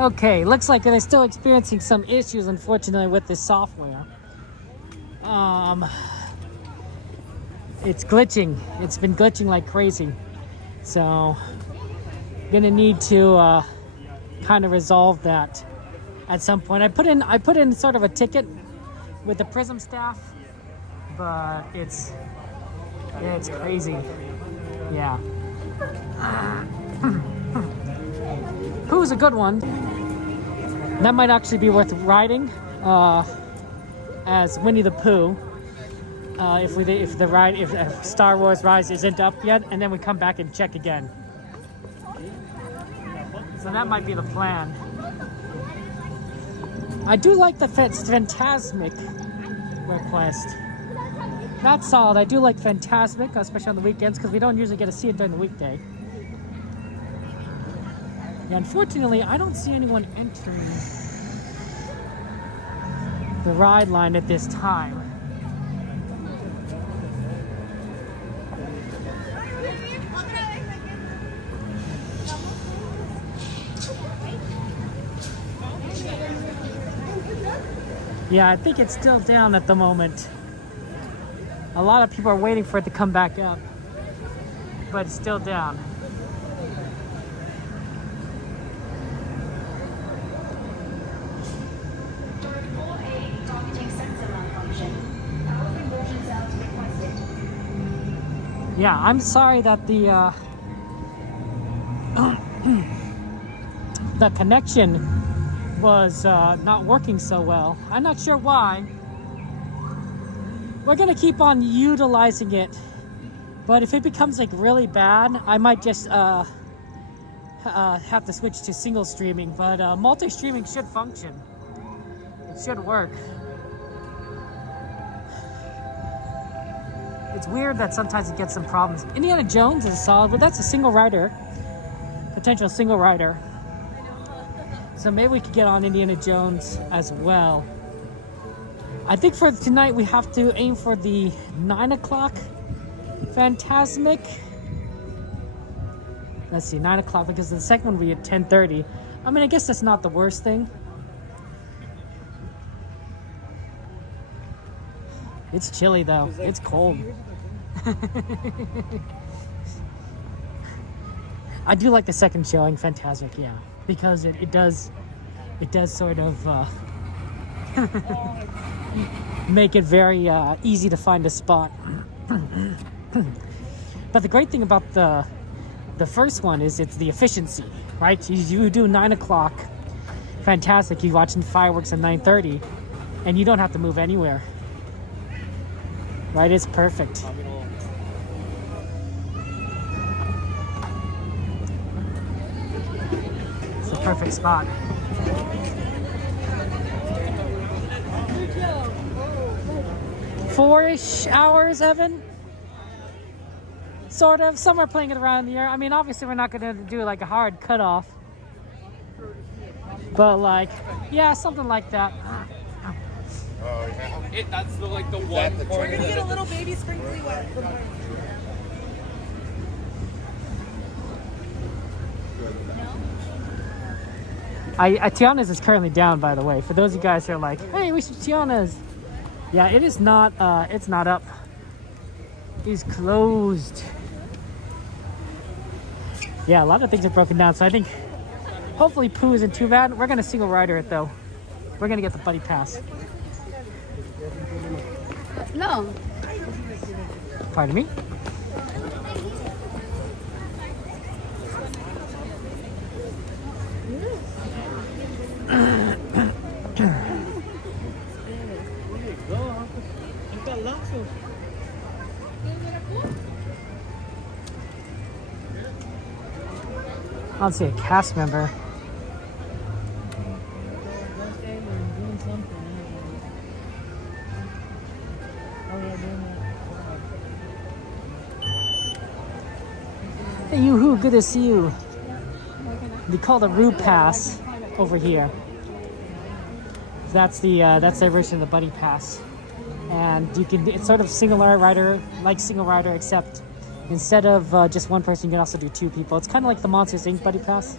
Okay, looks like they're still experiencing some issues, unfortunately, with this software. It's glitching. It's been glitching like crazy. So, gonna need to kind of resolve that at some point. I put in sort of a ticket with the Prism staff, but it's crazy. Yeah. Pooh's a good one. That might actually be worth riding as Winnie the Pooh. If Star Wars Rise isn't up yet, and then we come back and check again. So that might be the plan. I do like the Fantasmic request. That's solid. I do like Fantasmic, especially on the weekends, because we don't usually get to see it during the weekday. Yeah, unfortunately, I don't see anyone entering the ride line at this time. Yeah, I think it's still down at the moment. A lot of people are waiting for it to come back up, but it's still down. Yeah, I'm sorry that the the connection was not working so well. I'm not sure why. We're gonna keep on utilizing it, but if it becomes like really bad, I might just have to switch to single streaming. But multi-streaming should function. It should work. It's weird that sometimes it gets some problems. Indiana Jones is solid, but that's a single rider, potential single rider. So maybe we could get on Indiana Jones as well. I think for tonight we have to aim for the 9 o'clock Fantasmic. Let's see, 9 o'clock, because the second one will be at 10:30. I mean, I guess that's not the worst thing. It's chilly though. It's cold. I do like the second showing, Fantasmic, yeah, because it does sort of make it very easy to find a spot. But the great thing about the first one is it's the efficiency, right? You do 9 o'clock Fantastic, you're watching fireworks at 9:30 and you don't have to move anywhere. Right, it's perfect. It's a perfect spot. Four-ish hours, Evan? Sort of. Some are playing it around the year. I mean, obviously we're not going to do like a hard cutoff. But like, yeah, something like that. Oh, yeah. That's the one part. We're gonna get a little baby sprinkly wet from her. Tiana's is currently down, by the way. For those of you guys who are like, hey, we should Tiana's. Yeah, it is not, it's not up. It's closed. Yeah, a lot of things are broken down, so I think hopefully Pooh isn't too bad. We're gonna single rider it though. We're gonna get the buddy pass. No. Pardon me? I don't see a cast member. Hey, yoo-hoo, good to see you. They call the Roo Pass over here. That's their version of the Buddy Pass. And you can, it's sort of single rider, like single rider, except instead of just one person, you can also do two people. It's kind of like the Monsters Inc. Buddy Pass.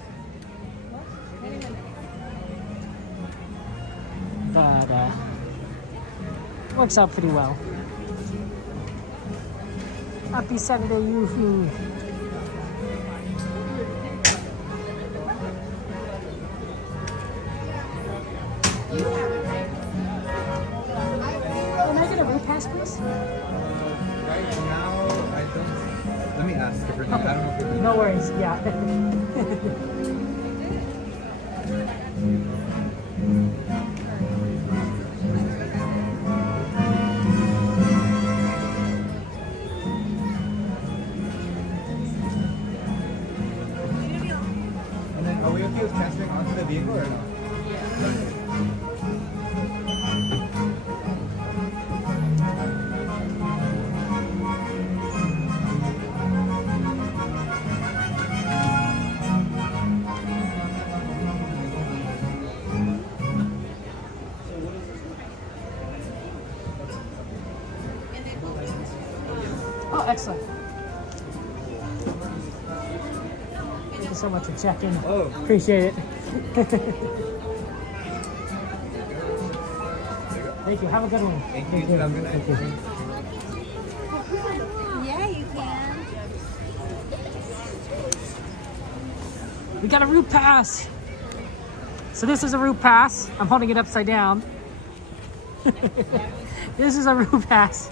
Works out pretty well. Happy Saturday, yoo-hoo. Can I get a route pass, please? Right now, I don't. Let me ask if we're doing. I don't know if we're doing. No worries, yeah. And then, are we okay with transferring onto the vehicle or no? Oh, excellent. Thank you so much for checking. Oh. Appreciate it. Thank you. Have a good one. Thank you. Have a good night. Thank you. Yeah, you can. We got a route pass. So this is a route pass. I'm holding it upside down. This is a route pass.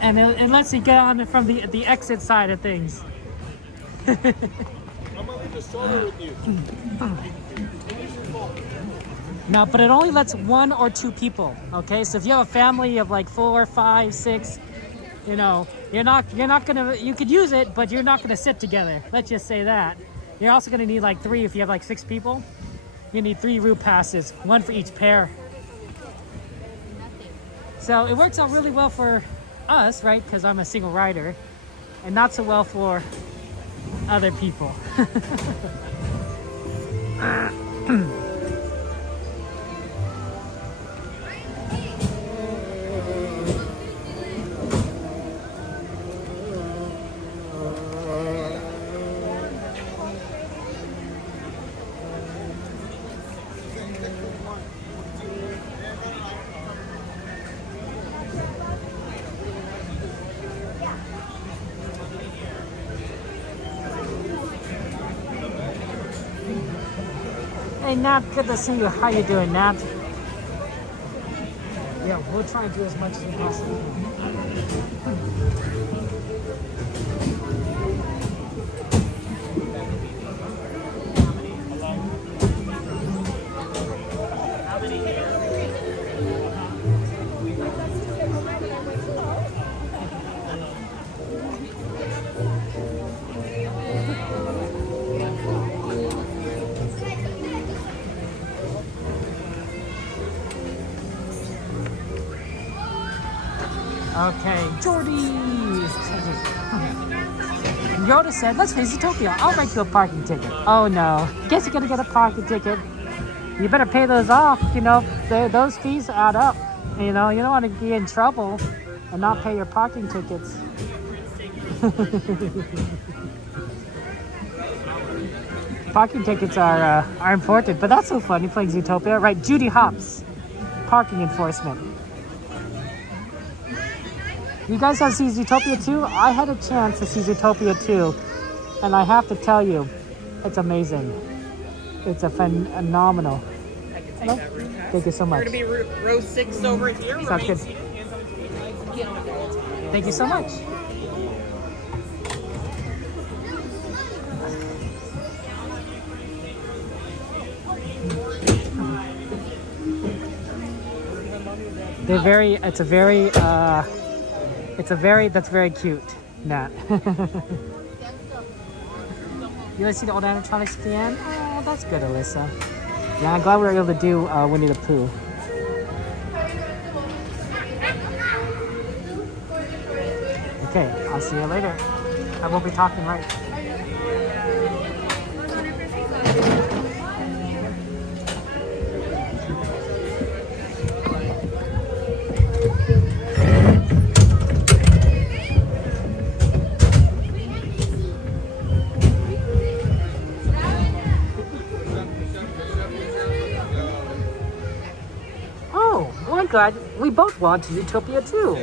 And it lets you get on from the exit side of things. I'm up with the stroller with you. Now, but it only lets 1 or 2 people. Okay, so if you have a family of like 4, 5, 6, you know, you're not gonna. You could use it, but you're not gonna sit together. Let's just say that. You're also gonna need like 3 if you have like 6 people. You need 3 route passes, 1 for each pair. So it works out really well for us, right? Because I'm a single rider, and not so well for other people. Hey Nat, good to see you. How you doing, Nat? Yeah, we'll try and do as much as we possibly can. Okay, Jordy! Yoda said, let's face Utopia. I'll write you a parking ticket. Oh no. Guess you're gonna get a parking ticket. You better pay those off. You know, those fees add up. You know, you don't want to be in trouble and not pay your parking tickets. Parking tickets are important, but that's so fun. You're playing Zootopia. Right, Judy Hops. Parking enforcement. You guys have seen Zootopia 2? I had a chance to see Zootopia 2, and I have to tell you, it's amazing. It's a phenomenal. I can take that room pass. Thank you so much. We're going to be row 6 over here. Sounds good. Thank you so much. That's very cute, Nat. You want to see the old animatronics at the end? Oh, that's good, Alyssa. Yeah, I'm glad we were able to do Winnie the Pooh. Okay, I'll see you later. I won't be talking right. good. We both want Utopia too.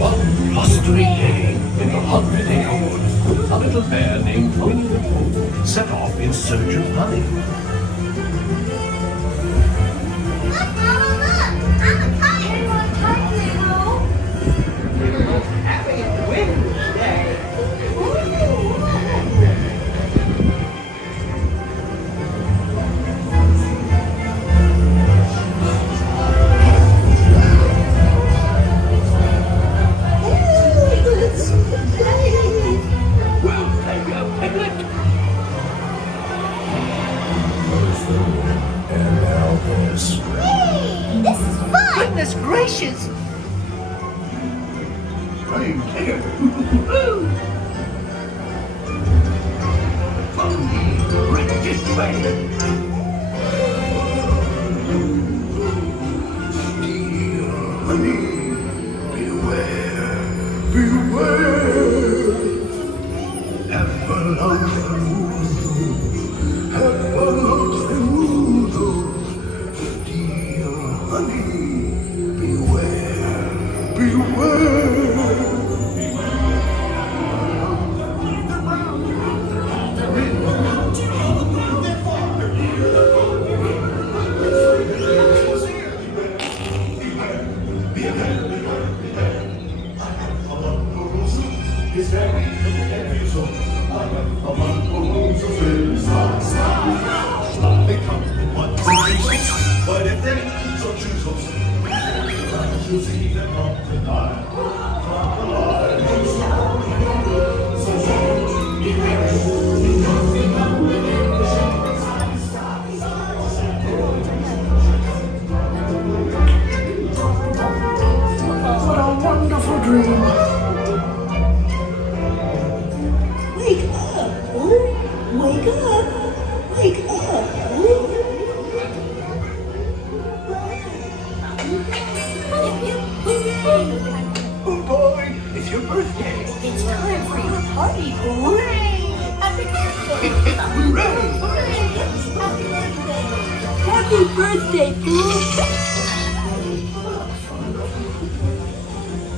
One blustery day in the 100-acre woods, a little bear named Tiki set off in search of honey. Goodness gracious! Right this way. But if they so choose us, you'll see them all tonight. What a wonderful dream! Wake up, huh? Wake up! Wake up, huh? Oh boy, it's your birthday. It's time for your party, hooray! Happy birthday! Happy birthday, fool!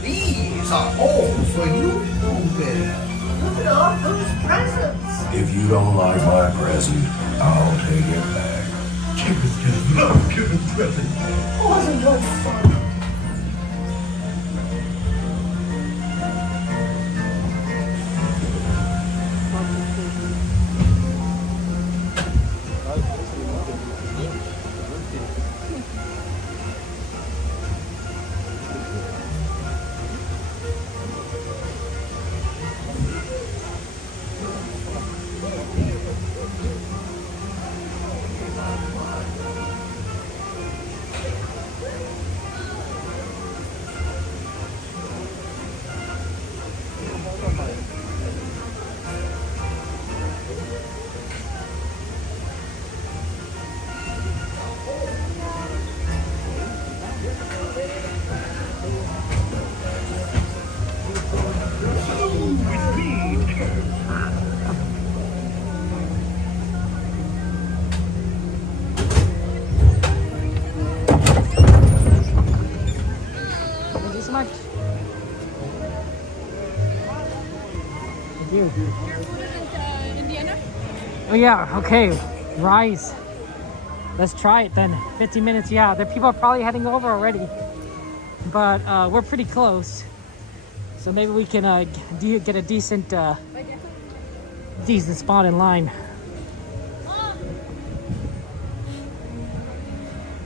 These are all for you, Bert. Look at all those presents! If you don't like my present, I'll take it back. Give it present. Wasn't that fun? Thank you so much. Thank you. Indiana? Oh yeah, okay. Rise. Let's try it then. 15 minutes, yeah. The people are probably heading over already. But we're pretty close. So maybe we can get a decent spot in line.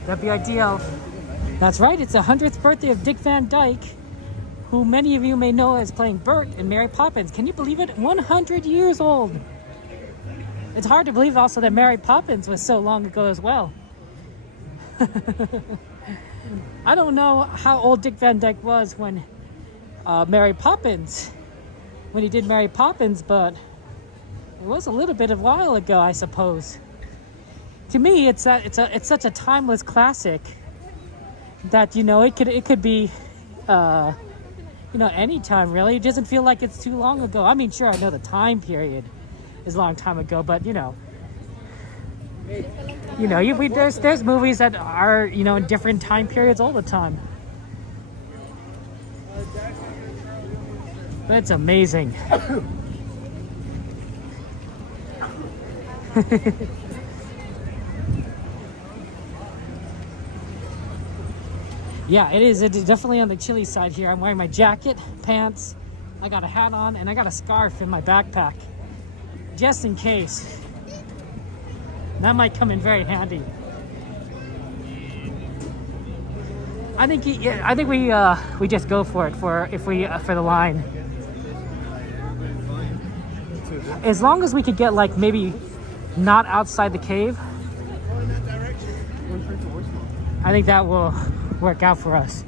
That'd be ideal. That's right, it's the 100th birthday of Dick Van Dyke, who many of you may know as playing Bert in Mary Poppins. Can you believe it? 100 years old. It's hard to believe also that Mary Poppins was so long ago as well. I don't know how old Dick Van Dyke was when Mary Poppins, when he did Mary Poppins, but it was a little bit of a while ago, I suppose. To me, it's such a timeless classic that, you know, it could be you know, anytime really. It doesn't feel like it's too long ago. I mean, sure, I know the time period is a long time ago, but you know, there's movies that are, you know, in different time periods all the time. But it's amazing. Yeah, it is. It's definitely on the chilly side here. I'm wearing my jacket, pants, I got a hat on, and I got a scarf in my backpack, just in case. That might come in very handy. I think we just go for it for the line. As long as we could get like maybe not outside the cave, I think that will work out for us.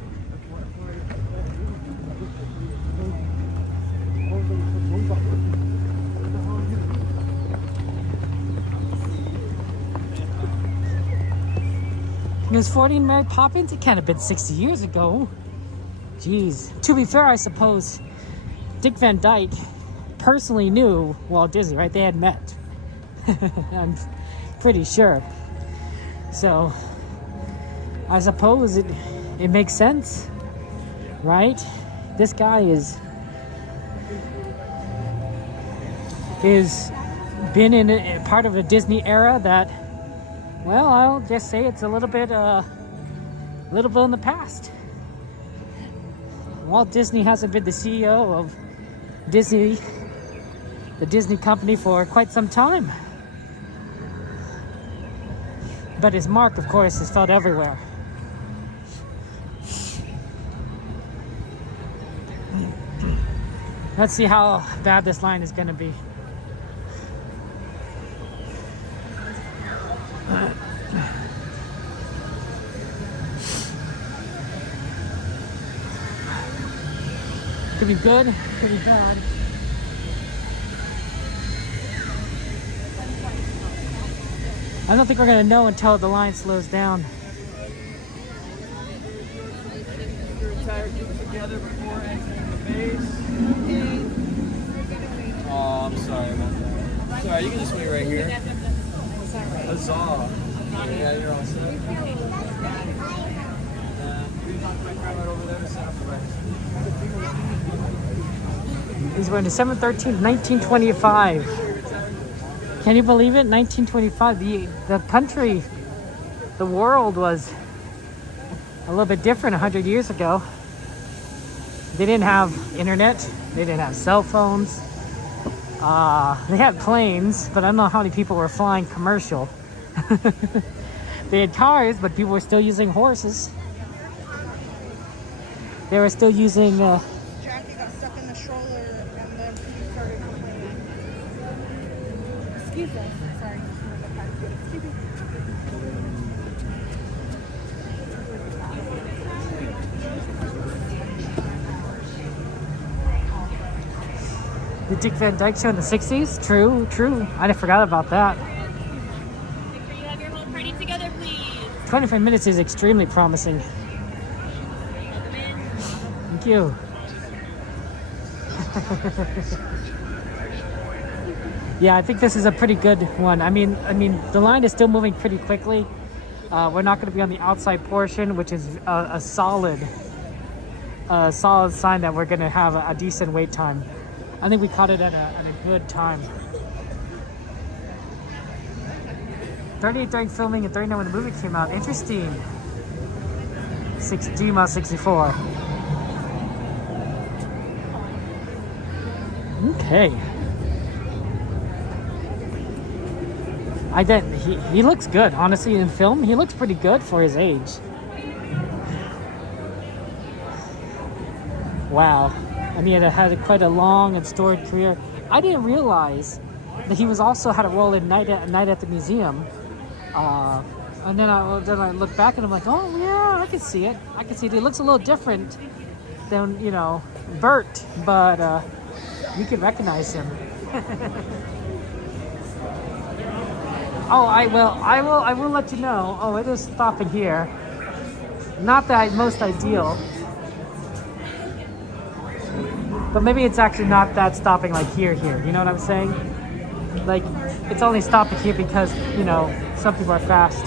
It was 40 in Mary Poppins? It can't have been 60 years ago. Jeez. To be fair, I suppose Dick Van Dyke personally knew Walt Disney, right? They had met. I'm pretty sure. So I suppose it makes sense, right? This guy is been in a part of the Disney era that, well, I'll just say it's a little bit in the past. Walt Disney hasn't been the CEO of Disney, the Disney company, for quite some time. But his mark, of course, is felt everywhere. Let's see how bad this line is going to be. Could be good, could be bad. I don't think we're going to know until the line slows down. Your entire group together before entering the base. Oh, I'm sorry about that. Sorry, you can just wait right here. Huzzah. Yeah, you're all set. Right over there to set up the rest. These were on December 13th, 1925. Can you believe it? 1925. The country, the world was a little bit different 100 years ago. They didn't have internet. They didn't have cell phones. They had planes, but I don't know how many people were flying commercial. They had cars, but people were still using horses. They were still using... Jackie got stuck in the stroller and then he started complaining. Excuse us. Sorry. Excuse me. The Dick Van Dyke Show in the 60s? True, true. I forgot about that. Make sure you have your whole party together, please. 25 minutes is extremely promising. Thank you. Yeah, I think this is a pretty good one. I mean, the line is still moving pretty quickly. We're not going to be on the outside portion, which is a solid sign that we're going to have a decent wait time. I think we caught it at a good time. 38 during filming and 39 when the movie came out. Interesting. Gma 64. Okay. He looks good, honestly, in film. He looks pretty good for his age. Wow. I mean, it had quite a long and storied career. I didn't realize that he was also had a role in Night at the Museum. And then I look back and I'm like, oh yeah, I can see it. I can see it. It looks a little different than, you know, Bert, but you can recognize him. Oh, I will let you know. Oh, it is stopping here. Not the most ideal. But maybe it's actually not that stopping like here. You know what I'm saying? Like, it's only stopping here because, you know, some people are fast.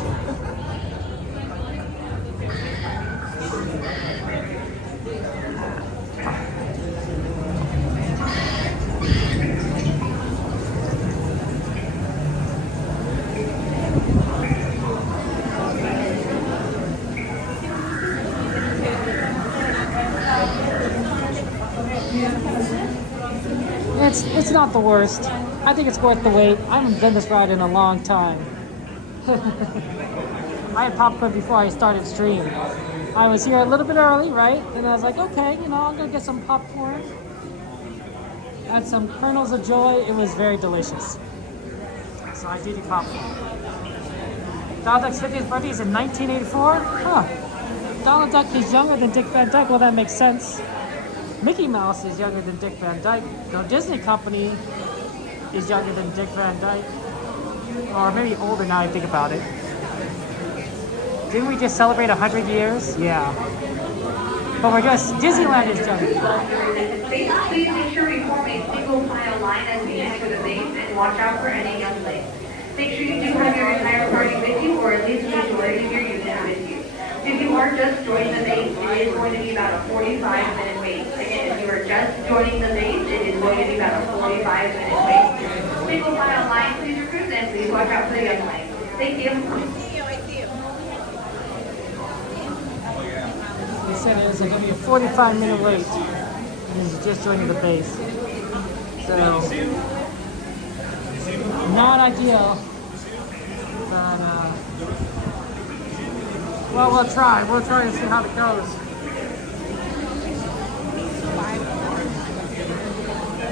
It's not the worst. I think it's worth the wait. I haven't done this ride in a long time. I had popcorn before I started stream. I was here a little bit early, right? And I was like, okay, you know, I'm gonna get some popcorn. Had some kernels of joy. It was very delicious. So I did eat popcorn. Donald Duck's 50th birthday is in 1984? Huh. Donald Duck is younger than Dick Van Dyke. Well, that makes sense. Mickey Mouse is younger than Dick Van Dyke. No, Disney Company is younger than Dick Van Dyke. Or maybe older now I think about it. Didn't we just celebrate 100 years? Yeah. But we're just, Disneyland is younger. Please make sure you form a single file line as we enter the base and watch out for any young legs. Make sure you do have your entire party with you, or at least the majority of your unit with you. If you are just joining the base, it is going to be about a 45-minute wait. Again, if you are just joining the base, it is going to be about a 45-minute wait. Single file line, please recruit, and please watch out for the young legs. Thank you. They said it was going to be a 45-minute wait. And he's just joining the base. So, not ideal. But, well, we'll try. We'll try and see how it goes.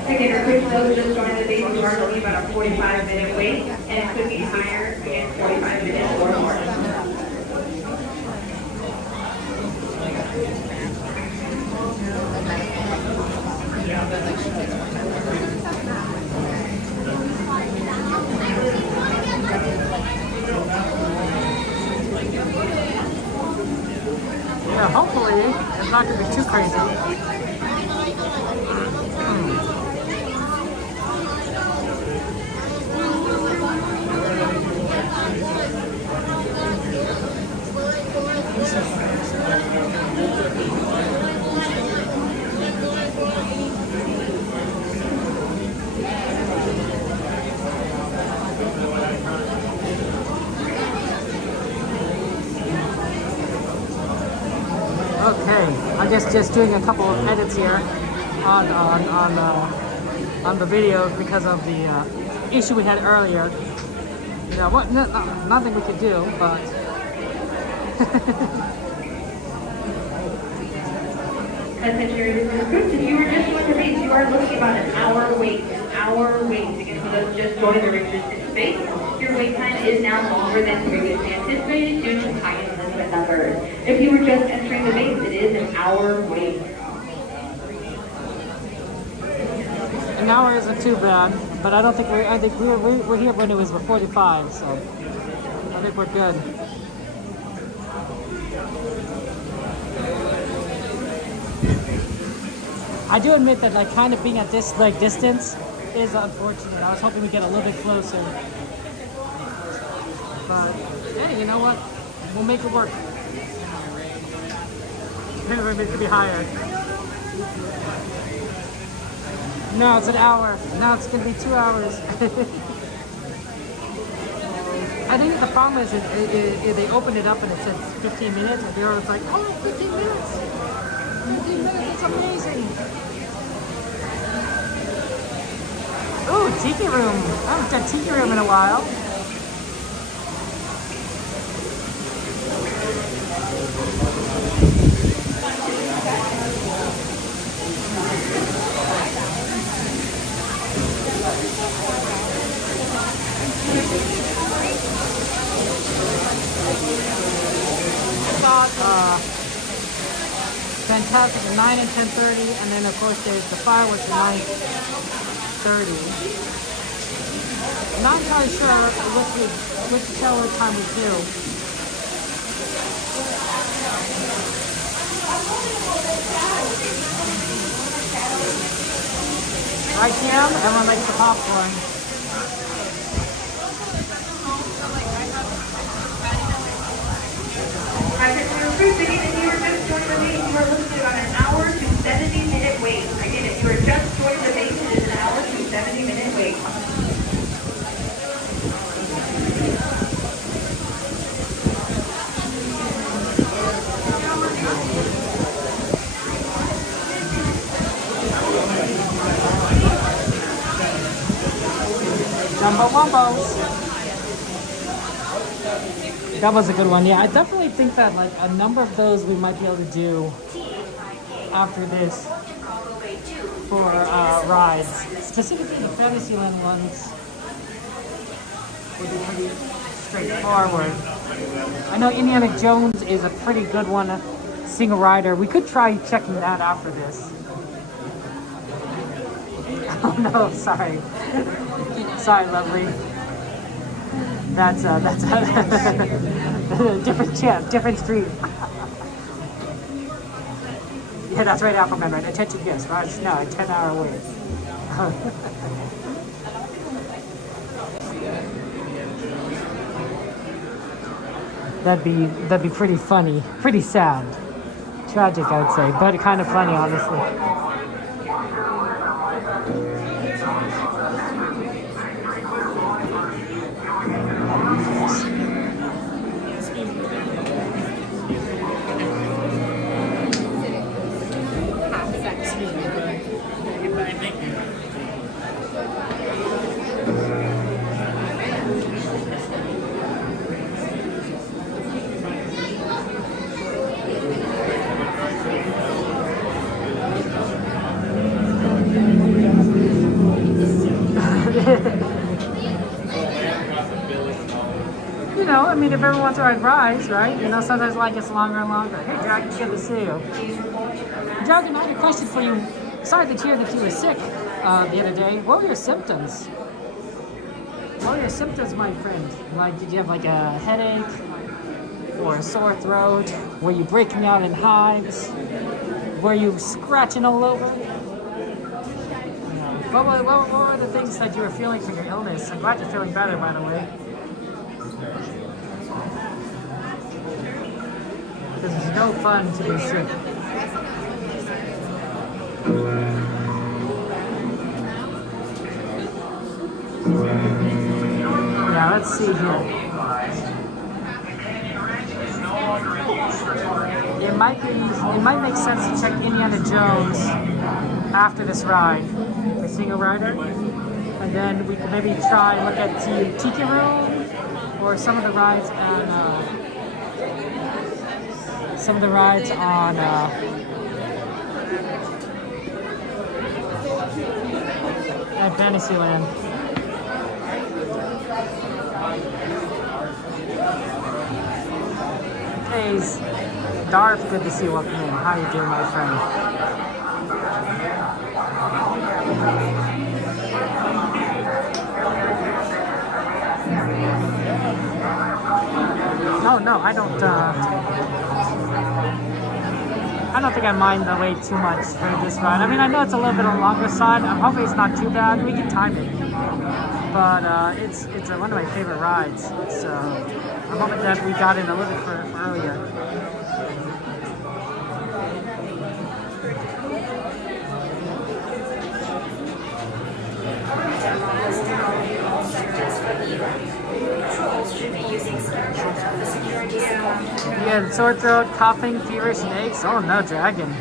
Again, recruit those just joining the base, you are looking about a 45-minute wait, and it could be higher, again, 45 minutes or more. Yeah, hopefully it's not going to be too crazy. Okay, I guess just doing a couple of edits here on the video because of the issue we had earlier. You know, what? Nothing we could do, but If you were just joining the base, you are looking about an hour wait. Again, for those just joining the restricted space, your wait time is now longer than previously anticipated due to high enlistment numbers. If you were just entering the base, it is an hour wait. an hour isn't too bad. But I don't think I think we're here when it was 45, so I think we're good. I do admit that like kind of being at this like distance is unfortunate. I was hoping we'd get a little bit closer. But hey, you know what? We'll make it work. Maybe it could be higher. No, it's an hour. Now it's gonna be 2 hours. I think the problem is they opened it up and it said 15 minutes, and everyone's like, oh, 15 minutes! 15 minutes, it's amazing! Ooh, Tiki room! I haven't done Tiki room in a while. Fantastic at 9 and 10:30, and then of course there's the fireworks at 9:30. I'm not entirely sure which show time we do. Right, Kim? Everyone likes the popcorn. You are listed on an hour to 70-minute wait. Again, if you are just joining the base, it is an hour to 70-minute wait. Jumbo Wumbos. That was a good one. Yeah, I definitely think that like a number of those we might be able to do after this for rides. Specifically the Fantasyland ones would be pretty straightforward. I know Indiana Jones is a pretty good one, single rider. We could try checking that after this. Oh no, sorry. Sorry, lovely. That's different channel, different stream. Yeah, that's right, Appleman, right? Attention, yes, right? No, a 10-hour wait. That'd be pretty funny, pretty sad, tragic, I would say, but kind of funny, honestly. You know, I mean, if everyone wants to ride rides, right? You know, sometimes line gets longer and longer. Hey, Dragon, good to see you. Dragon, I have a question for you. Sorry to hear that you were sick the other day. What were your symptoms? What were your symptoms, my friend? Like, did you have like a headache or a sore throat? Were you breaking out in hives? Were you scratching all over? What were the things that you were feeling for your illness? I'm glad you're feeling better, by the way. Because it's no fun to be sick. Yeah, let's see here. It might make sense to check Indiana Jones after this ride, the single rider, and then we can maybe try and look at Tiki Room or some of the rides on at Fantasyland. Hey, Darth, good to see you. Welcome in. How you doing, my friend? No, I don't think I mind the wait too much for this ride. I mean, I know it's a little bit on the longer side. I'm hoping it's not too bad. We can time it. But it's one of my favorite rides. So I'm hoping that we got in a little bit for earlier. Yeah, sore throat, coughing, feverish, and aches. Oh no, Dragon.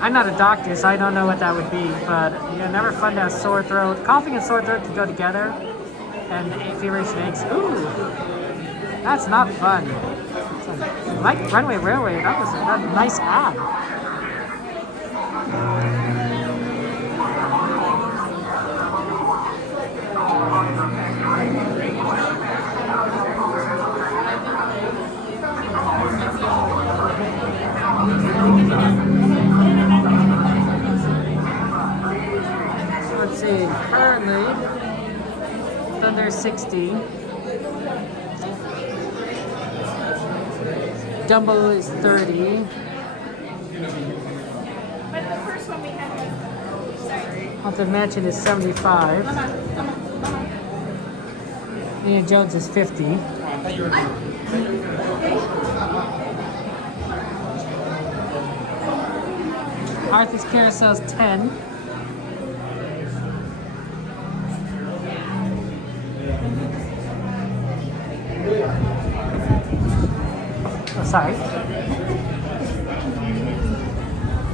I'm not a doctor, so I don't know what that would be, but yeah, never fun to have sore throat. Coughing and sore throat can go together, and feverish and aches. Ooh, that's not fun. Like Runaway Railway, that was a nice ad. $60. Dumbo is $30. But the first one we had was, sorry. Haunted Mansion is $75. Indiana Jones is $50. Arthur's Carousel is $10. Oh, sorry.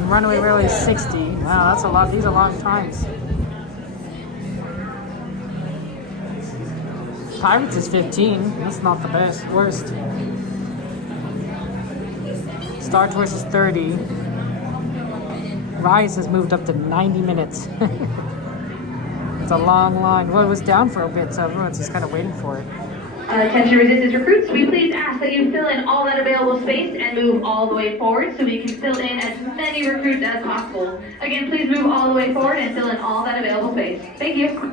Runaway Railway is $60. Wow, that's a lot. These are long times. Pirates is $15. That's not the best. Worst. Star Tours is $30. Rise has moved up to 90 minutes. It's a long line. Well, it was down for a bit, so everyone's just kind of waiting for it. Attention resistance recruits, we please ask that you fill in all that available space and move all the way forward so we can fill in as many recruits as possible. Again, please move all the way forward and fill in all that available space. Thank you.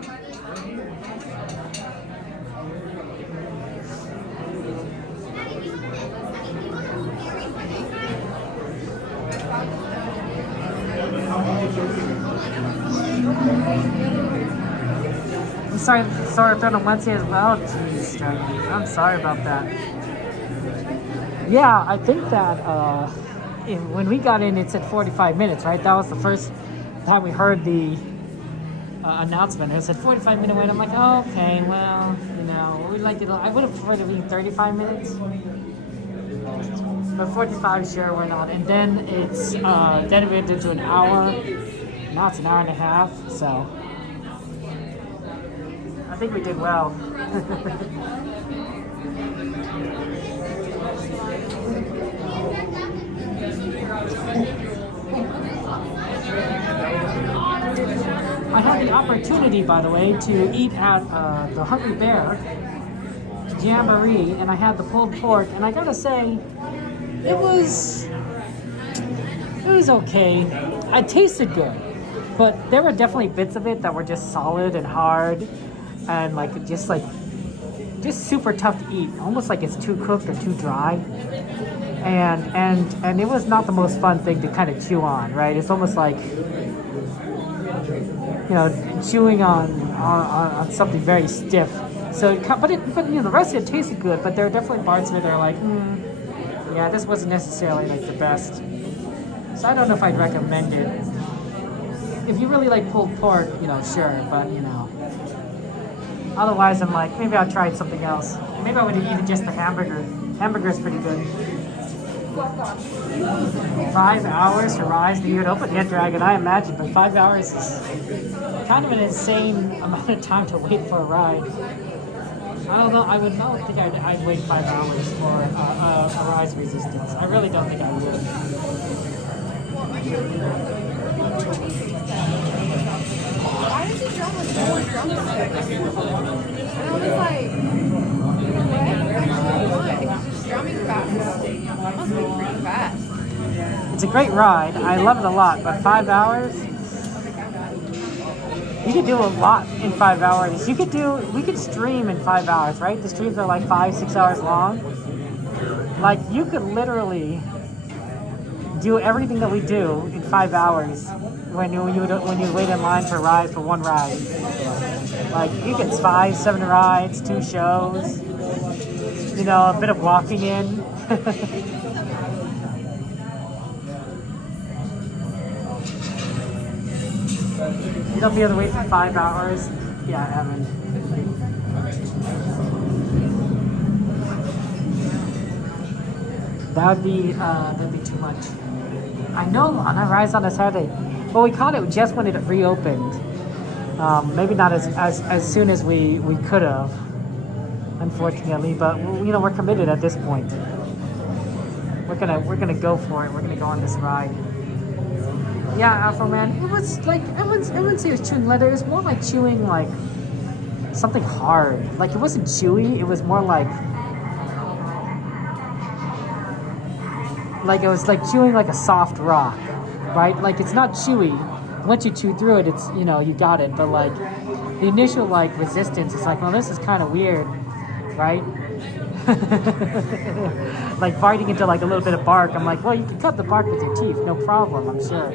I'm sorry if they're on Wednesday as well. Jeez, I'm sorry about that. Yeah, I think that when we got in, it said 45 minutes, right? That was the first time we heard the announcement. It said 45-minute wait. I'm like, oh, okay, well, you know, we'd like to. I would have preferred to be 35 minutes. But 45, sure, we're not. And then it's then it went into an hour. Now it's an hour and a half, so I think we did well. I had the opportunity, by the way, to eat at the Hungry Bear Jamboree, and I had the pulled pork, and I gotta say, it was okay. It tasted good, but there were definitely bits of it that were just solid and hard, and just super tough to eat. Almost like it's too cooked or too dry, and it was not the most fun thing to kind of chew on, right? It's almost like, you know, chewing on something very stiff. So, but you know, the rest of it tasted good, but there are definitely parts of it that are like, yeah, this wasn't necessarily like the best. So I don't know if I'd recommend it. If you really like pulled pork, you know, sure, but you know. Otherwise, I'm like, maybe I'll try something else. Maybe I would have eaten just the hamburger. Hamburger's pretty good. 5 hours to Rise to even open Hit Dragon, I imagine, but 5 hours is kind of an insane amount of time to wait for a ride. I don't know. I don't think I'd wait 5 hours for a Rise Resistance. I really don't think I would. Why does he drum with so much drumsticks? And I was like, what? He's just drumming fast. That must be pretty fast. It's a great ride. I love it a lot, but 5 hours? You could do a lot in 5 hours. We could stream in 5 hours, right? The streams are like 5-6 hours long. Like, you could literally do everything that we do in 5 hours when you wait in line for rides for one ride. Like, you get 5-7 rides, 2 shows, you know, a bit of walking in. You don't be able to wait for 5 hours? Yeah, I haven't. That'd be too much. I know, on a Rise on a Saturday. Well, we caught it just when it reopened. Maybe not as soon as we could have, unfortunately. But you know, we're committed at this point. We're gonna go for it. We're gonna go on this ride. Yeah, Afro Man. It was like everyone say it was chewing leather. It was more like chewing like something hard. Like, it wasn't chewy. It was more like it was like chewing like a soft rock, right? Like, it's not chewy, once you chew through it, it's, you know, you got it. But like the initial like resistance is like, well, this is kind of weird, right? Like biting into like a little bit of bark. I'm like, well, you can cut the bark with your teeth, no problem, I'm sure.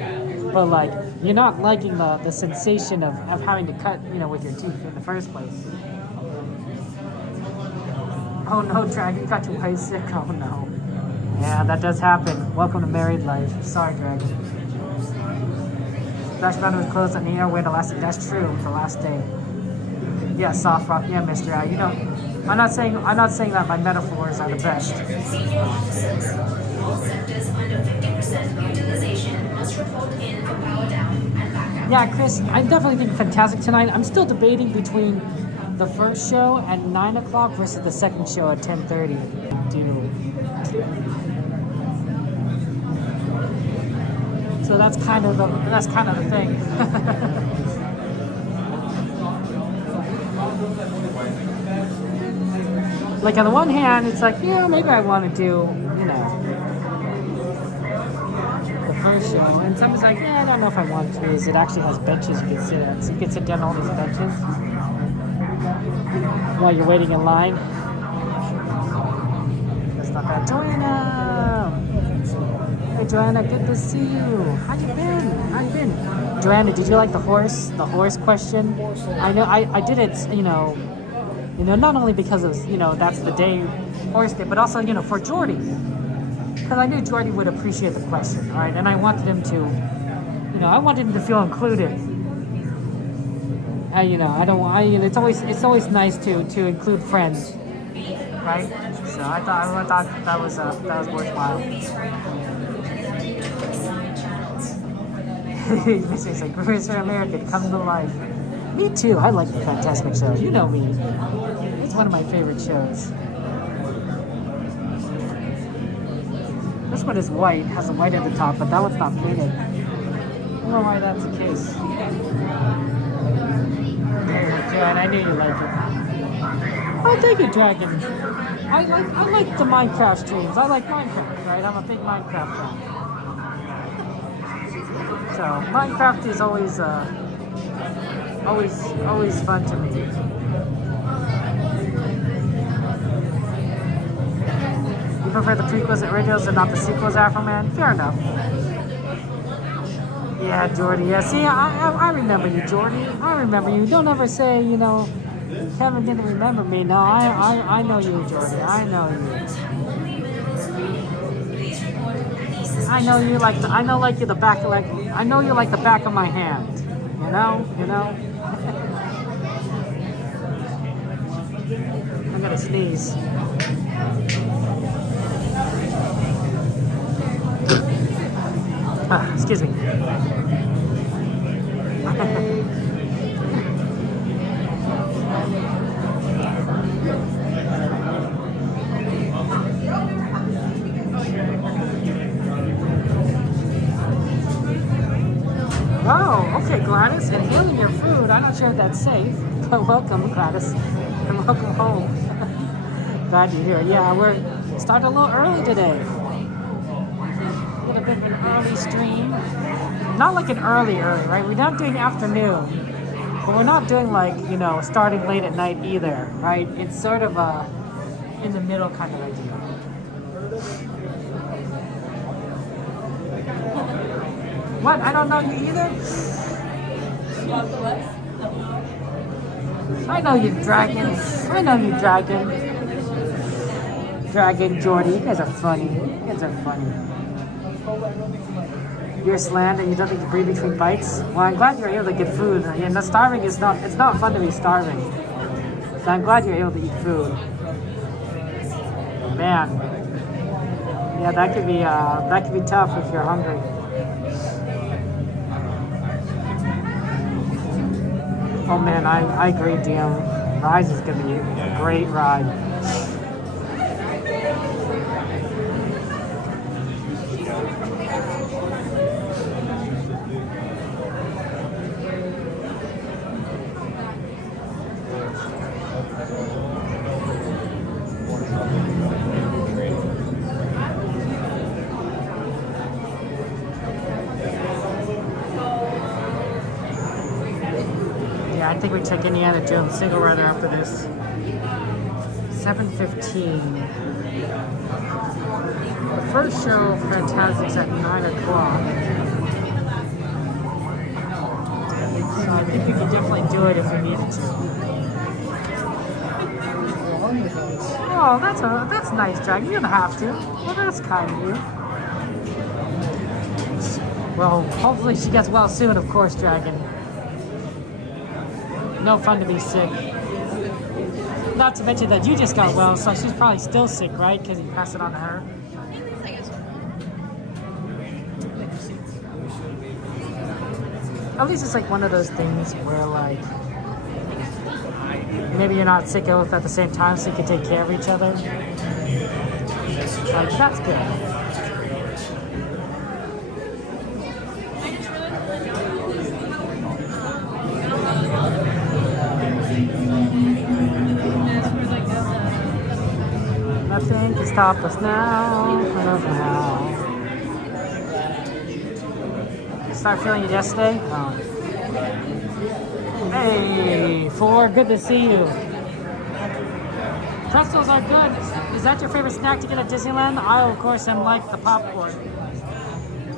But like, you're not liking the sensation of having to cut, you know, with your teeth in the first place. Oh no, Dragon, got you way sick. Oh no. Yeah, that does happen. Welcome to married life. Sorry, Dragon. Splash Mountain was closed on the air way to last. That's true. The last day. Yeah, soft rock. Yeah, Mister. You know, I'm not saying that my metaphors are the best. Yeah, Chris, I definitely think Fantastic tonight. I'm still debating between the first show at 9 o'clock versus the second show at 10:30. So that's kind of the thing. Like on the one hand, it's like, yeah, maybe I want to do, you know, the first show, and somebody's like, yeah, I don't know if I want to, because it actually has benches you can sit at, so you can sit down on all these benches while you're waiting in line. That's not bad. Joanna! Hey Joanna, good to see you. How you been? Joanna, did you like the horse question? I know I did it, you know, not only because of, you know, that's the day, horse day, but also, you know, for Jordy. Because I knew Jordy would appreciate the question, all right? And I wanted him to, you know, I wanted him to feel included. You know, it's always nice to include friends, right? So I thought that was worthwhile. It's like, where's American come to life? Me too. I like the Fantasmic show. You know me. It's one of my favorite shows. This one is white. Has a white at the top, but that one's not painted. I don't know why that's the case. Joanne, I knew you liked it. Oh, thank you, Dragon. I like the Minecraft streams. I like Minecraft, right? I'm a big Minecraft fan. So Minecraft is always fun to me. You prefer the prequels and originals and not the sequels, Afroman? Fair enough. Yeah, Jordy. Yeah, see, I remember you, Jordy. I remember you. Don't ever say, you know, Kevin didn't remember me. No, I know you, Jordy. I know you. I know you like the back of my hand. You know. I'm gonna sneeze. Excuse me. Oh, okay, Gladys, inhaling your food. I'm not sure if that's safe, but welcome, Gladys, and welcome home. Glad you're here. Yeah, we're starting a little early today. A little bit of an early stream. Not like an early, right? We're not doing afternoon, but we're not doing like, you know, starting late at night either, right? It's sort of a in the middle kind of idea. What? I don't know you either? I know you, Dragon. I know you, Dragon. Dragon, Jordy, you guys are funny. You're slammed and you don't need to breathe between bites? Well, I'm glad you're able to get food. You know, starving is not, it's not fun to be starving. So I'm glad you're able to eat food. Man. Yeah, that could be tough if you're hungry. Oh man, I agree, DM. Rise is gonna be a great ride. I think we check Indiana Jones single rider after this. 7:15. The first show, Fantasmic's at 9 o'clock. So I think we could definitely do it if we needed to. Oh, that's nice, Dragon. You don't have to. Well, that's kind of you. Well, hopefully she gets well soon, of course, Dragon. No fun to be sick. Not to mention that you just got well, so she's probably still sick, right? Because you passed it on to her. At least it's like one of those things where like maybe you're not sick both at the same time, so you can take care of each other. Like, that's good. Nothing can stop us now. Start feeling it yesterday? Oh. Hey, Four, good to see you. Pretzels are good. Is that your favorite snack to get at Disneyland? I, of course, am like the popcorn.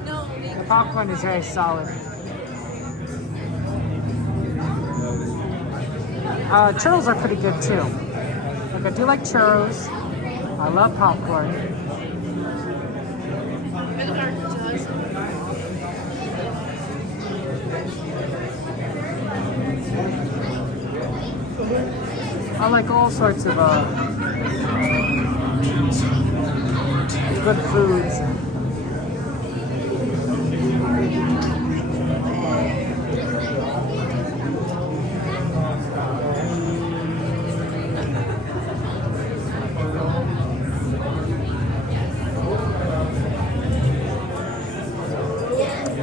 The popcorn is very solid. Churros are pretty good too. Like, I do like churros. I love popcorn. I like all sorts of good foods.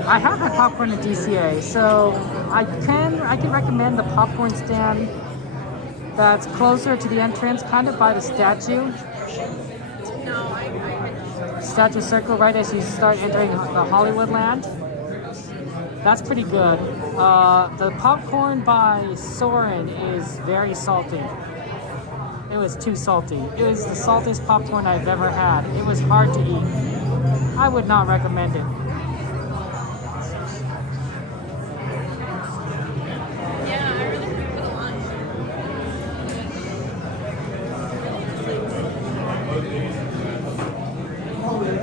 I have had popcorn at DCA, so I can recommend the popcorn stand that's closer to the entrance, kind of by the statue. Statue Circle, right as you start entering the Hollywood land. That's pretty good. The popcorn by Soarin' is very salty. It was too salty. It was the saltiest popcorn I've ever had. It was hard to eat. I would not recommend it.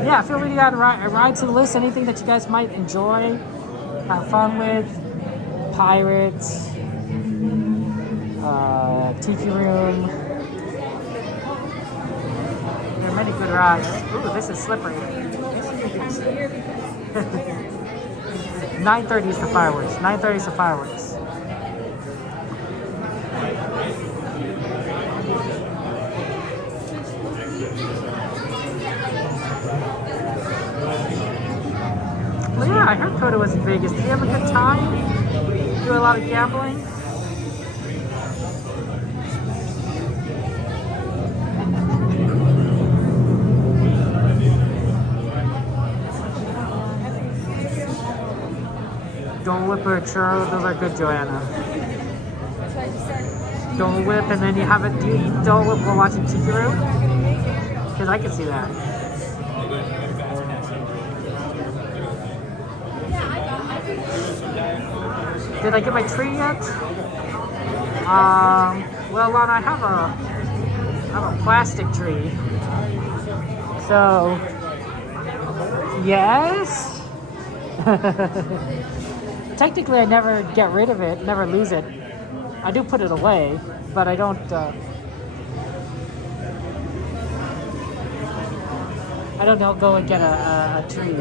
Yeah, feel free to add a ride to the list. Anything that you guys might enjoy, have fun with. Pirates, Tiki Room. There are many good rides. Ooh, this is slippery. 9:30 is the fireworks. 9:30 is the fireworks. Well, yeah, I heard Coda was in Vegas. Did you have a good time? Do a lot of gambling? Dole Whip or churro, those are good, Joanna. Dole Whip, and then you have it. Do you eat Dole Whip while watching Tiki Room? Because I can see that. Did I get my tree yet? Well, Lana, I have a plastic tree. So, yes. Technically, I never get rid of it, never lose it. I do put it away, but I don't. I don't go and get a tree.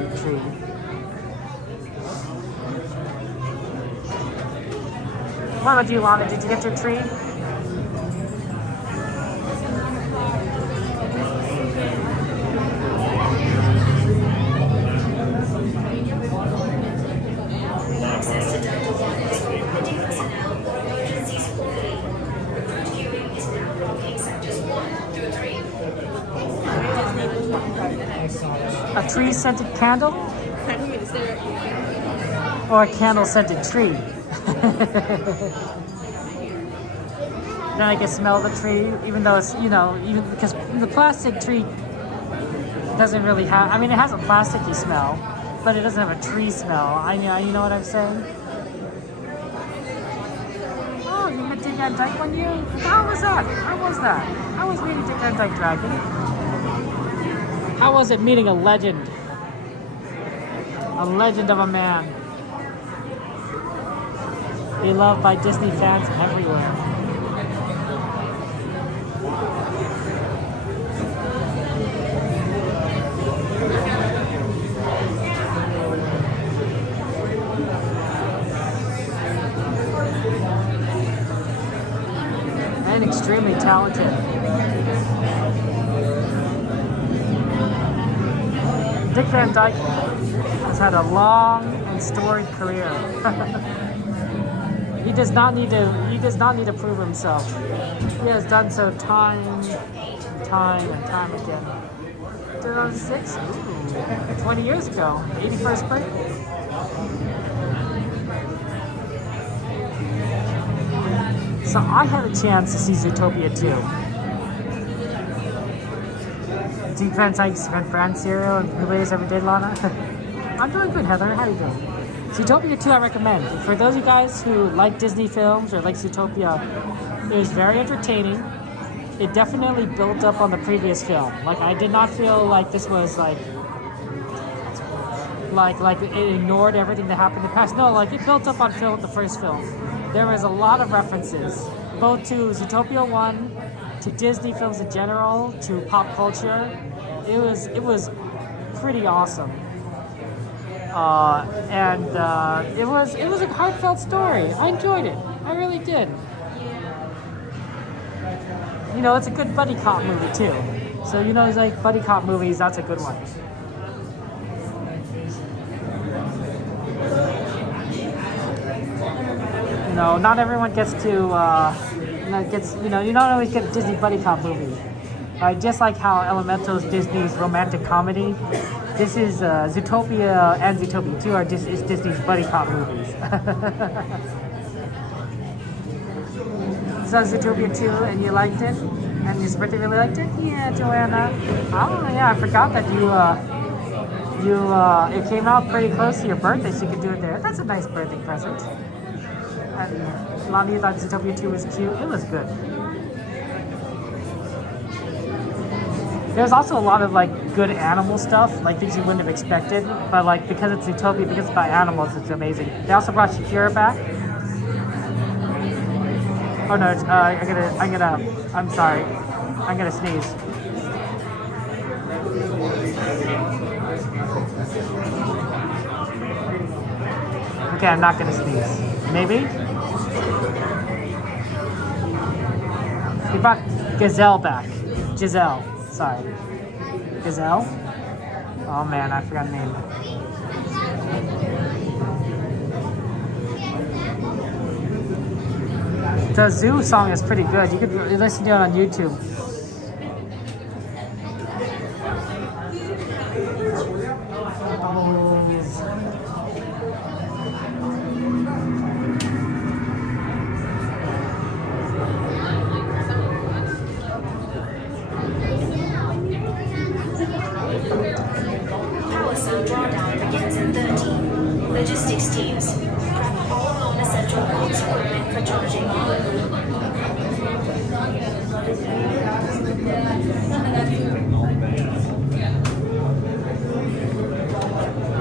What about you, Lana? Did you get your tree? A tree-scented candle? Or a candle-scented tree? then I can smell the tree, even though it's, you know, even because the plastic tree doesn't really have, I mean, it has a plasticky smell, but it doesn't have a tree smell. You know what I'm saying? Oh, you met Dyke Dyke one year? How was that? How was that? How was meeting Dyke Dragon? How was it meeting a legend? A legend of a man. Beloved by Disney fans everywhere. And extremely talented. Dick Van Dyke has had a long and storied career. He does not need to prove himself. He has done so time and time again. 2006? Ooh, 20 years ago. 81st birthday. So I had a chance to see Zootopia 2. Do friends like Fran cereal and blueberries every day, Lana? I'm doing good, Heather. How are you doing? Zootopia 2 I recommend. For those of you guys who like Disney films or like Zootopia, it was very entertaining. It definitely built up on the previous film. Like, I did not feel like this was like it ignored everything that happened in the past. No, like it built up on the first film. There was a lot of references, both to Zootopia 1, to Disney films in general, to pop culture. It was pretty awesome. It was a heartfelt story. I enjoyed it. I really did. You know, it's a good buddy cop movie too. So, you know, it's like buddy cop movies, that's a good one. You know, not everyone gets to, you don't always get a Disney buddy cop movie. Just like how Elemental is Disney's romantic comedy, this is Zootopia and Zootopia 2 are Disney's buddy cop movies. So Zootopia 2 and you liked it? And your birthday really liked it? Yeah, Joanna. Oh yeah, I forgot that it came out pretty close to your birthday, so you could do it there. That's a nice birthday present. And Lonnie thought Zootopia 2 was cute. It was good. There's also a lot of like good animal stuff, like things you wouldn't have expected, but like because it's Zootopia, because it's about animals, it's amazing. They also brought Shakira back. Oh no, I'm sorry. I'm gonna sneeze. Okay, I'm not gonna sneeze. Maybe? We brought Gazelle back. Giselle. Sorry. Gazelle? Oh man, I forgot the name. The Zoo song is pretty good. You could listen to it on YouTube. Carrousel drawdown begins in 30. Logistics teams, grab all non-essential goods equipment for charging.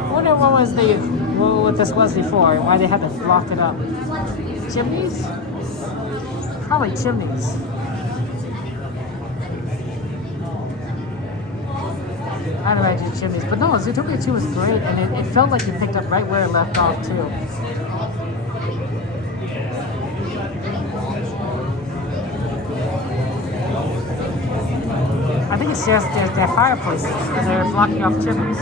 I wonder what this was before, why they had to block it up. Chimneys? Probably chimneys. I'd imagine chimneys. But no, Zootopia 2 was great, and it felt like it picked up right where it left off, too. I think it's just their fireplaces, and they're blocking off chimneys.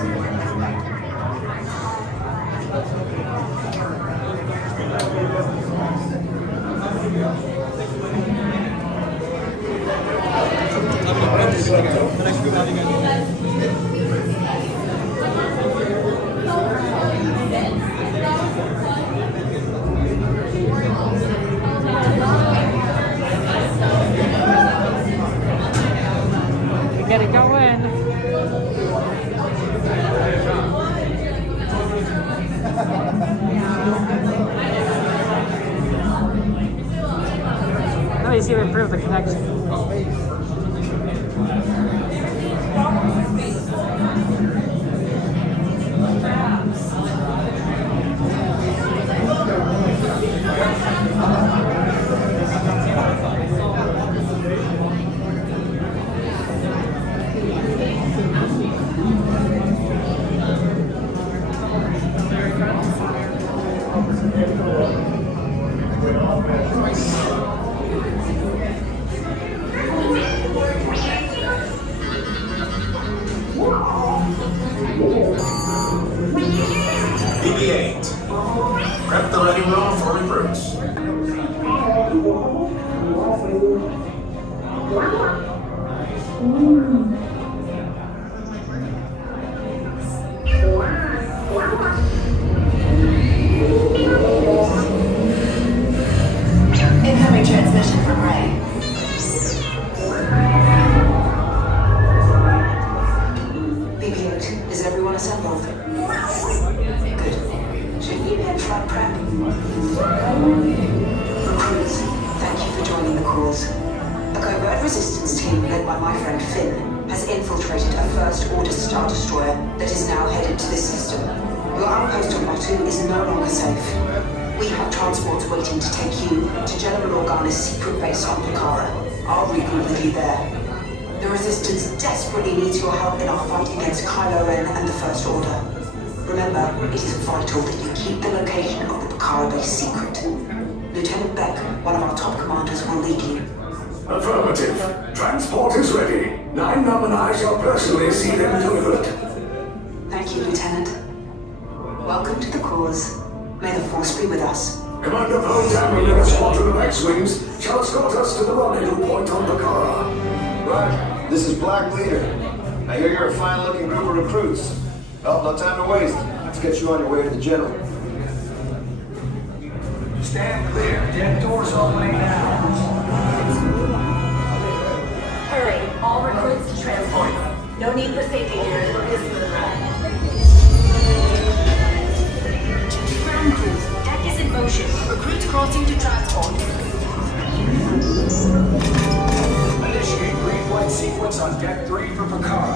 get it going. Let me see if we improve the connection. BB-8. Prep the ready room for recruits. Incoming transmission from Ray. BB-8, is everyone assembled? Good. Should we head flight prep? Recruits, thank you for joining the cause. A covert resistance team led by my friend Finn has infiltrated a First Order Star Destroyer that is now headed to this system. Your outpost on Batu is no longer safe. We have transports waiting to take you to General Organa's secret base on Picara. I'll regroup with you there. The Resistance desperately needs your help in our fight against Kylo Ren and the First Order. Remember, it is vital that you keep the location of the Picara base secret. Lieutenant Beck, one of our top commanders, will lead you. Affirmative. Transport is ready. 9-Num and I shall personally see them delivered. Thank you, Lieutenant. Welcome to the cause. May the Force be with us. Commander Poe and a squadron of X-Wings shall escort us to the rendezvous point on Picara. Right. This is Black Leader. I hear you're a fine-looking group of recruits. Well, no time to waste. Let's get you on your way to the General. Stand clear. Dead doors opening now. Hurry, all recruits to transport. No need for safety gear. This is the ground crews, deck is in motion. Recruits crossing to transport. Initiate green flight sequence on Deck 3 for Picara.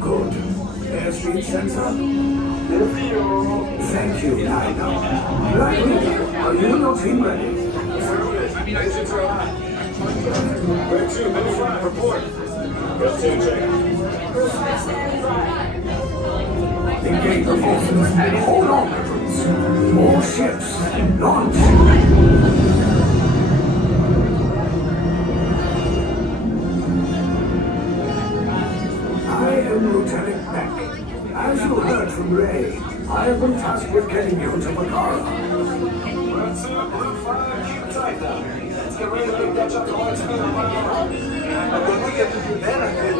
Good. Airspeed sensor. Thank you, Dyke. Right, are you not team ready? Engines are on. Where to? Move front. Report. Go to check. Engage propulsion and hold on, recruits. More ships. Launch. I am Lieutenant Beck. As you heard from Ray, I have been tasked with getting you to Picara. Let's blue flag, keep it tight now. Let's get ready to make that jump to light speed when we get to the benefit.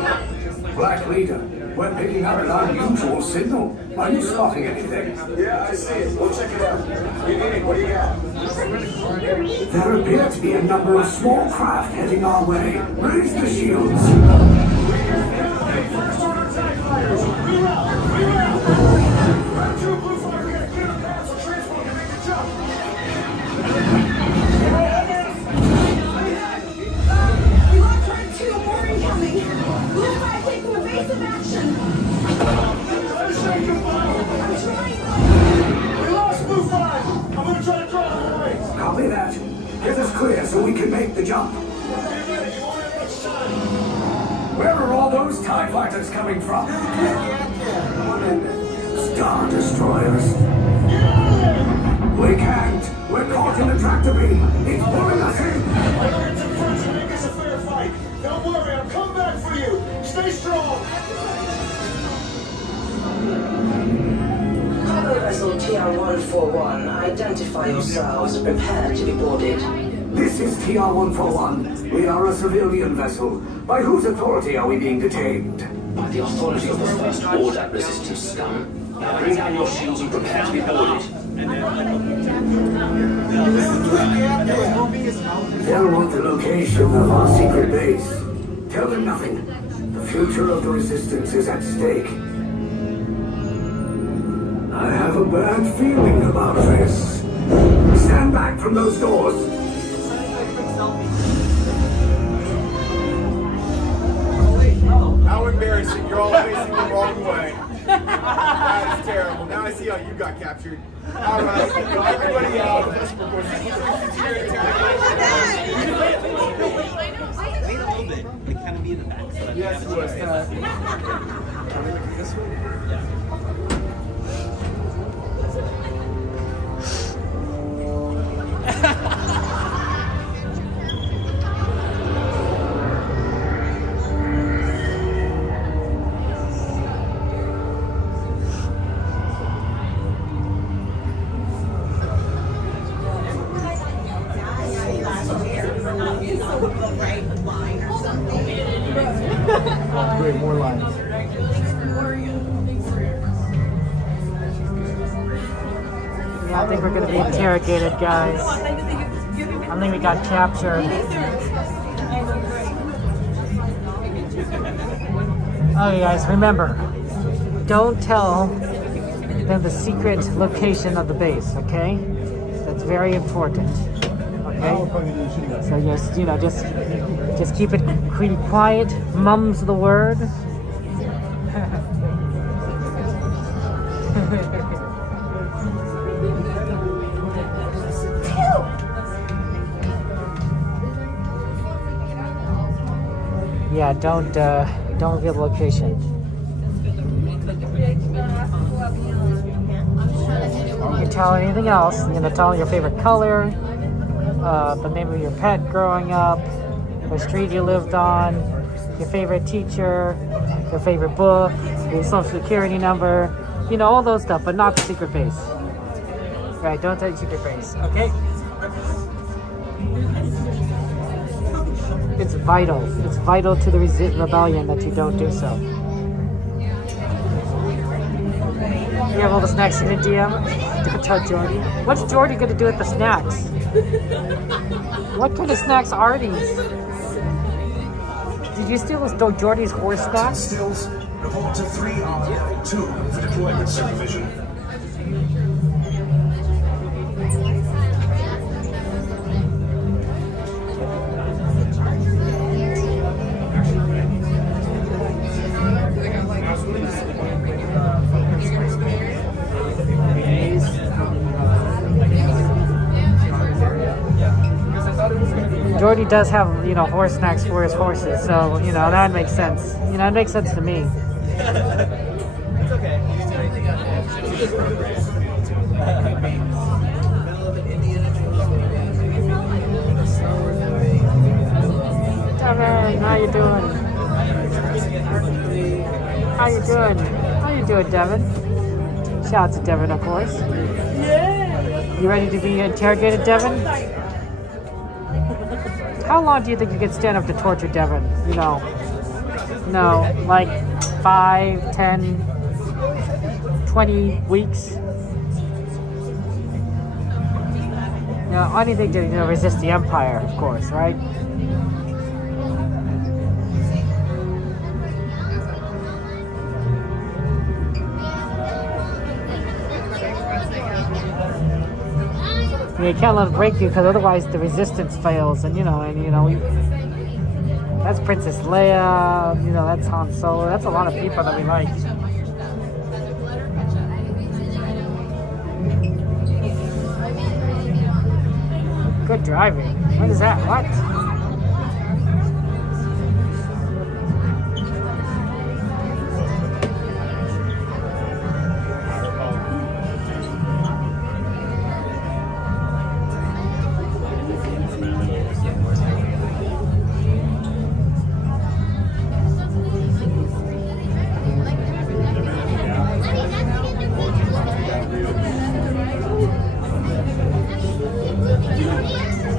Black Leader, we're picking up an unusual signal. Are you spotting anything? Yeah, I see it. We'll check it out. What do you got? There appear to be a number of small craft heading our way. Raise the shields. First order attack fighters! Reroute! Reroute! Round 2 blue fire, we're gonna clear the path so transport can make the jump! We lost turn 2, more incoming. Blue 5 taking evasive action. Try to say goodbye! I'm trying. We lost Blue 5! I'm gonna try to draw them away! Copy that. Get as close clear so we can make the jump. Where are all those TIE fighters coming from? Star Destroyers. We can't. We're caught in the tractor beam. It's pulling us in. It's in front to make this a fair fight. Don't worry, I'll come back for you. Stay strong. Cargo vessel TR-141, identify yourselves and prepare to be boarded. This is TR-141. We are a civilian vessel. By whose authority are we being detained? By the authority of the First Order, resistant scum. Now bring down your shields and prepare to be boarded. They'll want the location of our secret base. Tell them nothing. The future of the Resistance is at stake. I have a bad feeling about this. Stand back from those doors. How embarrassing. You're all facing the wrong way. That is terrible. Now I see how you got captured. All right. Everybody out. Wait a little bit. Like, kind of be in the back. So that Yes, you have this one? Yeah. Great, more lines. Yeah, I think we're gonna be interrogated, guys. I think we got captured. Okay, guys, remember, don't tell them the secret location of the base, okay? That's very important. Okay? So just keep it pretty quiet. Mum's the word. Yeah, don't reveal the location. You can tell anything else. You know, tell them your favorite color, the name of your pet growing up, the street you lived on, your favorite teacher, your favorite book, your social security number, you know, all those stuff, but not the secret base. Right, don't tell your secret base, okay? It's vital. It's vital to the rebellion that you don't do so. You have all the snacks in your DM? Tell Jordy. What's Jordy going to do with the snacks? What kind of snacks are these? Did you steal Jordy's horse snacks? Stills, report to 3R2 for deployment supervision. Jordy does have, you know, horse snacks for his horses, so, you know, that makes sense. You know, it makes sense to me. It's okay. Devin, how you doing? How you doing? How you doing, Devin? Shout out to Devin, of course. Yeah. You ready to be interrogated, Devin? How long do you think you could stand up to torture Devin? You know, no, like 5, 10, 20 weeks? You know, anything to, you know, resist the Empire, of course, right? You can't let it break you, because otherwise the resistance fails, and you know, that's Princess Leia, you know, that's Han Solo, that's a lot of people that we like. Good driving. What is that? What?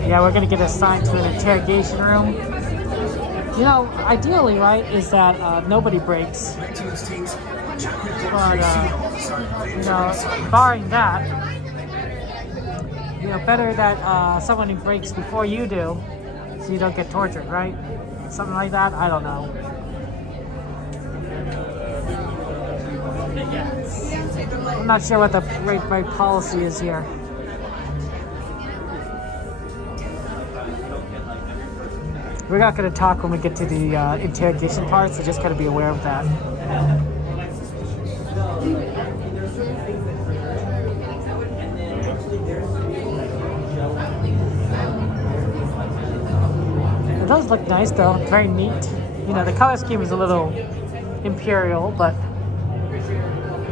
Yeah, we're gonna get assigned to an interrogation room. You know, ideally, right, is that nobody breaks. But, you know, barring that, you know, better that someone breaks before you do, so you don't get tortured, right? Something like that, I don't know. I'm not sure what the break policy is here. We're not going to talk when we get to the interrogation part, so just got to be aware of that. It does look nice though, very neat. You know, the color scheme is a little imperial, but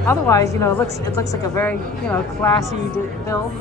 otherwise, you know, it looks like a very, you know, classy build.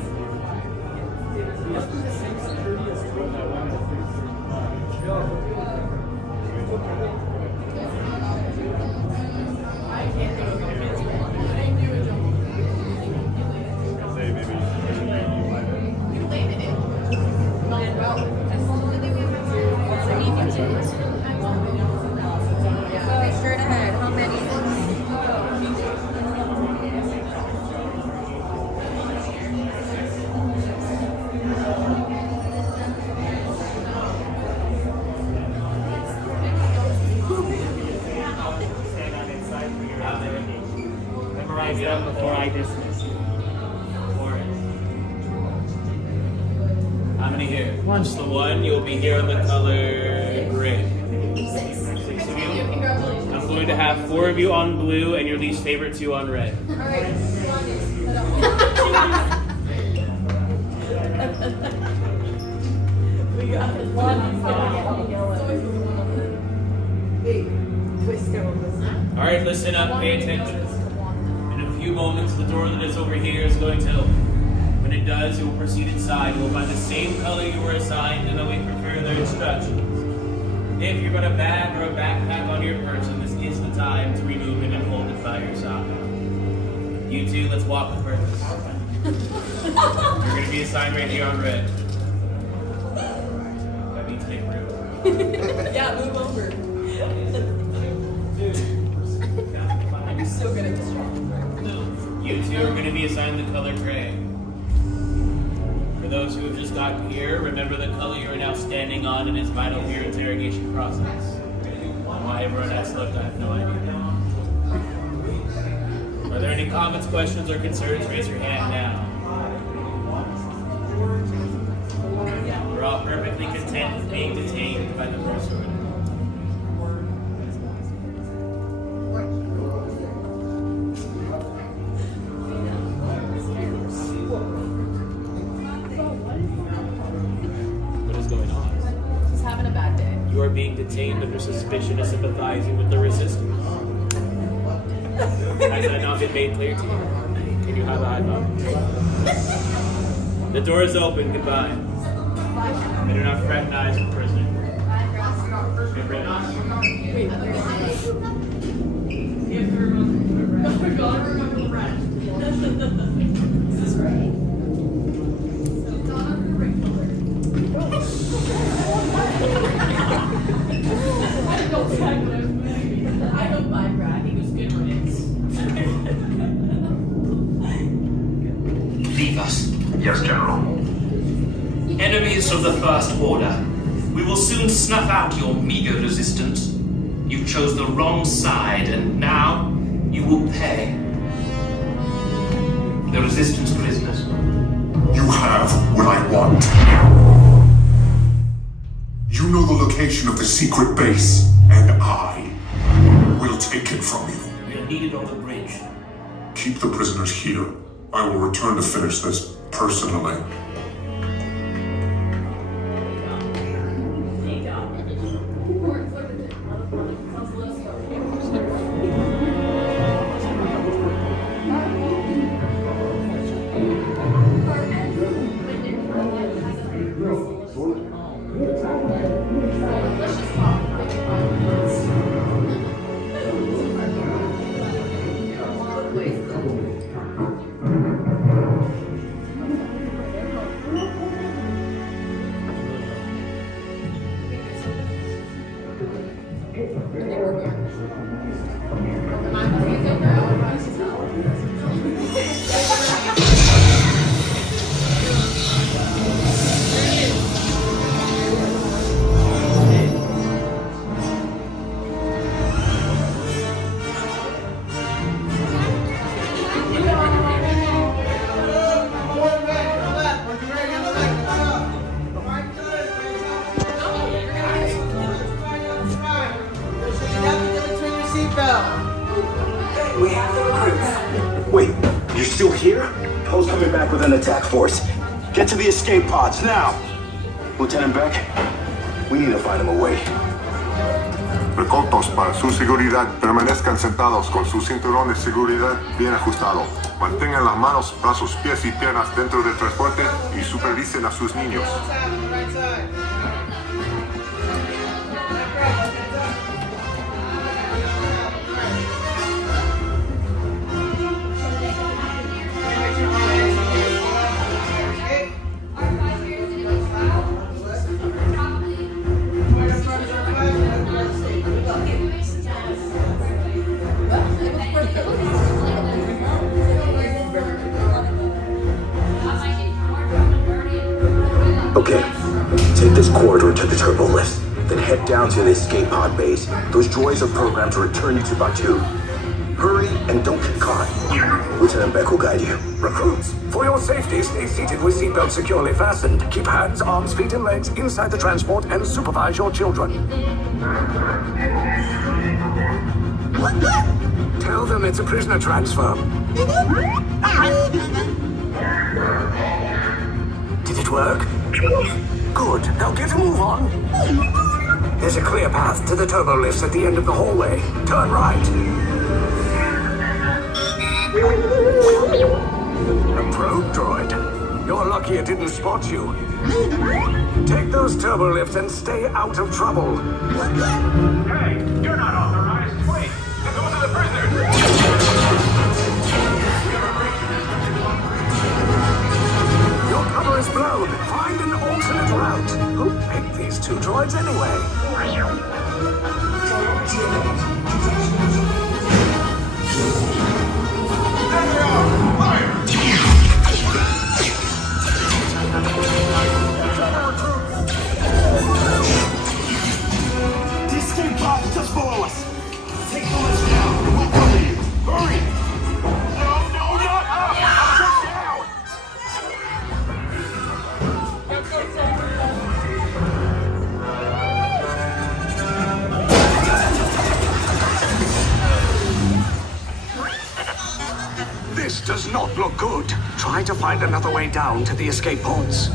Before I dismiss you. How many here? One. Just the one. You'll be here in the color gray. 6 of you. I'm going to have 4 of you on blue and your least favorite 2 on red. Alright. We got it. Alright, listen up, pay attention. In a few moments, the door that is over here is going to open. When it does, you will proceed inside. You will find the same color you were assigned and await for further instructions. If you've got a bag or a backpack on your person, this is the time to remove it and hold it by your side. You two, let's walk with purpose. You're going to be assigned right here on red. That means take room. Yeah, move over. I'm so good at this job. You two are going to be assigned the color gray. For those who have just gotten here, remember the color you are now standing on and is vital to your interrogation process. Why everyone else looked, I have no idea. Are there any comments, questions, or concerns? Raise your hand now. We're all perfectly content with being detained by the first order. You are being detained under suspicion of sympathizing with the resistance. Has that not been made clear to you? Can you have a high five? The door is open. Goodbye. I do not fraternize with prisoners. This is right. I don't mind Brad, he was good riddance. Leave us. Yes, General. Enemies of the First Order. We will soon snuff out your meager resistance. You chose the wrong side, and now you will pay. The resistance prisoners. You have what I want. You know the location of the secret base, and I will take it from you. We are needed on the bridge. Keep the prisoners here. I will return to finish this personally. We have the recruits. Wait, you're still here? Poe's coming back with an attack force. Get to the escape pods, now! Lieutenant Beck, we need to find him a way. Recautos, para su seguridad, permanezcan sentados con su cinturón de seguridad bien ajustado. Mantengan las manos, brazos, pies y piernas dentro del transporte y supervisen a sus niños. Okay, take this corridor to the turbo lift, then head down to the escape pod base. Those droids are programmed to return you to Batu. Hurry and don't get caught. Lieutenant Beck will guide you. Recruits, for your safety, stay seated with seatbelts securely fastened. Keep hands, arms, feet, and legs inside the transport and supervise your children. Tell them it's a prisoner transfer. Did it work? Good. Now get a move on. There's a clear path to the turbo lifts at the end of the hallway. Turn right. A probe droid. You're lucky it didn't spot you. Take those turbo lifts and stay out of trouble. Hey, you're not authorized. Wait, those are the prisoners. Your cover is blown. Find an alternate route. Who picked these two droids anyway? The escape pod is just below us. Take the lift down and we'll cover you. Hurry! No, not up! Get down! This does not look good. Try to find another way down to the escape pods.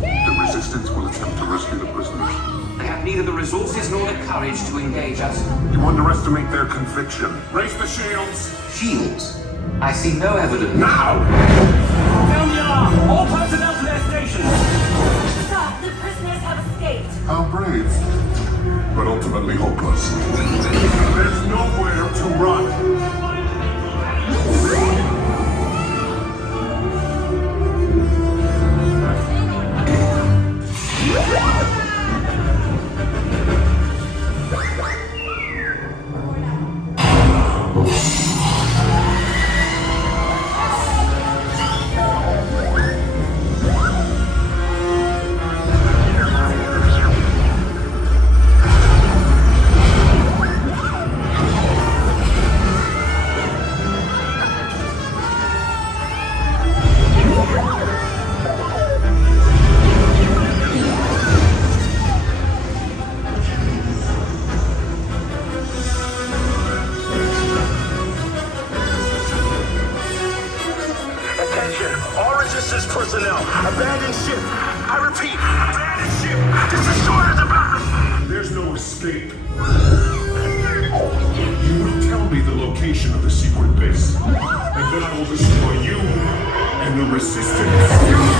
The resistance will attempt to rescue the prisoners. They have neither the resources nor the courage to engage us. You underestimate their conviction. Raise the shields! Shields? I see no evidence. Now! Down the alarm! All personnel to their stations! Sir, the prisoners have escaped. How brave. But ultimately hopeless. There's nowhere to run. Personnel, abandon ship. I repeat, abandon ship. This destroyer is about. There's no escape. You will tell me the location of the secret base, and then I will destroy you and the resistance.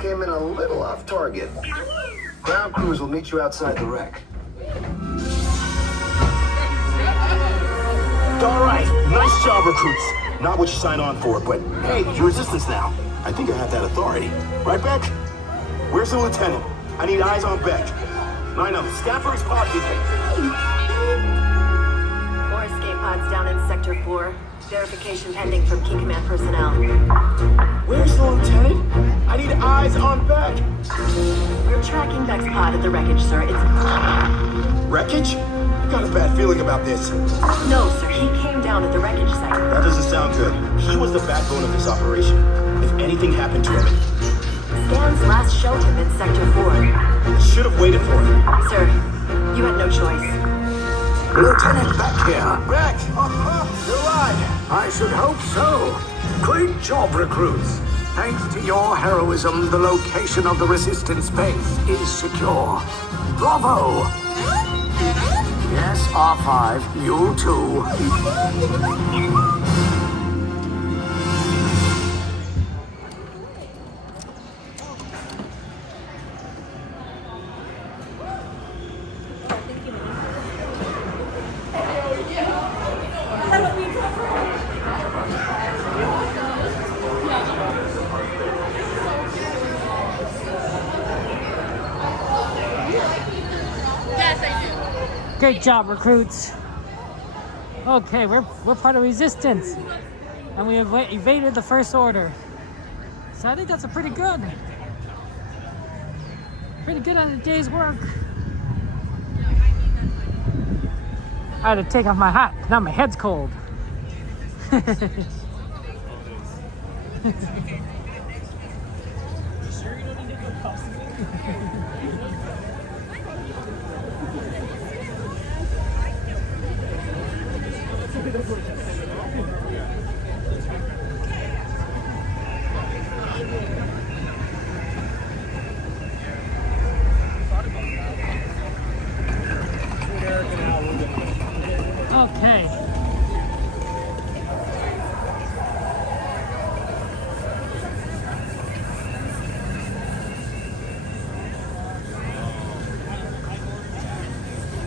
Came in a little off target. Ground crews will meet you outside the wreck. All right, nice job, recruits. Not what you signed on for, but hey, you're resistance now. I think I have that authority. Right, Beck? Where's the lieutenant? I need eyes on Beck. Line up, Stafford's pod people. More escape pods down in Sector 4. Verification pending from Key Command personnel. Where's the lieutenant? I need eyes on Beck. We're tracking Beck's pod at the wreckage, sir. It's... Wreckage? I got a bad feeling about this. No, sir. He came down at the wreckage site. That doesn't sound good. He was the backbone of this operation. If anything happened to him... Scans last showed him in Sector 4. I should have waited for him. Sir, you had no choice. Lieutenant Beck here. Beck! You're alive! I should hope so. Great job, recruits. Thanks to your heroism, the location of the resistance base is secure. Bravo! Yes, R5, you too. Great job, recruits. Okay, we're part of resistance, and we have evaded the First Order. So I think that's a pretty good on a day's work. I had to take off my hat. Now my head's cold. Okay.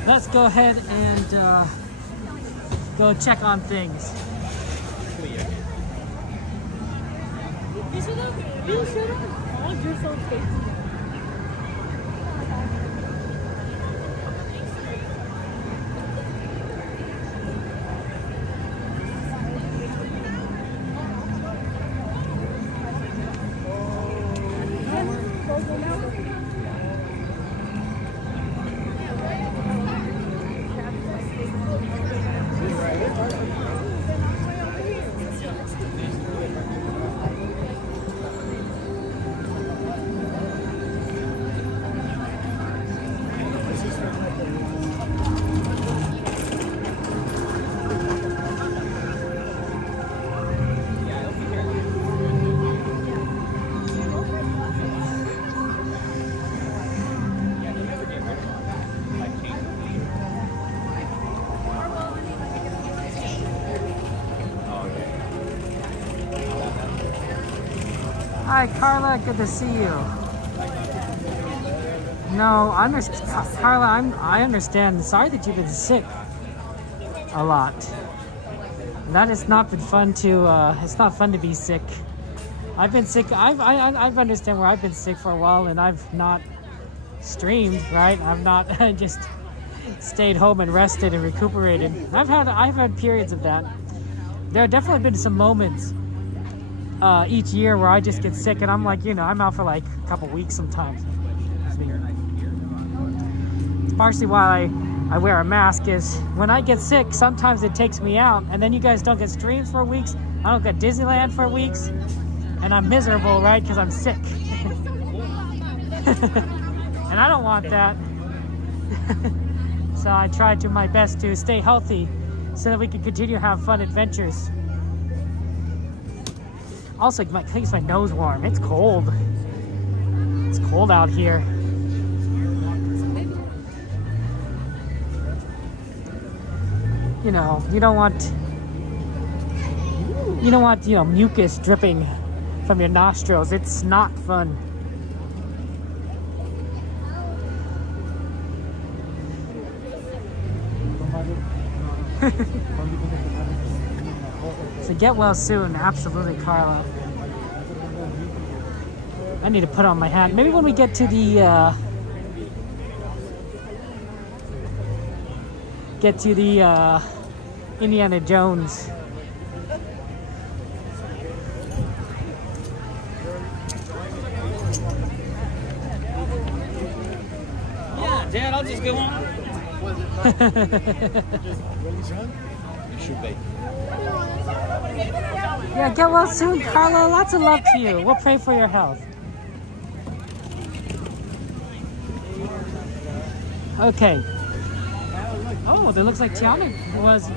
Let's go ahead and go check on things. Hi, Carla. Good to see you. No, Carla. I understand. Sorry that you've been sick a lot. That has not been fun to. It's not fun to be sick. I've been sick. I've understand where I've been sick for a while, and I've not streamed. Right? I've not just stayed home and rested and recuperated. I've had periods of that. There have definitely been some moments each year where I just get sick, and I'm like, I'm out for like a couple weeks sometimes. It's partially why I wear a mask, is when I get sick, sometimes it takes me out, and then you guys don't get streams for weeks. I don't get Disneyland for weeks, and I'm miserable, right? Because I'm sick. And I don't want that. So I try to my best to stay healthy so that we can continue to have fun adventures. Also, it keeps my nose warm. It's cold. It's cold out here. You don't want mucus dripping from your nostrils. It's not fun. So get well soon. Absolutely, Carla. I need to put on my hat. Maybe when we get to the Indiana Jones. Yeah, Dad, I'll just go on. Yeah, get well soon, Carla. Lots of love to you. We'll pray for your health. Okay. Oh, it looks like Tiana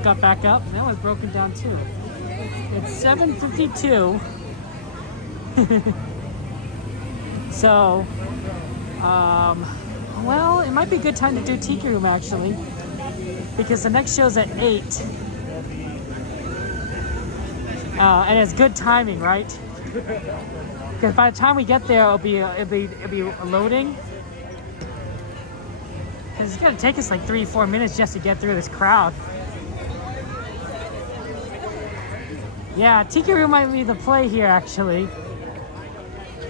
got back up. That was broken down too. It's 7:52. So, well, it might be a good time to do Tiki Room actually, because the next show's at 8. And it's good timing, right? Because by the time we get there, it'll be loading. Because it's gonna take us like 3-4 minutes just to get through this crowd. Yeah, Tiki Room might be the play here actually,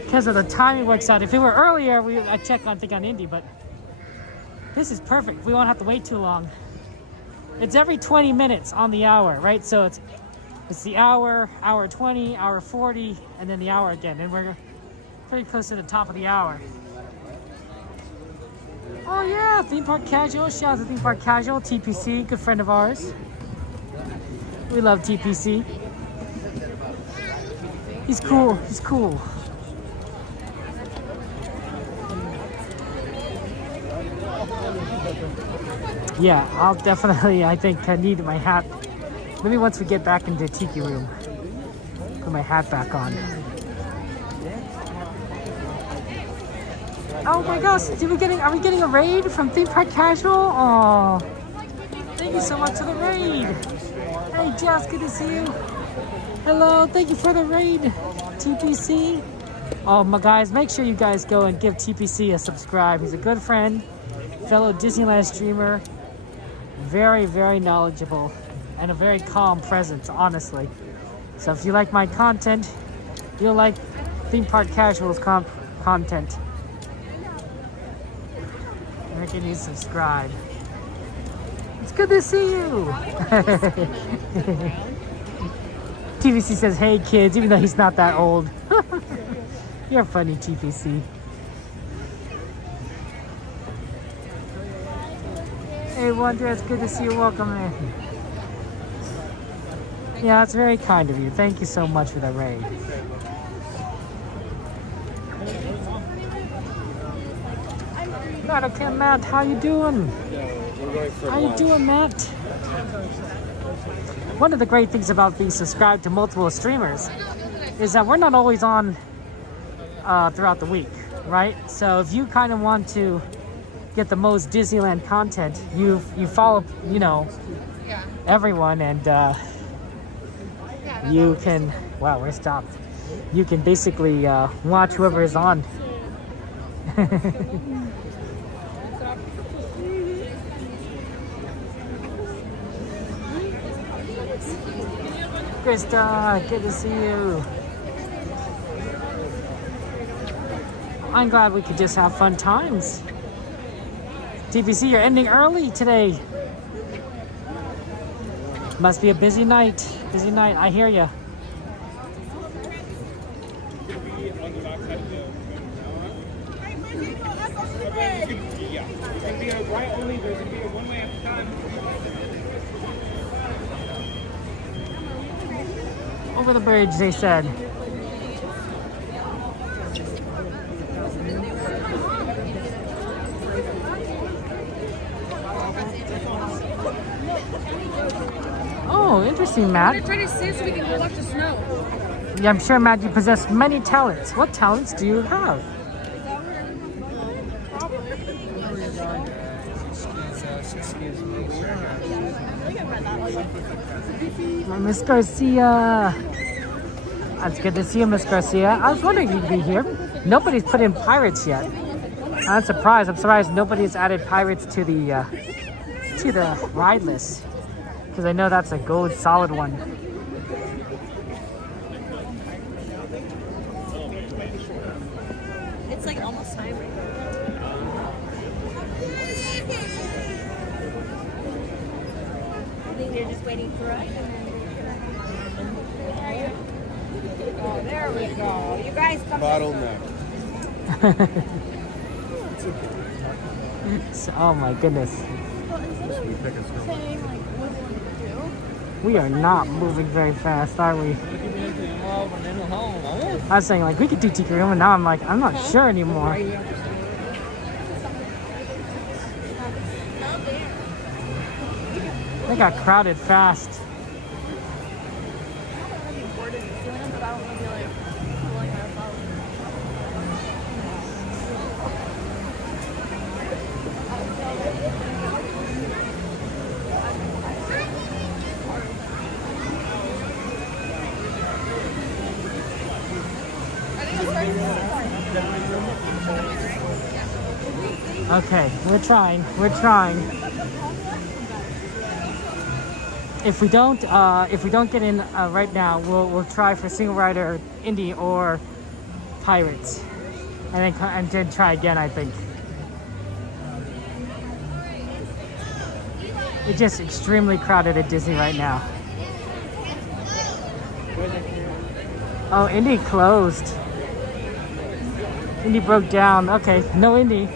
because of the timing works out. If it were earlier, I'd check on Indy, but this is perfect. We won't have to wait too long. It's every 20 minutes on the hour, right? So it's the hour 20, hour 40, and then the hour again. And we're pretty close to the top of the hour. Oh yeah, Theme Park Casual. Shout out to Theme Park Casual, TPC, good friend of ours. We love TPC. He's cool, he's cool. Yeah, I'll definitely, I think, need my hat. Maybe once we get back into Tiki Room, put my hat back on. Oh my gosh, are we getting a raid from Theme Park Casual? Oh, thank you so much for the raid. Hey Jess, good to see you. Hello, thank you for the raid, TPC. Oh my guys, make sure you guys go and give TPC a subscribe. He's a good friend, fellow Disneyland streamer, very, very knowledgeable, and a very calm presence, honestly. So if you like my content, you'll like Theme Park Casual's content. Make sure you subscribe. It's good to see you. TPC says, hey kids, even though he's not that old. You're funny, TPC. Hey Wonder, it's good to see you. Welcome in. Yeah, it's very kind of you. Thank you so much for the raid. Okay, Matt, how you doing? How you doing, Matt? One of the great things about being subscribed to multiple streamers is that we're not always on throughout the week, right? So if you kind of want to get the most Disneyland content, you follow, you know, everyone, and you can, wow, we're stopped. You can basically watch whoever is on. Krista, good to see you. I'm glad we could just have fun times. TPC, you're ending early today. Must be a busy night. Busy night, I hear ya. Over the bridge, they said. Oh, interesting, Matt. I'm trying to see so we can go watch the snow. Yeah, I'm sure, Matt, you possess many talents. What talents do you have? Miss Garcia. It's good to see you, Miss Garcia. I was wondering if you'd be here. Nobody's put in pirates yet. I'm surprised. I'm surprised nobody's added pirates to the ride list, because I know that's a gold solid one. just waiting for us. Oh, there we go. You guys come. Bottleneck. So, oh my goodness. We are not moving very fast, are we? I was saying like we could do Tiki Room, and now I'm like I'm not sure anymore. They got crowded fast. Okay, we're trying. If we don't get in right now, we'll try for single rider, indie, or pirates, and then try again. I think it's just extremely crowded at Disney right now. Oh, indie closed. Indie broke down. Okay, no indie.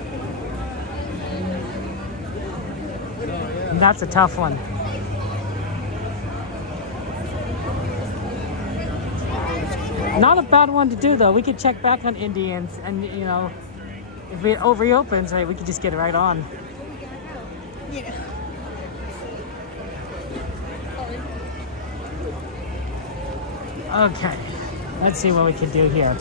That's a tough one. Not a bad one to do though. We could check back on Indians, and you know, if it reopens, right, we could just get it right on. Yeah. Okay, let's see what we can do here.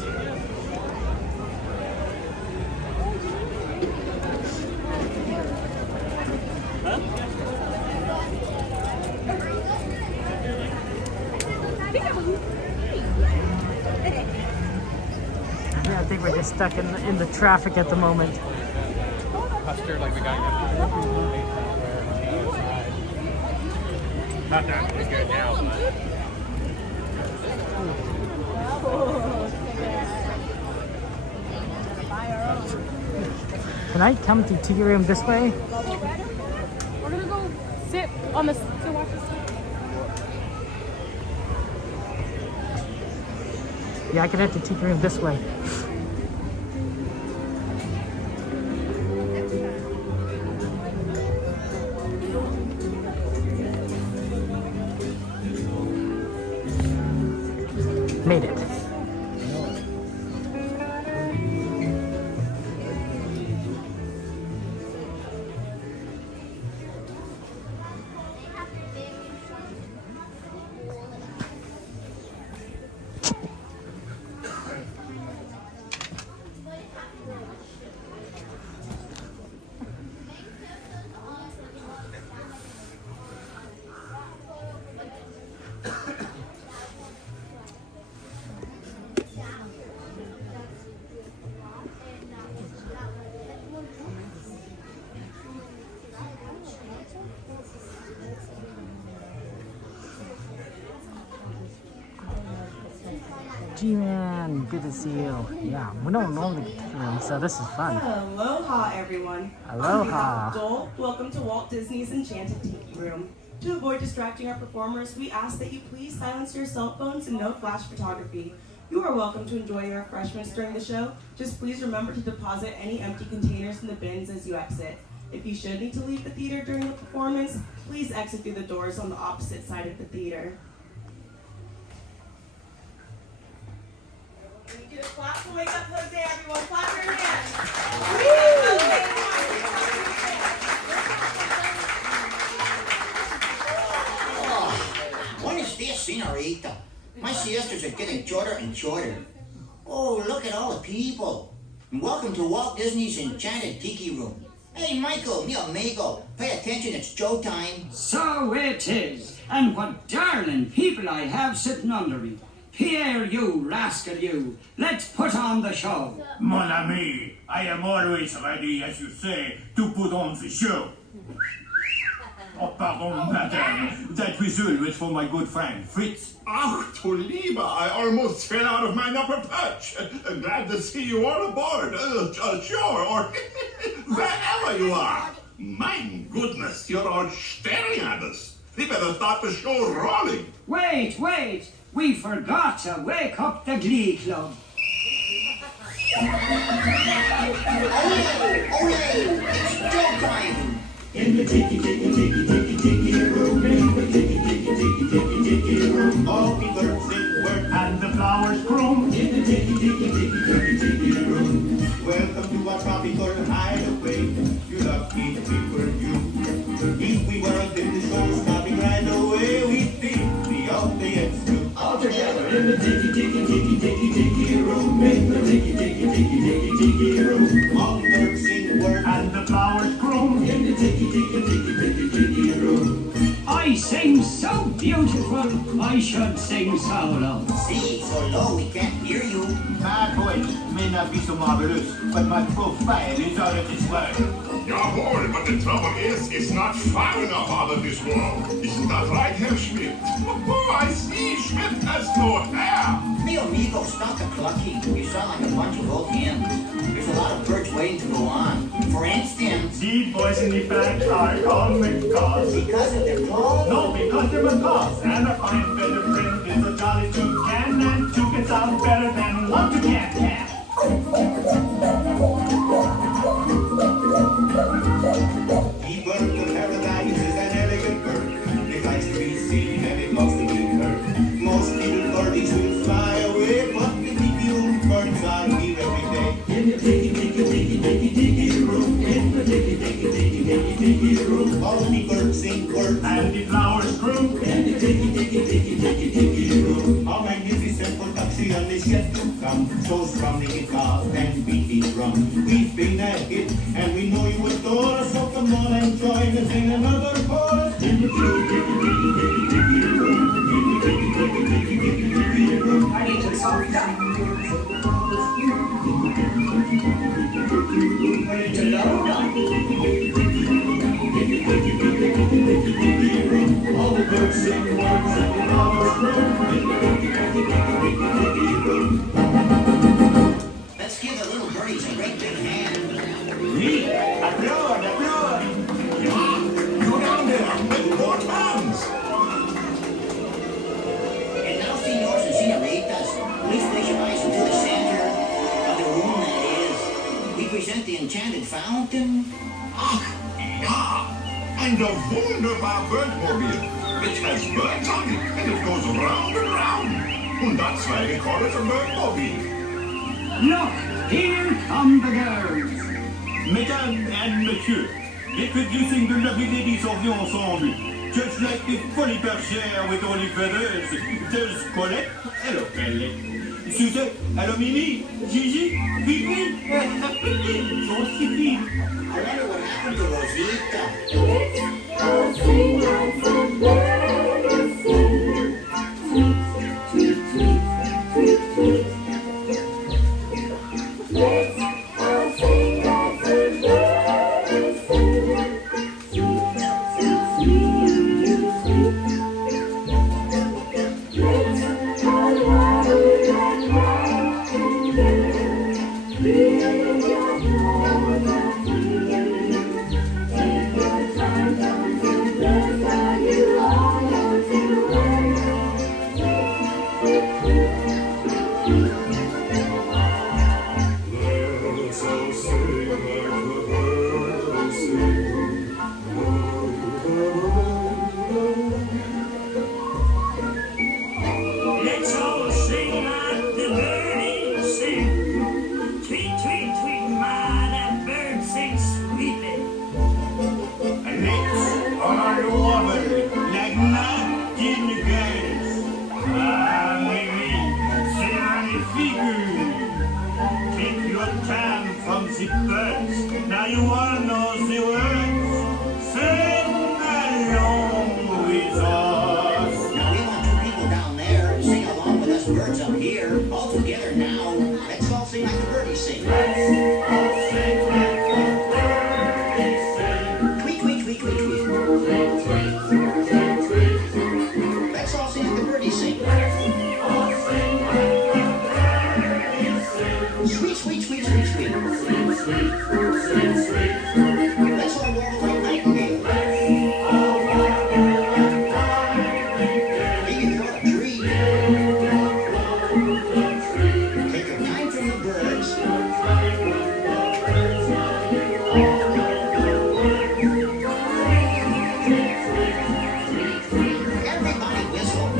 Yeah, I think we're just stuck in the traffic at the moment. Custard, like we got yesterday. Not that really good now, but. Can I come to Tiki Room this way? We're gonna go sit on the to watch the sun. Yeah, I can head to Tiki Room this way. Made it. G-Man, good to see you. Yeah, we don't normally get to Room, so this is fun. Aloha, everyone. Aloha. On behalf of Dole, welcome to Walt Disney's Enchanted Tiki Room. To avoid distracting our performers, we ask that you please silence your cell phones and no flash photography. You are welcome to enjoy your refreshments during the show. Just please remember to deposit any empty containers in the bins as you exit. If you should need to leave the theater during the performance, please exit through the doors on the opposite side of the theater. We need you to clap to wake up Jose, everyone. Clap your hands. What is this, senorita? My siestas are getting shorter and shorter. Oh, look at all the people. And welcome to Walt Disney's Enchanted Tiki Room. Hey, Michael, mi amigo, pay attention, it's showtime. So it is. And what darling people I have sitting under me. Pierre, you rascal, you. Let's put on the show. Mon ami, I am always ready, as you say, to put on the show. Oh, pardon, madame. That whistle was for my good friend, Fritz. Ach, du Lieber, I almost fell out of my upper perch. Glad to see you all aboard. Sure, or wherever you are. My goodness, you're all staring at us. We better start the show rolling. Wait, wait! We forgot to wake up the Glee Club. Ole! It's showtime! In the tiki room, in the tiki room, all the birds sing word and the flowers groom. In the tiki room, welcome to our tropical hideaway. You lucky people, you. If we weren't in the show stopping right away, we'd think the audience too. All together in the tiki room, in the tiki room, all the birds sing word and the flowers groom. In the tiki room. I sing so beautiful, I should sing so low. See, so low we can't hear you. My voice may not be so marvelous, but my profile is out of this world. Jawohl, but the trouble is, it's not far enough out of this world. Isn't that right, Herr Schmidt? Oh, I see, Schmidt has no hair. Mi amigo, stop the clucking. You sound like a bunch of old hens. There's a lot of birds waiting to go on. For instance, The boys in the back are called macaws. because of their clothes. No, because they're macaws. And a fine feather friend is a jolly toucan, and two can sound better than one toucan can. The bird of paradise is an elegant bird. It likes to be seen and it loves to be heard. Most little birdies will fly away, but the tiki room birds are here every day. In the tiki room, in the tiki room, All the birds sing words and the flowers groom. In the tiki room. A magnificent production is yet to come. So strum the guitar and beat the drum. We've been a hit and we know you adore us. So come on and join us in another chorus. In the tiki room, in the tiki room. I need to solve that. Ready to load up. All the birds sing words and the flowers groom. Let's give the little birdies a great big hand. Me? Applaud, applaud. Yeah, you down there with both hands. And now, senors and senoritas, please place your eyes into the center of the room that is. We present the Enchanted Fountain. Ach, ja. And the wunderbar Birdmobile. It has birds on it, and it goes round and round. Und that's why we call it a Birdmobile. Look, here come the girls. Mesdames and messieurs, introducing the lovely ladies of the ensemble. Just like the funny bergère with only feathers, there's Colette. Hello, Colette. Suzette. Hello, Mimi. Gigi. Fifi. Fifi. So Fifi. I wonder what happened to Rosita. Let's all sing like the birdies sing. Tweet, tweet, tweet, my, that bird sings sweetly. Let's all wobble like nightingales. Magnifique. Take your time from the birds. Now you all know the words. Sing along with us. Now we want two people down there to sing along with us birds up here. All together now. Let's all sing like the birdies sing. Tweet, tweet, tweet, tweet, tweet. Let's all sing like the birdies sing. Sweet, sweet, sweet, sweet, sweet. Let's all warble like nightingales. Everybody whistle.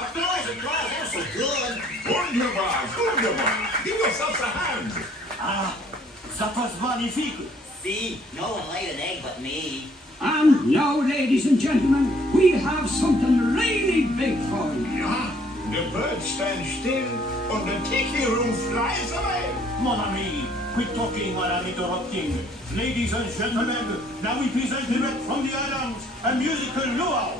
Applause, applause, that was so good. Wunderbar, wunderbar. Give yourselves a hand. Ah, that was magnifique. See, no one laid an egg but me. And now, ladies and gentlemen, we have something really big for you. Yeah, the bird stands still and the Tiki room flies away. Mon ami, quit talking while I'm interrupting. Ladies and gentlemen, now we present direct from the islands a musical luau.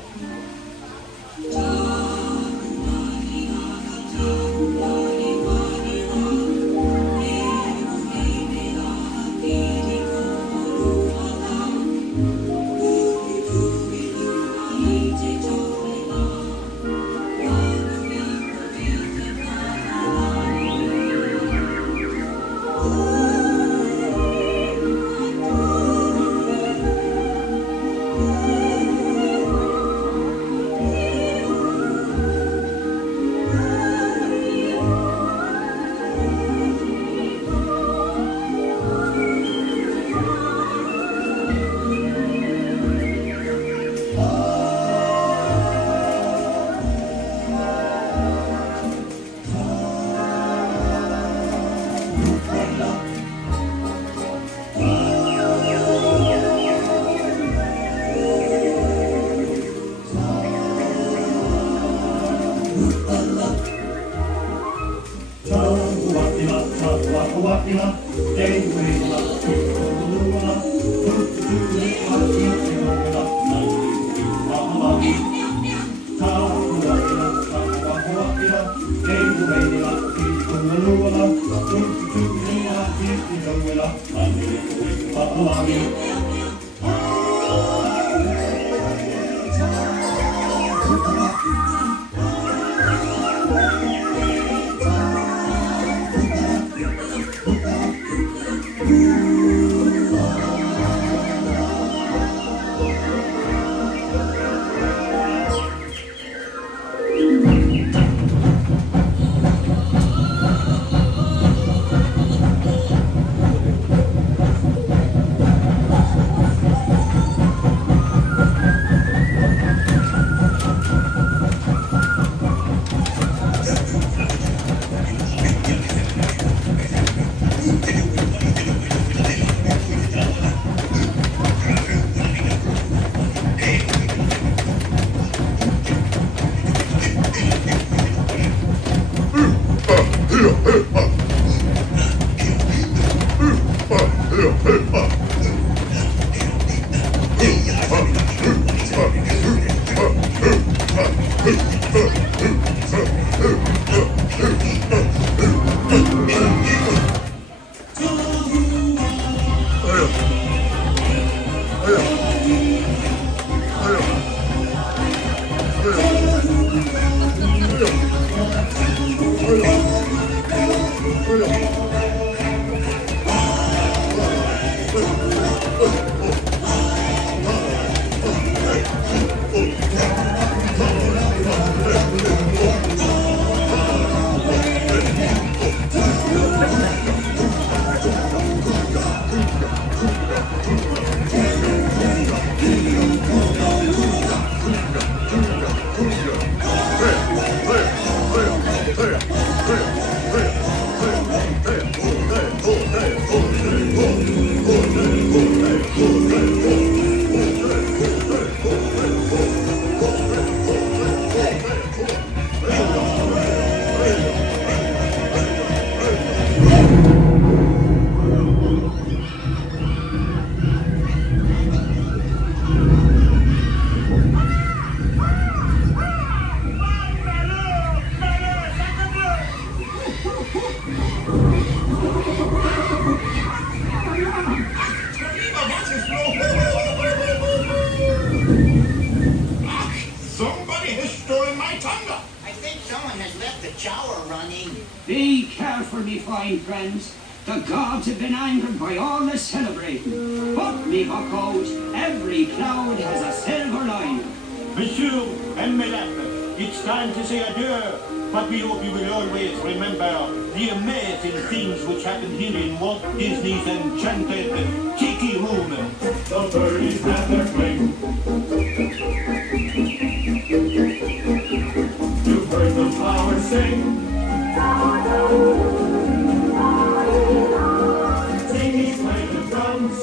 careful, me fine friends. The gods have been angered by all the celebrating. But me buckos, every cloud has a silver lining. Monsieur and Madame, it's time to say adieu. But we hope you will always remember the amazing things which happened here in Walt Disney's Enchanted Tiki Room. The birdies have their fling. You've heard the flowers sing. Tiki's play the drums.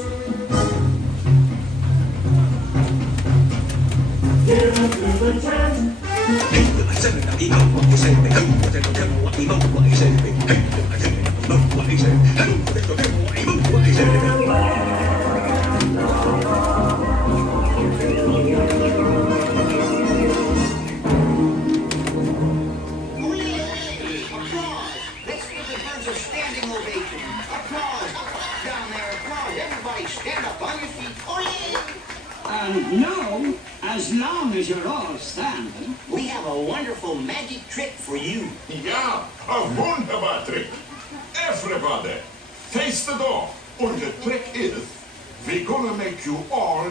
Give them to the chant. And now, as long as you're all standing, we have a wonderful magic trick for you. Ja, a wunderbar trick. Everybody, face the door. And the trick is, we're gonna make you all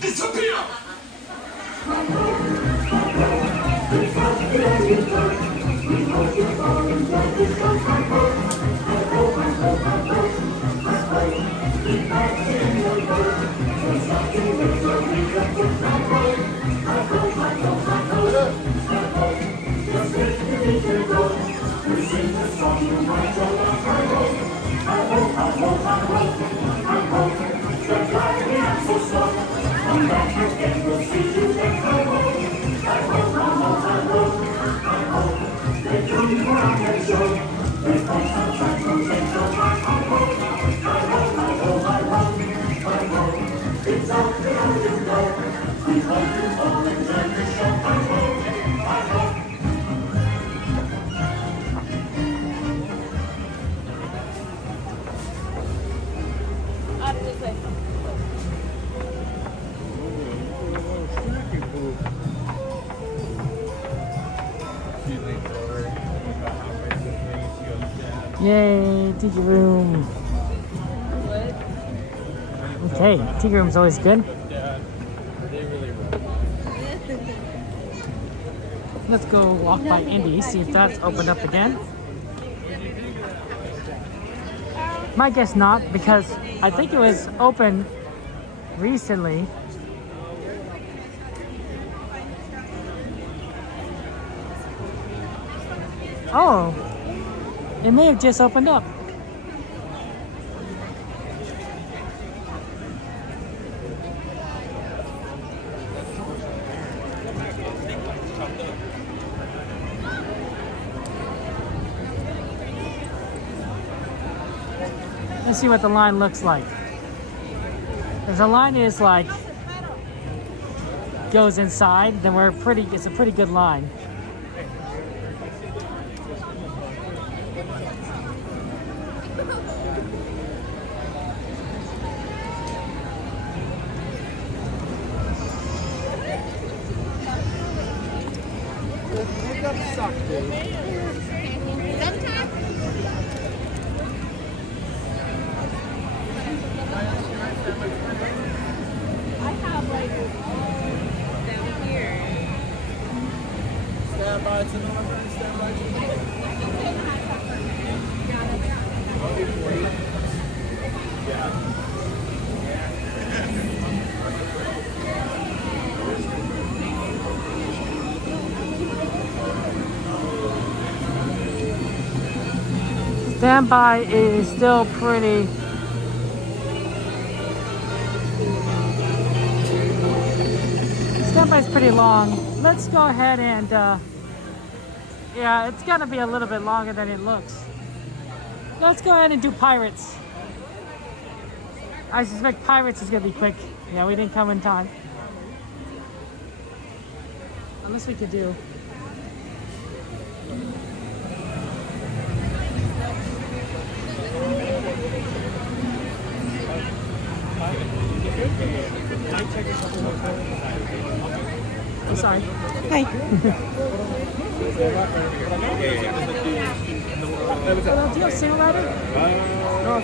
disappear. Yay, Tiki Room. Okay, Tiki Room's always good. Let's go walk by Indy, see if that's opened up again. My guess not, because I think it was open recently. Oh, it may have just opened up. Let's see what the line looks like. If the line is like goes inside, then it's a pretty good line. Standby is still pretty. Standby is pretty long. Let's go ahead and, yeah, it's gonna be a little bit longer than it looks. Let's go ahead and do Pirates. I suspect Pirates is gonna be quick. Yeah, we didn't come in time. Unless we could do. I'm sorry. Hi. what's up? Do you have single rider? No,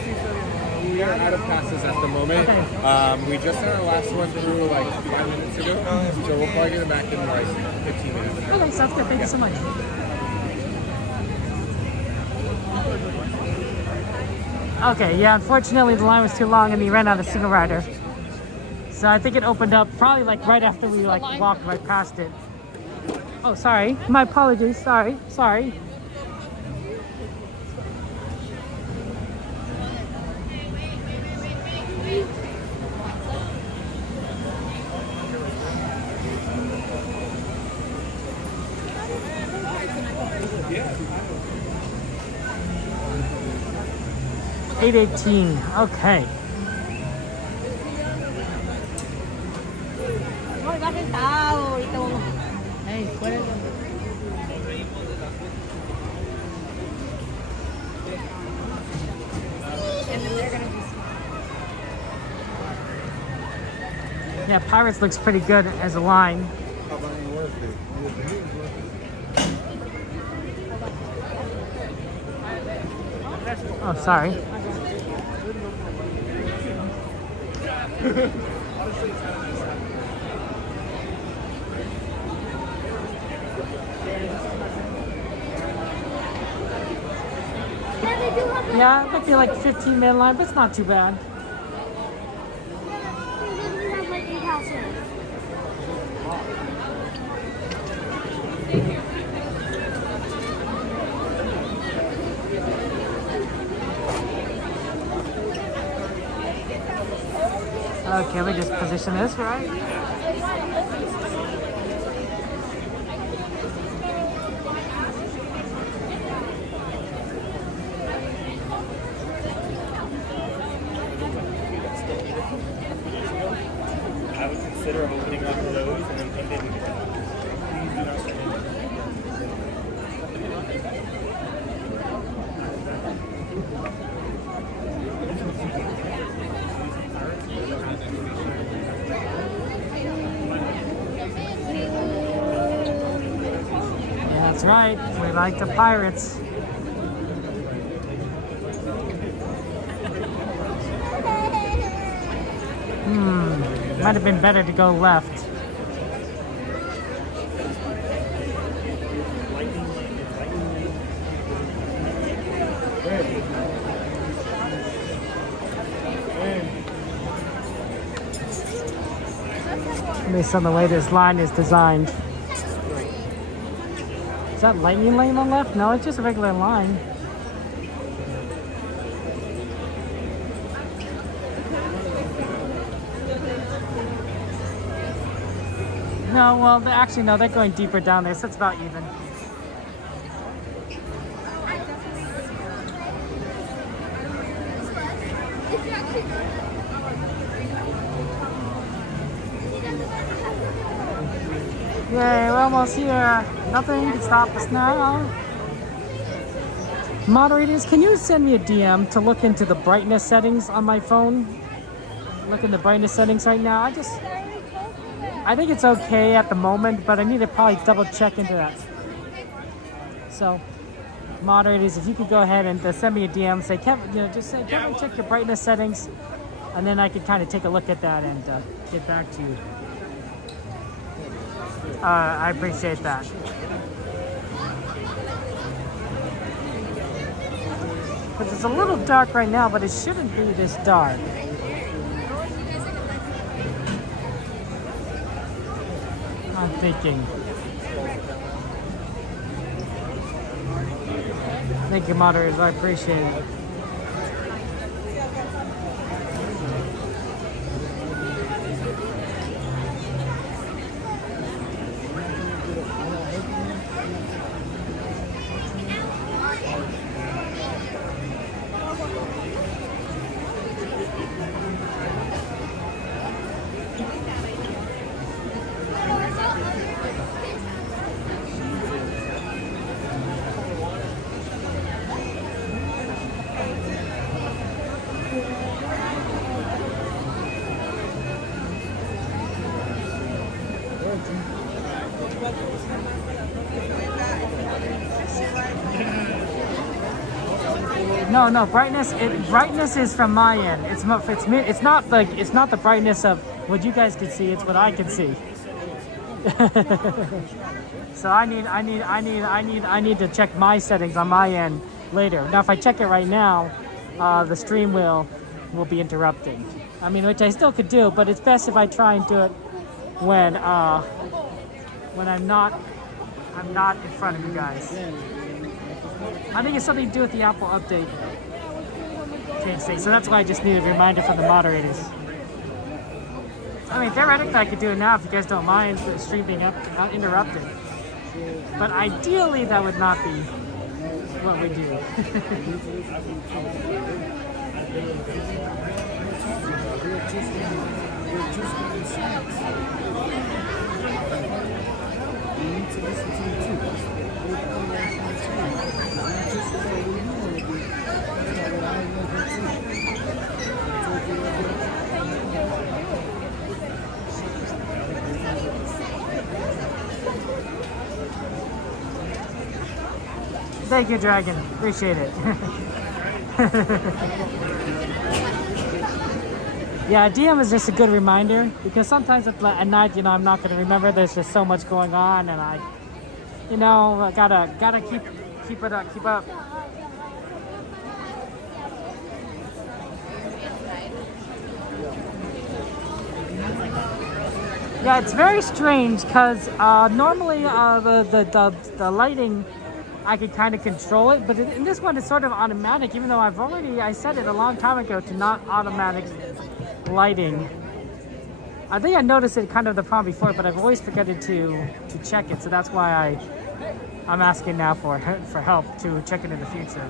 we are out of passes at the moment. Okay. We just sent our last one through like 5 minutes ago, so we'll probably get it back in like 15 minutes. Okay, sounds good. Thank you so much. Okay, yeah, unfortunately the line was too long and we ran out of single rider. So I think it opened up probably like right after we like walked right past it. Oh, sorry. My apologies. Sorry. Sorry. Yeah. 8:18. Okay. Hey, puedes. Yeah, Pirates looks pretty good as a line. Oh, sorry. Yeah, it might be like 15-man line, but it's not too bad. Okay, let me just position this right. I would consider opening up those and then continuing to go. Please do not start. That's right, we like the Pirates. Might have been better to go left. Based on the way this line is designed. Is that lightning lane on the left? No, it's just a regular line. No, well, actually, no, they're going deeper down there, so it's about even. Yay, we're almost here. Nothing can stop us now. Moderators, can you send me a DM to look into the brightness settings on my phone? Look in the brightness settings right now. I think it's okay at the moment, but I need to probably double check into that. So, moderators, if you could go ahead and send me a DM, say, Kevin, just say, Kevin, check your brightness settings, and then I could kind of take a look at that and get back to you. I appreciate that. Because it's a little dark right now, but it shouldn't be this dark. I'm thinking. Thank you, moderators. I appreciate it. No. Brightness is from my end. It's not the brightness of what you guys can see. It's what I can see. So I need to check my settings on my end later. Now, if I check it right now, the stream will be interrupting. I mean, which I still could do, but it's best if I try and do it when I'm not in front of you guys. I think it's something to do with the Apple update change thing, so that's why I just need a reminder from the moderators. I mean, theoretically, I could do it now if you guys don't mind the stream being not interrupted. But ideally, that would not be what we do. Thank you, Dragon. Appreciate it. Yeah, DM is just a good reminder because sometimes at night, I'm not going to remember. There's just so much going on, and I gotta keep up. Yeah, it's very strange because normally the lighting, I could kind of control it, but in this one it's sort of automatic, even though I said it a long time ago to not automatic lighting. I think I noticed it kind of the problem before, but I've always forgotten to check it, so that's why I'm asking now for help to check it in the future.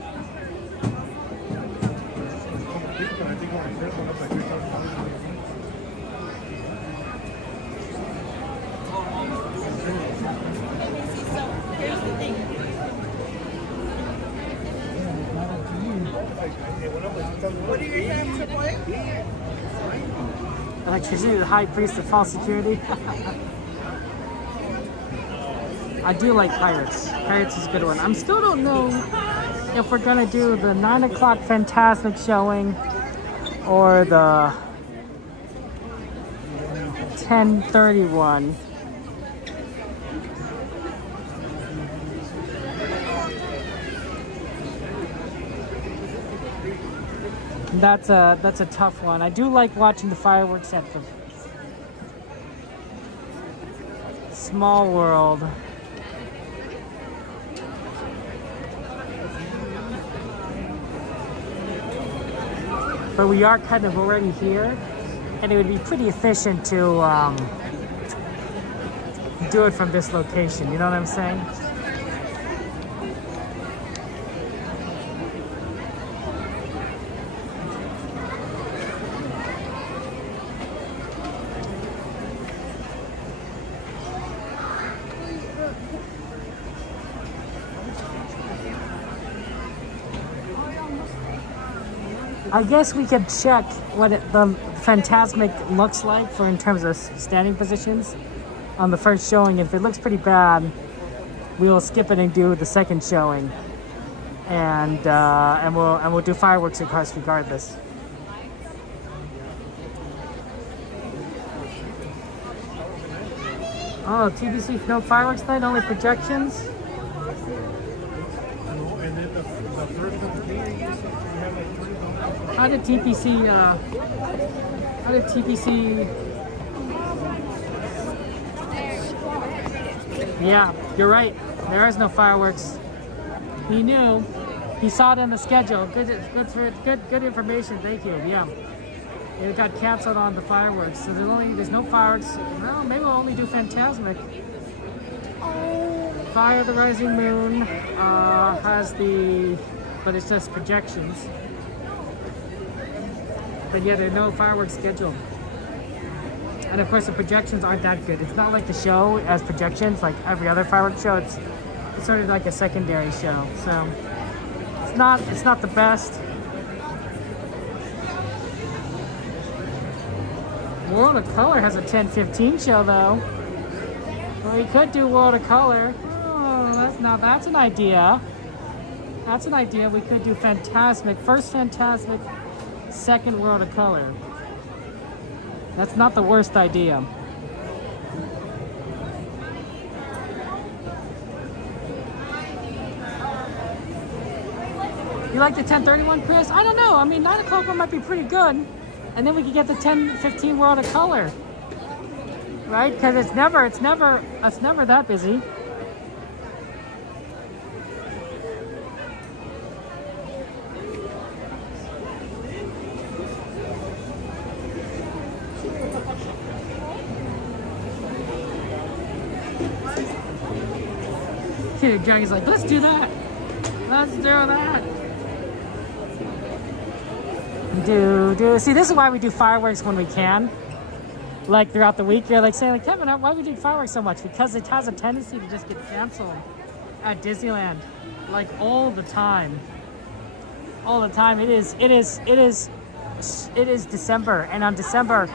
What are your games to play? Electricity, the high priest of false security. I do like Pirates. Pirates is a good one. I still don't know if we're gonna do the 9 o'clock Fantasmic showing or the 10:30 one. That's a tough one. I do like watching the fireworks at the Small World. But we are kind of already here, and it would be pretty efficient to do it from this location. You know what I'm saying? I guess we could check what the Fantasmic looks like in terms of standing positions on the first showing. If it looks pretty bad, we will skip it and do the second showing, and we'll do fireworks, of course, regardless. Oh, TBC no fireworks night, only projections. How did TPC, yeah, you're right. There is no fireworks. He knew. He saw it on the schedule. Good information. Thank you. Yeah. It got canceled on the fireworks. So there's no fireworks. Well, maybe we'll only do Fantasmic. Fire the Rising Moon but it's just projections. But yeah, there are no fireworks scheduled. And of course the projections aren't that good. It's not like the show as projections, like every other fireworks show. It's sort of like a secondary show. So it's not the best. World of Color has a 10:15 show though. Well, we could do World of Color. Oh, that's an idea. That's an idea. We could do Fantasmic. First Fantasmic, second World of Color. That's not the worst idea. You like the 10:31, Chris? I don't know. I mean, 9 o'clock one might be pretty good. And then we could get the 10:15 World of Color. Right? Because it's never that busy. Jackie's like, let's do that. Let's do that. See, this is why we do fireworks when we can. Like throughout the week, you're like saying, like, Kevin, why do we do fireworks so much? Because it has a tendency to just get canceled at Disneyland, like all the time. All the time. It is December, and on December,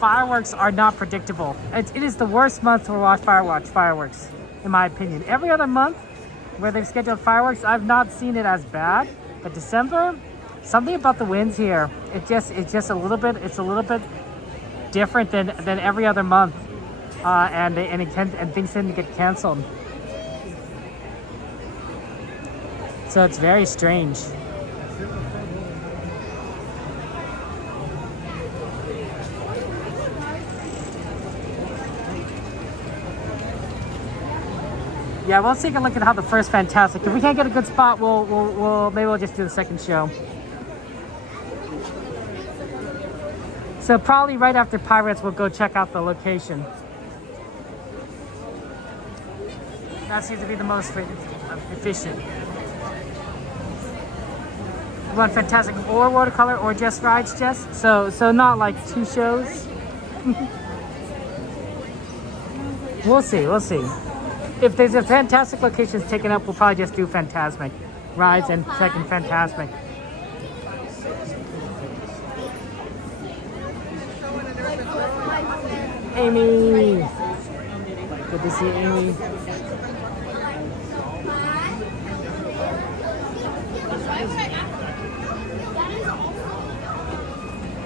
fireworks are not predictable. It is the worst month to watch fireworks, in my opinion. Every other month where they've scheduled fireworks, I've not seen it as bad. But December, something about the winds here, it's just a little bit different than every other month, and things tend to get canceled. So it's very strange. Yeah, we'll take a look at how the first Fantastic. If we can't get a good spot, maybe we'll just do the second show. So probably right after Pirates, we'll go check out the location. That seems to be the most efficient. You want Fantastic or Watercolor or just rides, Jess? So not like two shows. We'll see. If there's a Fantastic locations taken up, we'll probably just do Fantasmic rides and second Fantasmic. Amy! Good to see Amy.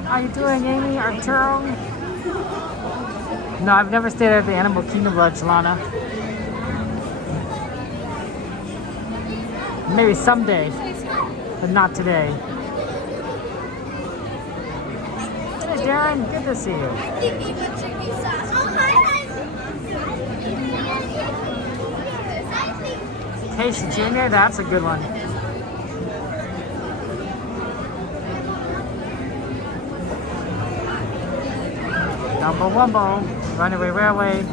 How you doing, Amy? Arturo? No, I've never stayed at the Animal Kingdom Lodge, Lana. Maybe someday, but not today. Hey, Darren, good to see you. Casey Jr., that's a good one. Dumbo Wumbo, Runaway Railway,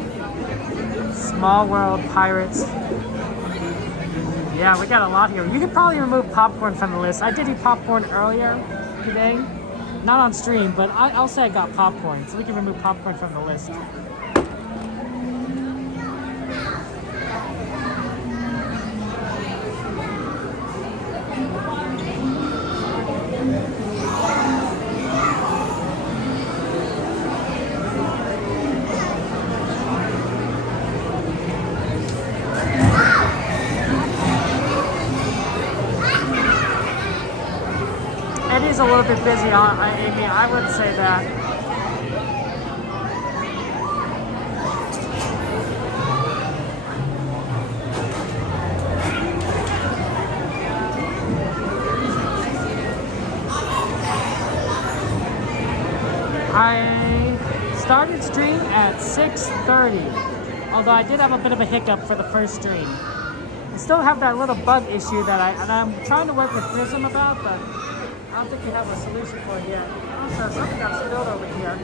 Small World, Pirates. Yeah, we got a lot here. You could probably remove popcorn from the list. I did eat popcorn earlier today. Not on stream, but I'll say I got popcorn, so we can remove popcorn from the list. A little bit busy, Amy. I would say that. I started stream at 6:30, although I did have a bit of a hiccup for the first stream. I still have that little bug issue that I'm trying to work with Prism about, but I don't think we have a solution for it yet. Also, something got spilled over here.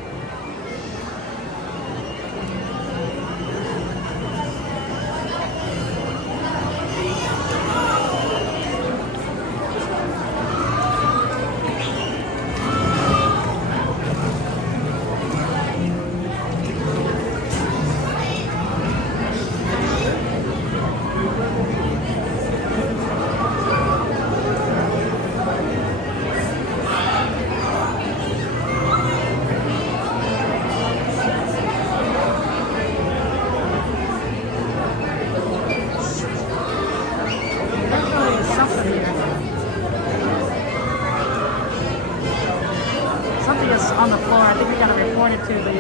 is on the floor. I think we gotta report it to the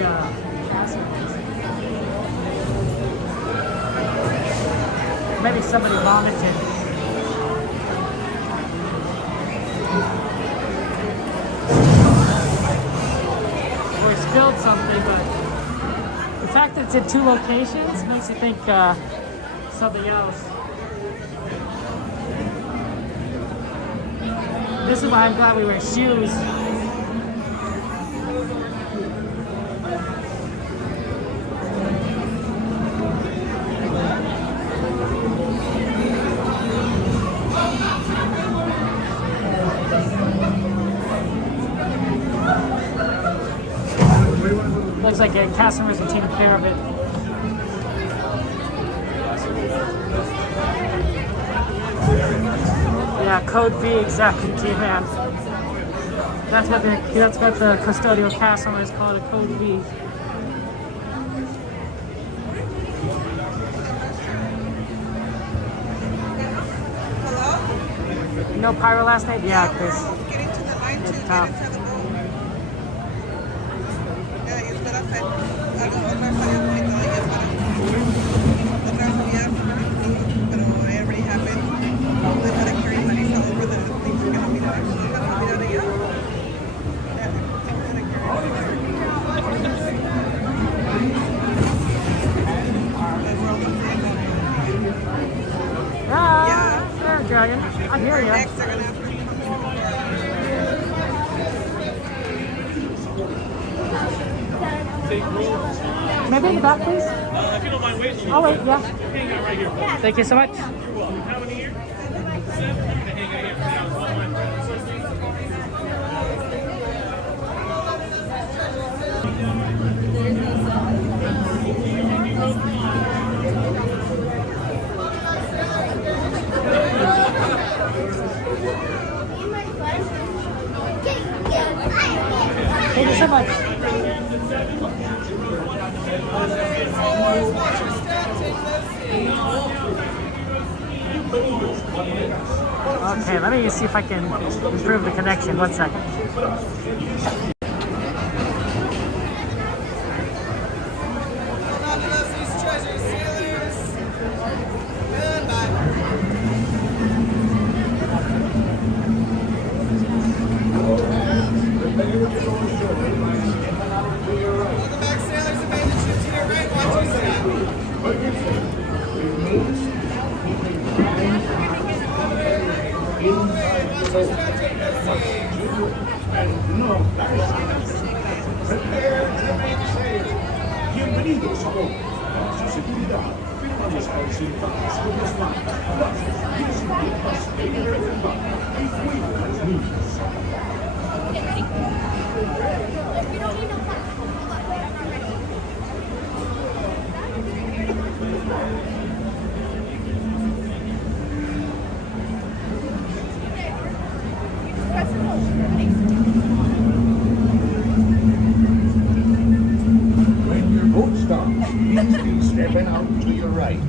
maybe somebody vomited. Or spilled something, but the fact that it's in 2 locations makes you think something else. This is why I'm glad we wear shoes. Looks like cast members are taking care of it. Yeah, code B exactly, G-Man. That's what the custodial cast members call it, a code B. Hello? You know Pyro last night? Yeah, Chris. Getting to the line to It's get tough. into the boat. Yeah, y usted hace algo, otra falla bonito de ella para otra falla, pero everybody happened. They had to carry Marisa over the thing to get a mirar. ¿Para mirar ella? Yeah, they had to carry Yeah, Dragon. I hear you. Next, they're gonna have to Maybe in the back, please? If you don't mind waiting, I'll wait, yeah. hang out right here. Thank you so much. You're welcome. How many here? 7. You can hang out here for now. It's one of my Thank you so much. Okay, let me see if I can improve the connection. 1 second. Bienvenidos a bordo. Su seguridad. Permanezcan sentados con las manos dadas y desinfectas en el reservado. Y cuiden a los niños. When your boat stops, please be stepping out to your right.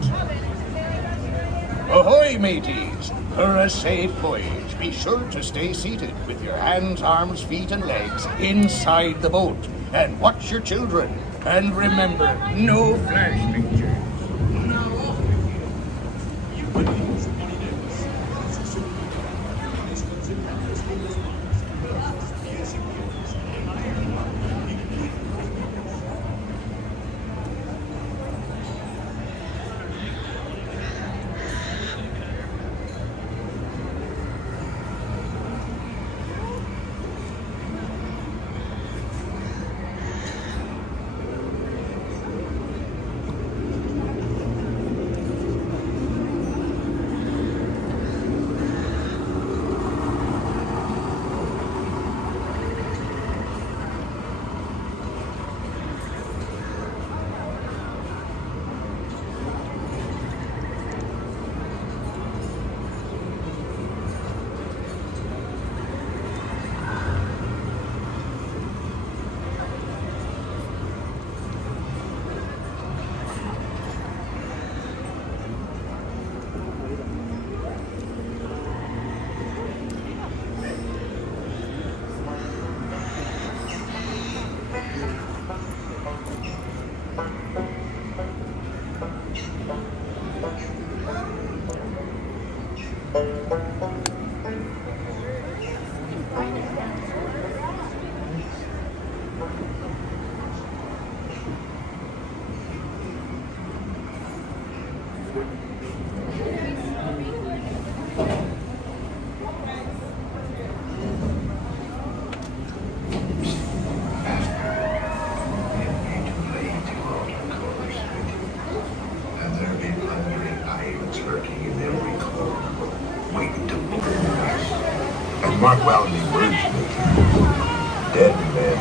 Ahoy, mateys! For a safe voyage, be sure to stay seated with your hands, arms, feet, and legs inside the boat. And watch your children. And remember, no flash pictures. overwhelming version of dead men.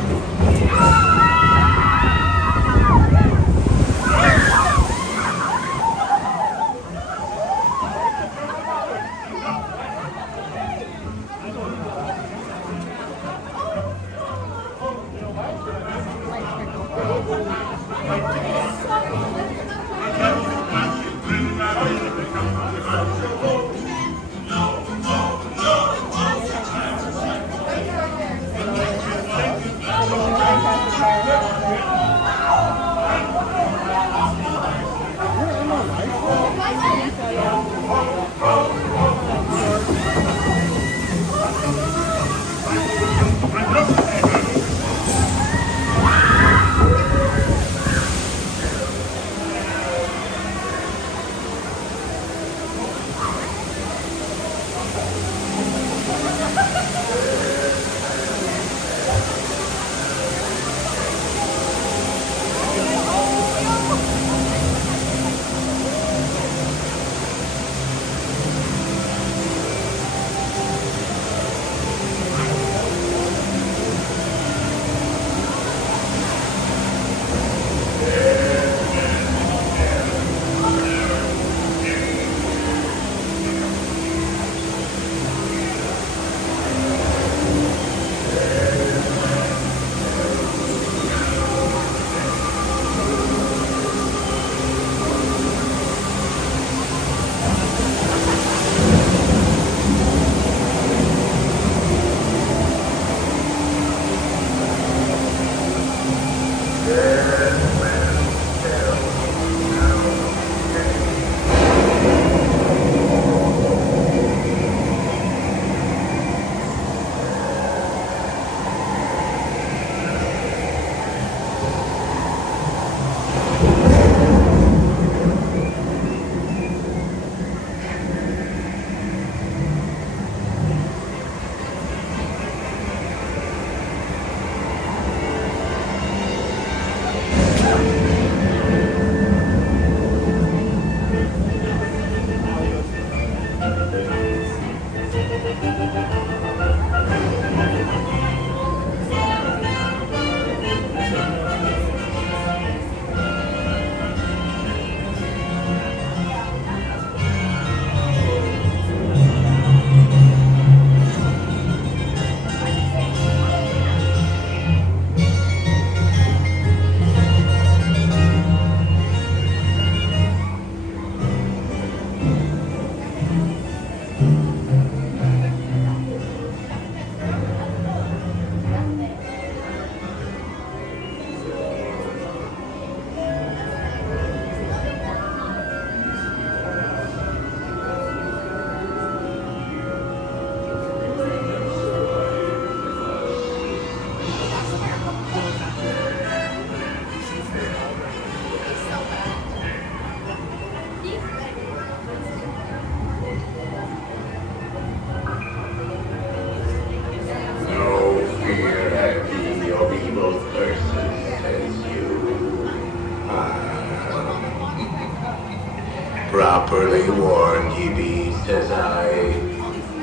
Properly warned ye be, says I.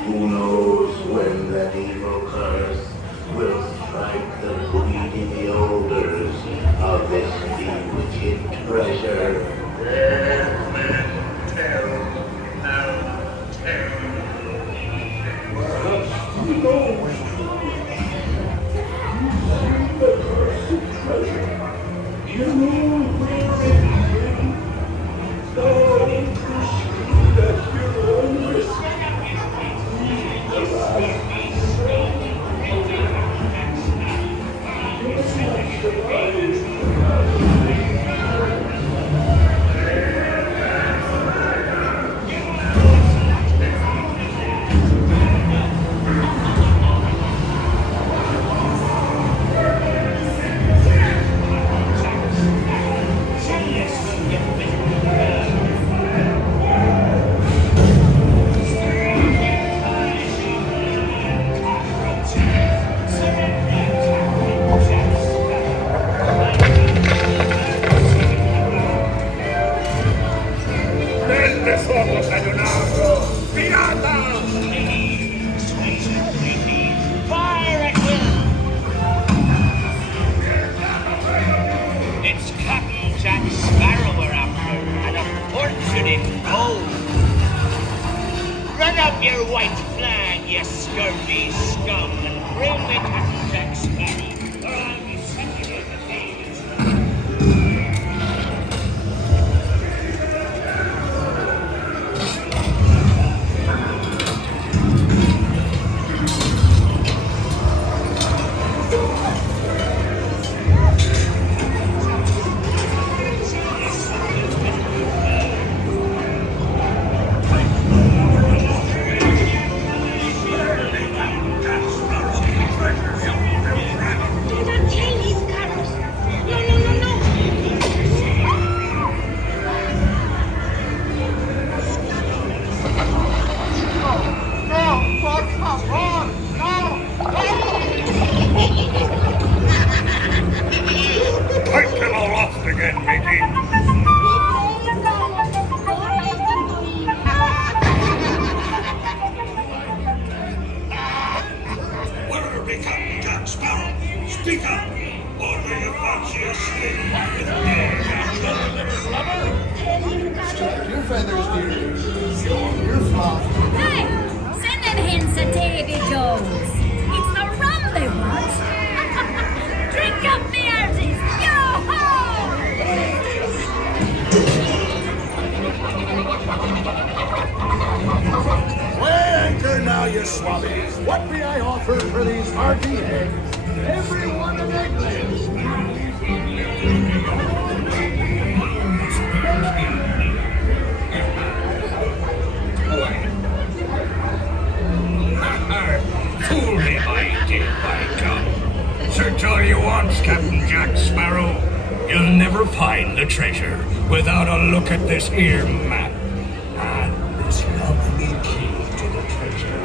Who knows when that evil curse will strike the bleeding elders of this bewitched treasure. Dead men tell no tale. Perhaps who knows the cursed treasure? You know where it is. Don't pursue that your own risk. Alas, white flag, you scurvy scum, and bring me to Jack Sparrow, or I'll be sending you the days. Take him aloft again, matey. Whatever become Jack Sparrow? Speak up, or do you fancy a slave? Your feathers, dear. Your flock. Hey, send them hens to Davy Jones. It's the rum they want. Drink up the arses. Weigh anchor now, you swabbies. What may I offer for these hearty eggs? Everyone an egglet. Fool me, I did, by God. Search all you want, Captain Jack Sparrow. You'll never find the treasure without a look at this here map. And this lovely key to the treasure.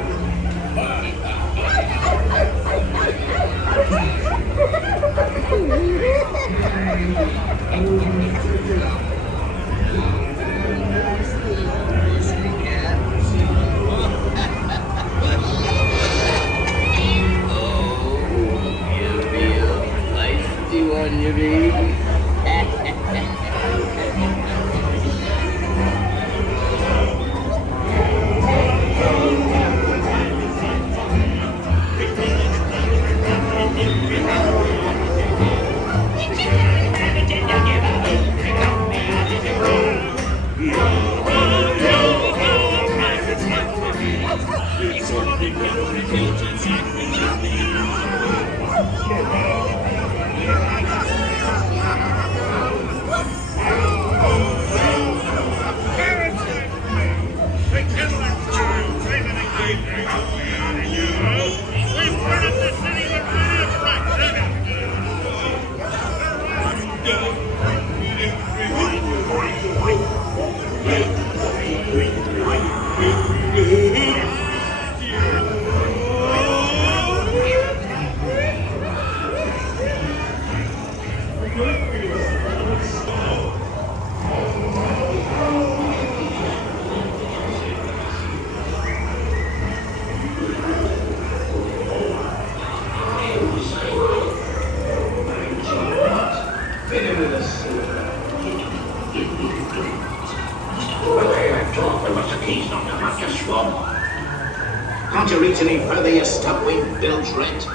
Can't you reach any further, you stuck-winged bilge rat?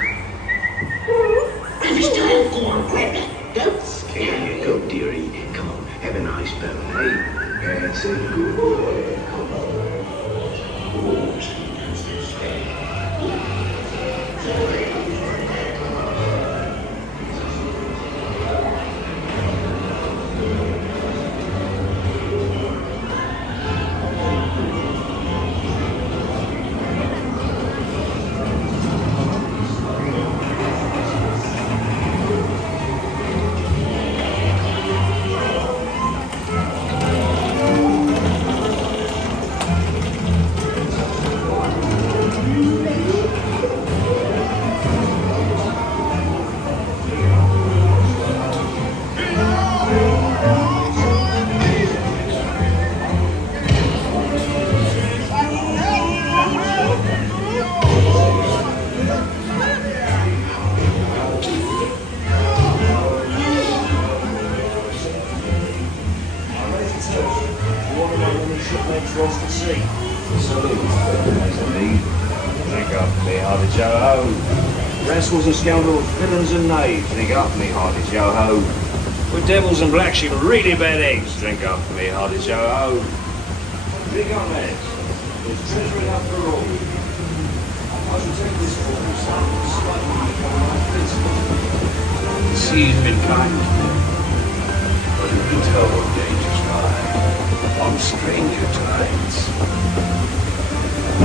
This time, go on, grab that. Don't scare Here you go, dearie. Come on, have a nice belly. Hey, that's a good boy. Come on. Oh, Rascals and scoundrels, villains and knaves, drink up me hearties, yo-ho. With devils and black sheep, really bad eggs, drink up me hearties, yo-ho. Drink up, lads. There's treasure enough for all. I should take this for some slightly the sea's been kind, but who can tell what dangers lie on stranger tides?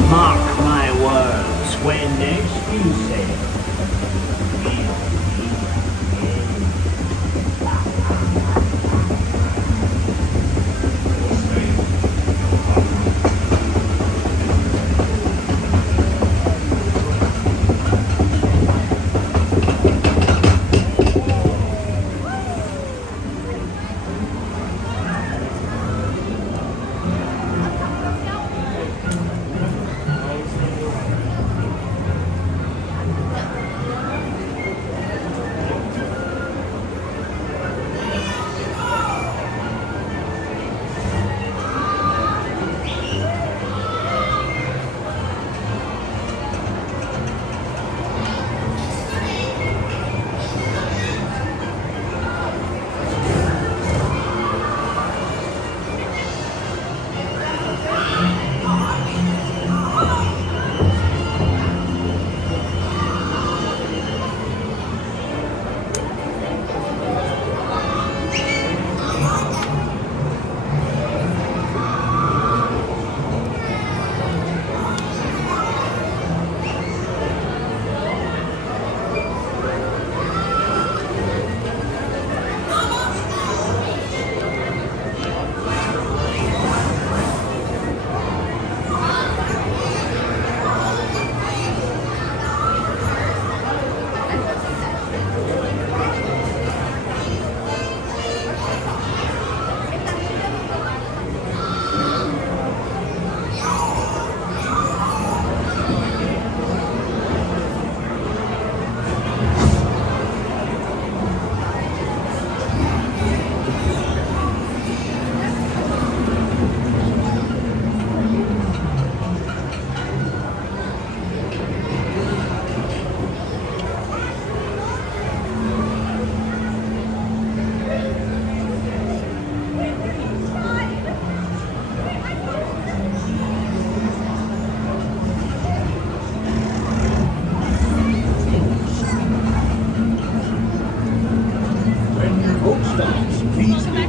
Mark my words, when next you sail,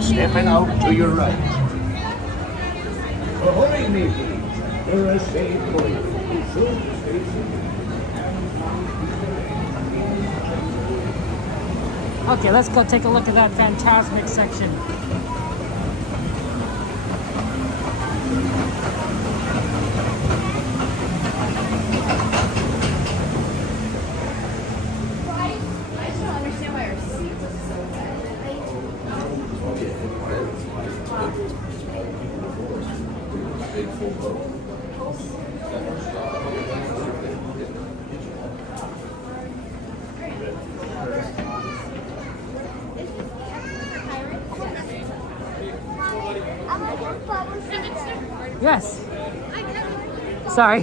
stepping out to your right. Ahoy, mateys! There are safe for you. Soon to stay safe. Okay, let's go take a look at that Fantasmic section. Yes. Sorry.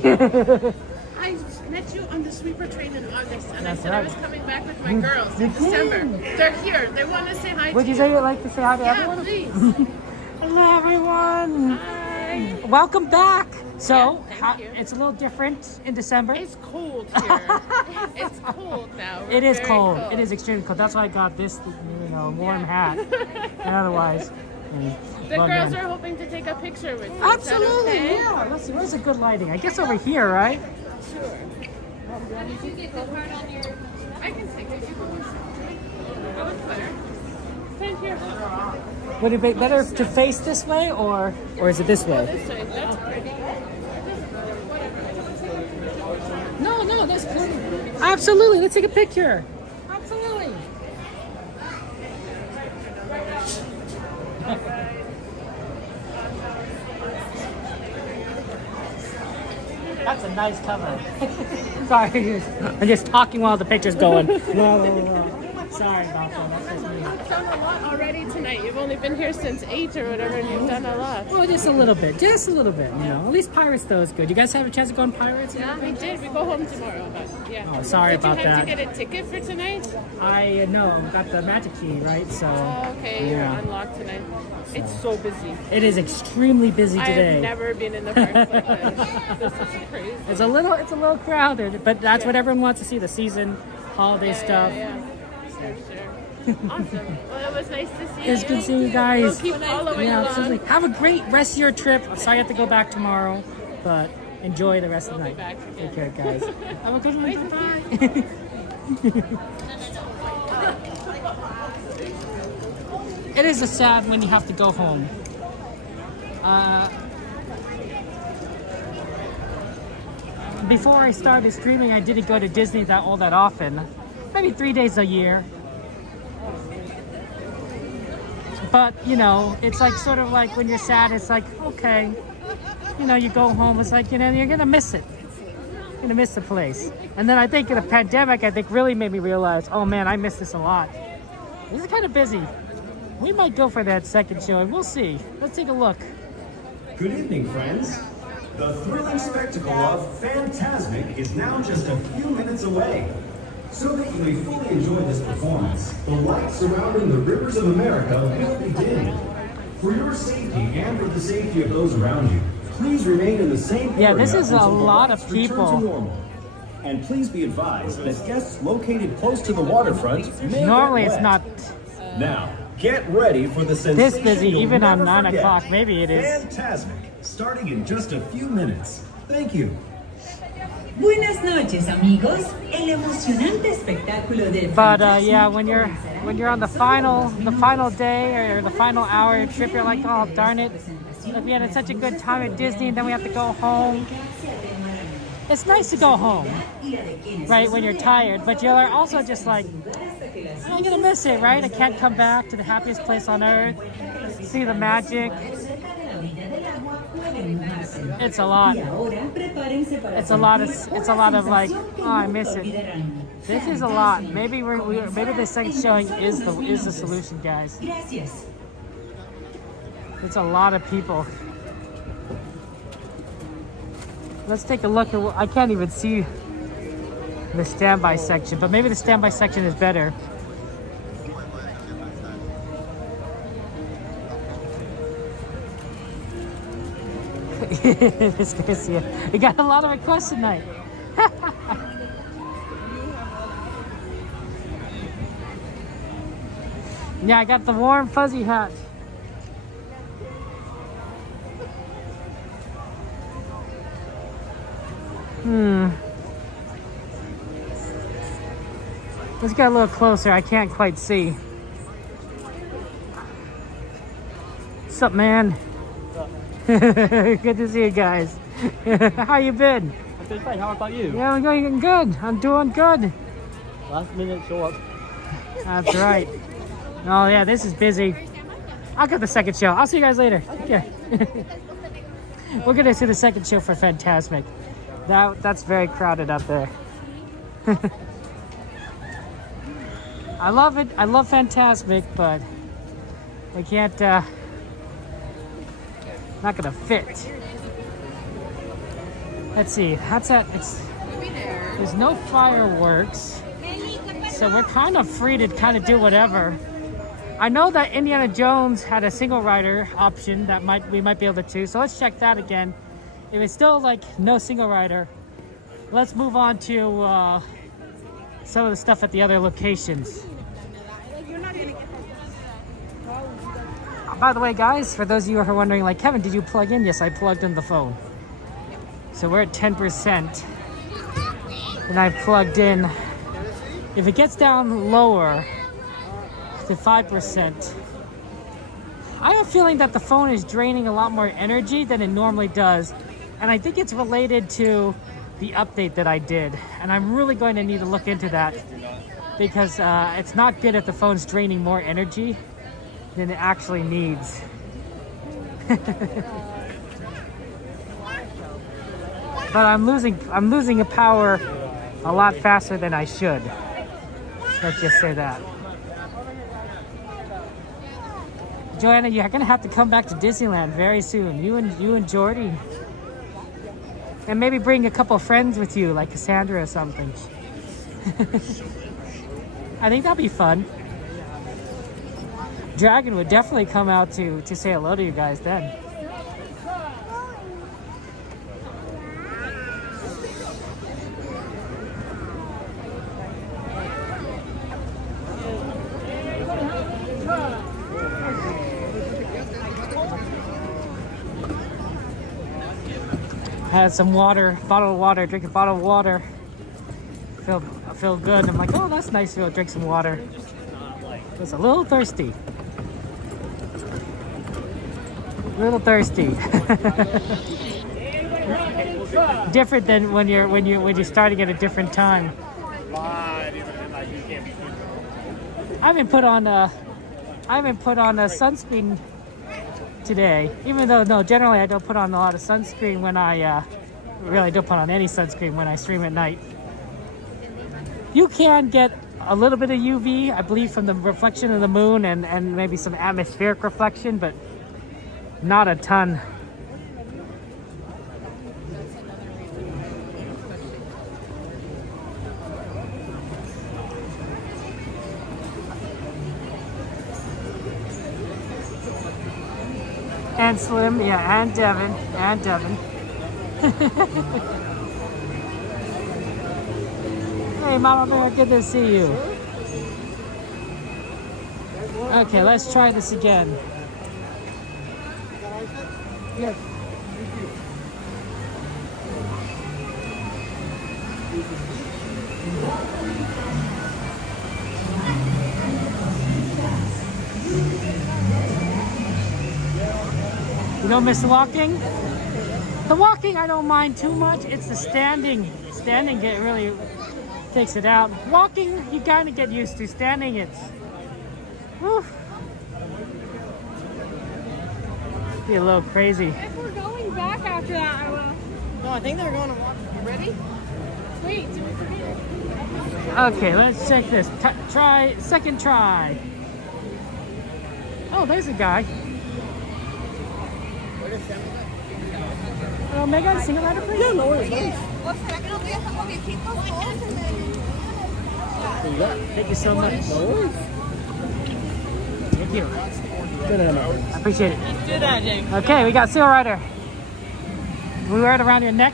I met you on the sweeper train in August, and I said I was coming back with my girls in December. They're here. They want to say hi to you. Would you say you'd like to say hi to everyone? Please. Hello, everyone. Hi. Welcome back. So, thank you. it's a little different in December. It's cold here. It's cold now. It is Very cold. It is extremely cold. That's why I got this, warm hat. And otherwise, The well, girls man. are hoping to take a picture with you. Absolutely, Is that okay? yeah. Let's see. Where's the good lighting? I guess over here, right? Sure. Did you get the card on your? I can take it. You can. Go with Twitter. Stand here. Would it be better to face this way, or is it this way? This way. That's pretty. No, that's pretty. Absolutely. Let's take a picture. Absolutely. That's a nice cover. Sorry, I'm just talking while the picture's going. Sorry about that. That's just me. You've done a lot already tonight. You've only been here since 8 or whatever, and you've done a lot. Well, just a little bit. Just a little bit, you know. At least Pirates, though, is good. You guys have a chance to go on Pirates? Yeah, we did. We go home tomorrow, but yeah. Oh, sorry about Did you have that. to get a ticket for tonight? I got the magic key, right? So. Oh, okay. You're yeah. unlocked tonight. It's so busy. It is extremely busy today. I've never been in the park like this. This is crazy. It's a little crowded, but that's what everyone wants to see, the season, holiday stuff. Yeah. For sure. Awesome. Well, it was nice to see you. It's good seeing you guys. We'll keep following along. Absolutely. Have a great rest of your trip. I'm sorry I have to go back tomorrow, but enjoy the rest of the night. Take care, guys. Have a good one. Bye. It is a sad when you have to go home. Before I started streaming, I didn't go to Disney all that often. Maybe 3 days a year. But, you know, it's like sort of like when you're sad, it's like, okay. You know, you go home, it's like, you know, you're going to miss it. You're going to miss the place. And then I think in the pandemic, I think really made me realize, oh man, I miss this a lot. This is kind of busy. We might go for that second show, and we'll see. Let's take a look. Good evening, friends. The thrilling spectacle of Fantasmic is now just a few minutes away. So that you may fully enjoy this performance, the lights surrounding the rivers of America will be dimmed. For your safety and for the safety of those around you, please remain in the same area. Yeah, this is a until the lot of lights return people. to normal. And please be advised that guests located close to the waterfront may Normally get it's wet. not Now, get ready for the sensation this busy, you'll even on never 9 forget. o'clock. Maybe it is. Fantasmic, starting in just a few minutes. Thank you. Buenas noches, amigos. El emocionante espectáculo de But yeah, when you're on the final day or the final hour of your trip, you're like, oh darn it, like we had such a good time at Disney, and then we have to go home. It's nice to go home, right, when you're tired, but you're also just like, I'm gonna miss it, right? I can't come back to the happiest place on earth, see the magic. It's a lot. It's a lot of like, oh, I miss it. This is a lot. Maybe maybe the second showing is the solution, guys. It's a lot of people. Let's take a look at I can't even see the standby section, but maybe the standby section is better. This guy's here. We got a lot of requests tonight. Yeah, I got the warm fuzzy hat. Let's get a little closer. I can't quite see. What's up, man? Good to see you guys. How you been? I'm doing great. How about you? Yeah, I'm going good. I'm doing good. Last minute show up. That's right. Oh yeah, this is busy. I'll get the second show. I'll see you guys later. Okay. We're gonna see the second show for Fantasmic. That's very crowded out there. I love it. I love Fantasmic, but we can't. Not gonna fit. Let's see. That's it. There's no fireworks, so we're kind of free to kind of do whatever. I know that Indiana Jones had a single rider option that we might be able to. So let's check that again. If it's still like no single rider, let's move on to some of the stuff at the other locations. By the way, guys, for those of you who are wondering, like, Kevin, did you plug in? Yes, I plugged in the phone. So we're at 10%. And I've plugged in. If it gets down lower to 5%, I have a feeling that the phone is draining a lot more energy than it normally does. And I think it's related to the update that I did. And I'm really going to need to look into that, because it's not good if the phone's draining more energy than it actually needs. But I'm losing a power a lot faster than I should. Let's just say that. Joanna, you're gonna have to come back to Disneyland very soon. You and Jordy, and maybe bring a couple friends with you, like Cassandra or something. I think that'd be fun. Dragon would definitely come out to say hello to you guys then. Had some water, bottle of water, drink a bottle of water. I feel good. I'm like, oh, that's nice to drink some water. Just a little thirsty. A little thirsty. Different than when you're starting at a different time. I haven't put on a sunscreen today, even though generally I don't put on a lot of sunscreen when I really don't put on any sunscreen when I stream at night. You can get a little bit of UV, I believe, from the reflection of the moon and maybe some atmospheric reflection, but not a ton. And Slim, yeah, and Devin. Hey, Mama Bear, good to see you. Okay, let's try this again. Yes. You don't miss the walking? The walking I don't mind too much. It's the standing. Standing really takes it out. Walking you kind of get used to. Standing it's whew, be a little crazy. If we're going back after that, I will. No, I think they're going to walk. You ready? Wait, did we forget? Okay, let's check this. Second try. Oh, there's a guy. Megan, sing it louder, please. Yeah, no worries. Thank you so much. Thank you. I appreciate it. Let's do that, James. Okay, we got Seal Rider. We wear it around your neck.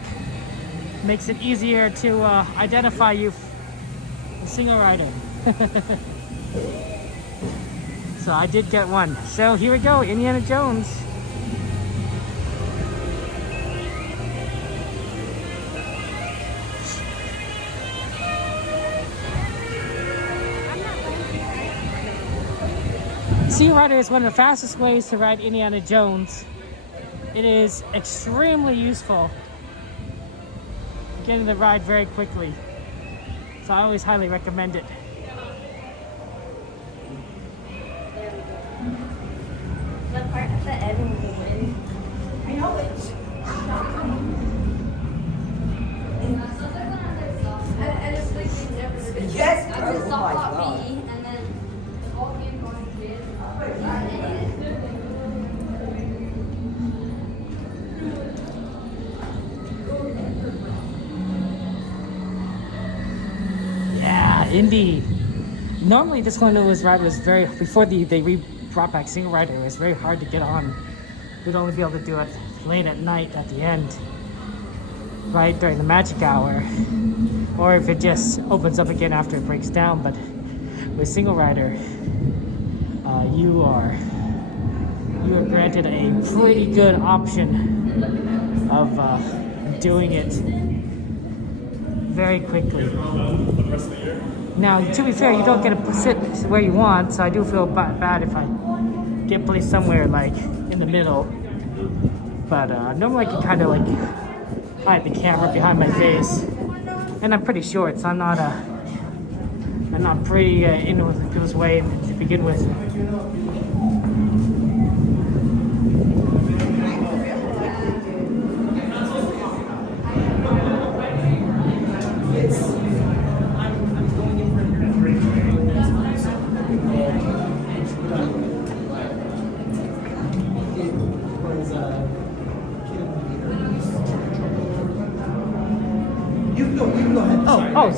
Makes it easier to identify you, the Single Rider. So I did get one. So here we go, Indiana Jones. Sea Rider is one of the fastest ways to ride Indiana Jones. It is extremely useful, getting the ride very quickly. So I always highly recommend it. The part at the end will win. I know it. And it's like they never did. Yes! I just saw Pop B and then all came going to bed. Yeah, Indy. Normally this one was very, before they brought back Single Rider, it was very hard to get on. We'd only be able to do it late at night at the end, right during the magic hour, or if it just opens up again after it breaks down. But with Single Rider, you are granted a pretty good option of doing it very quickly. Now, to be fair, you don't get to sit where you want, so I do feel bad if I get placed somewhere like in the middle. But normally I can kind of like hide the camera behind my face, and I'm pretty short, so I'm not pretty in with people's way to begin with.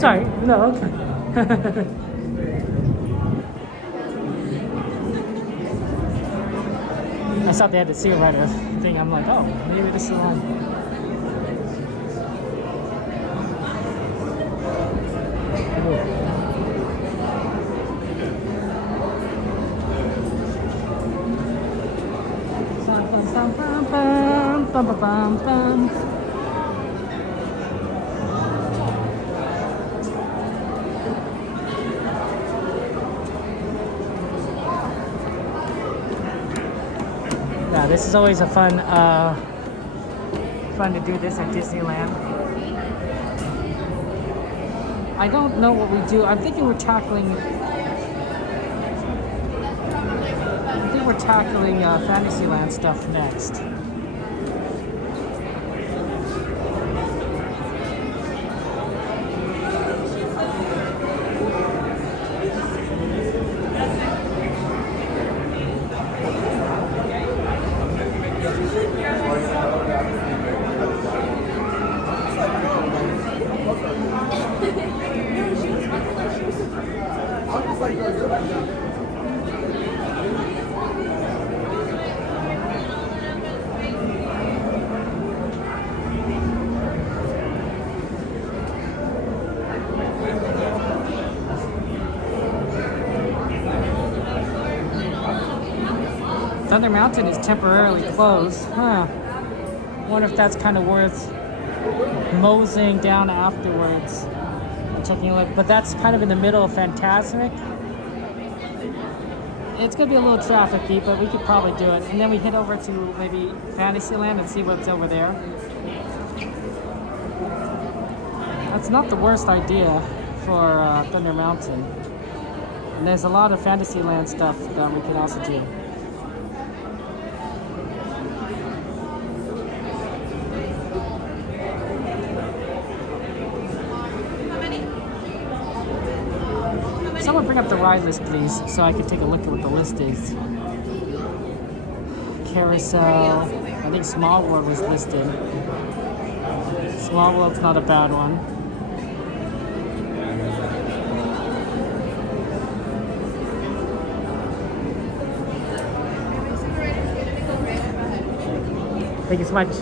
Sorry, no, okay. I thought they had the seal rider thing. I'm like, oh, maybe this is the one. Yeah, this is always a fun to do this at Disneyland. I don't know what we do. I'm thinking we're tackling Fantasyland stuff next. Thunder Mountain is temporarily closed. Huh. Wonder if that's kind of worth moseying down afterwards. Taking a look. But that's kind of in the middle of Fantasmic. It's going to be a little trafficy, but we could probably do it. And then we head over to maybe Fantasyland and see what's over there. That's not the worst idea for Thunder Mountain. And there's a lot of Fantasyland stuff that we could also do. Someone bring up the ride list, please, so I can take a look at what the list is. Carousel. I think Small World was listed. Small World's not a bad one. Thank you so much.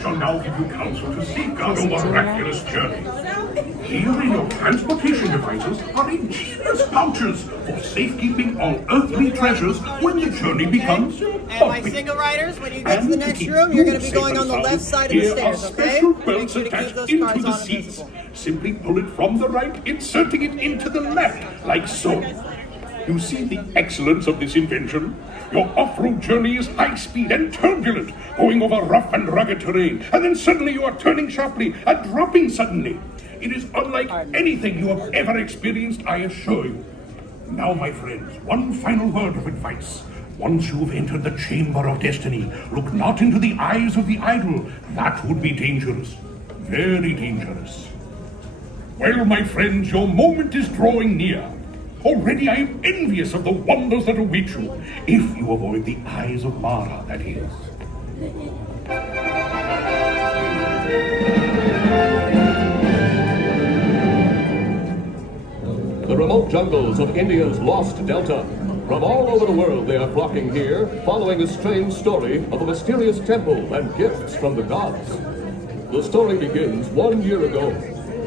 Shall now give you counsel to safeguard your miraculous journey. Here in your transportation devices are ingenious pouches for safekeeping all earthly treasures when the journey becomes And my single riders, when you get to the next room, you're going to be going on the left side of the stairs, okay? Make sure to keep those cards on invisible. Simply pull it from the right, inserting it into the left, like so. You see the excellence of this invention? Your off-road journey is high speed and turbulent, going over rough and rugged terrain, and then suddenly you are turning sharply and dropping suddenly. It is unlike anything you have ever experienced, I assure you. Now, my friends, one final word of advice. Once you've entered the chamber of destiny, look not into the eyes of the idol. That would be dangerous. Very dangerous. Well, my friends, your moment is drawing near. Already I am envious of the wonders that await you, if you avoid the eyes of Mara, that is. The remote jungles of India's Lost Delta. From all over the world they are flocking here, following a strange story of a mysterious temple and gifts from the gods. The story begins 1 year ago.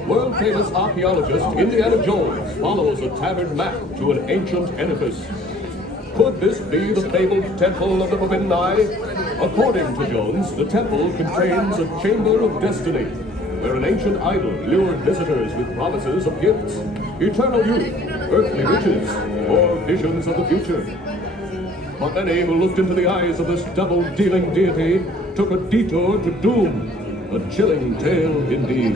World-famous archaeologist Indiana Jones follows a tattered map to an ancient edifice. Could this be the fabled Temple of the Forbidden Eye? According to Jones, the temple contains a chamber of destiny, where an ancient idol lured visitors with promises of gifts, eternal youth, earthly riches, or visions of the future. But many who looked into the eyes of this double-dealing deity took a detour to doom. A chilling tale indeed.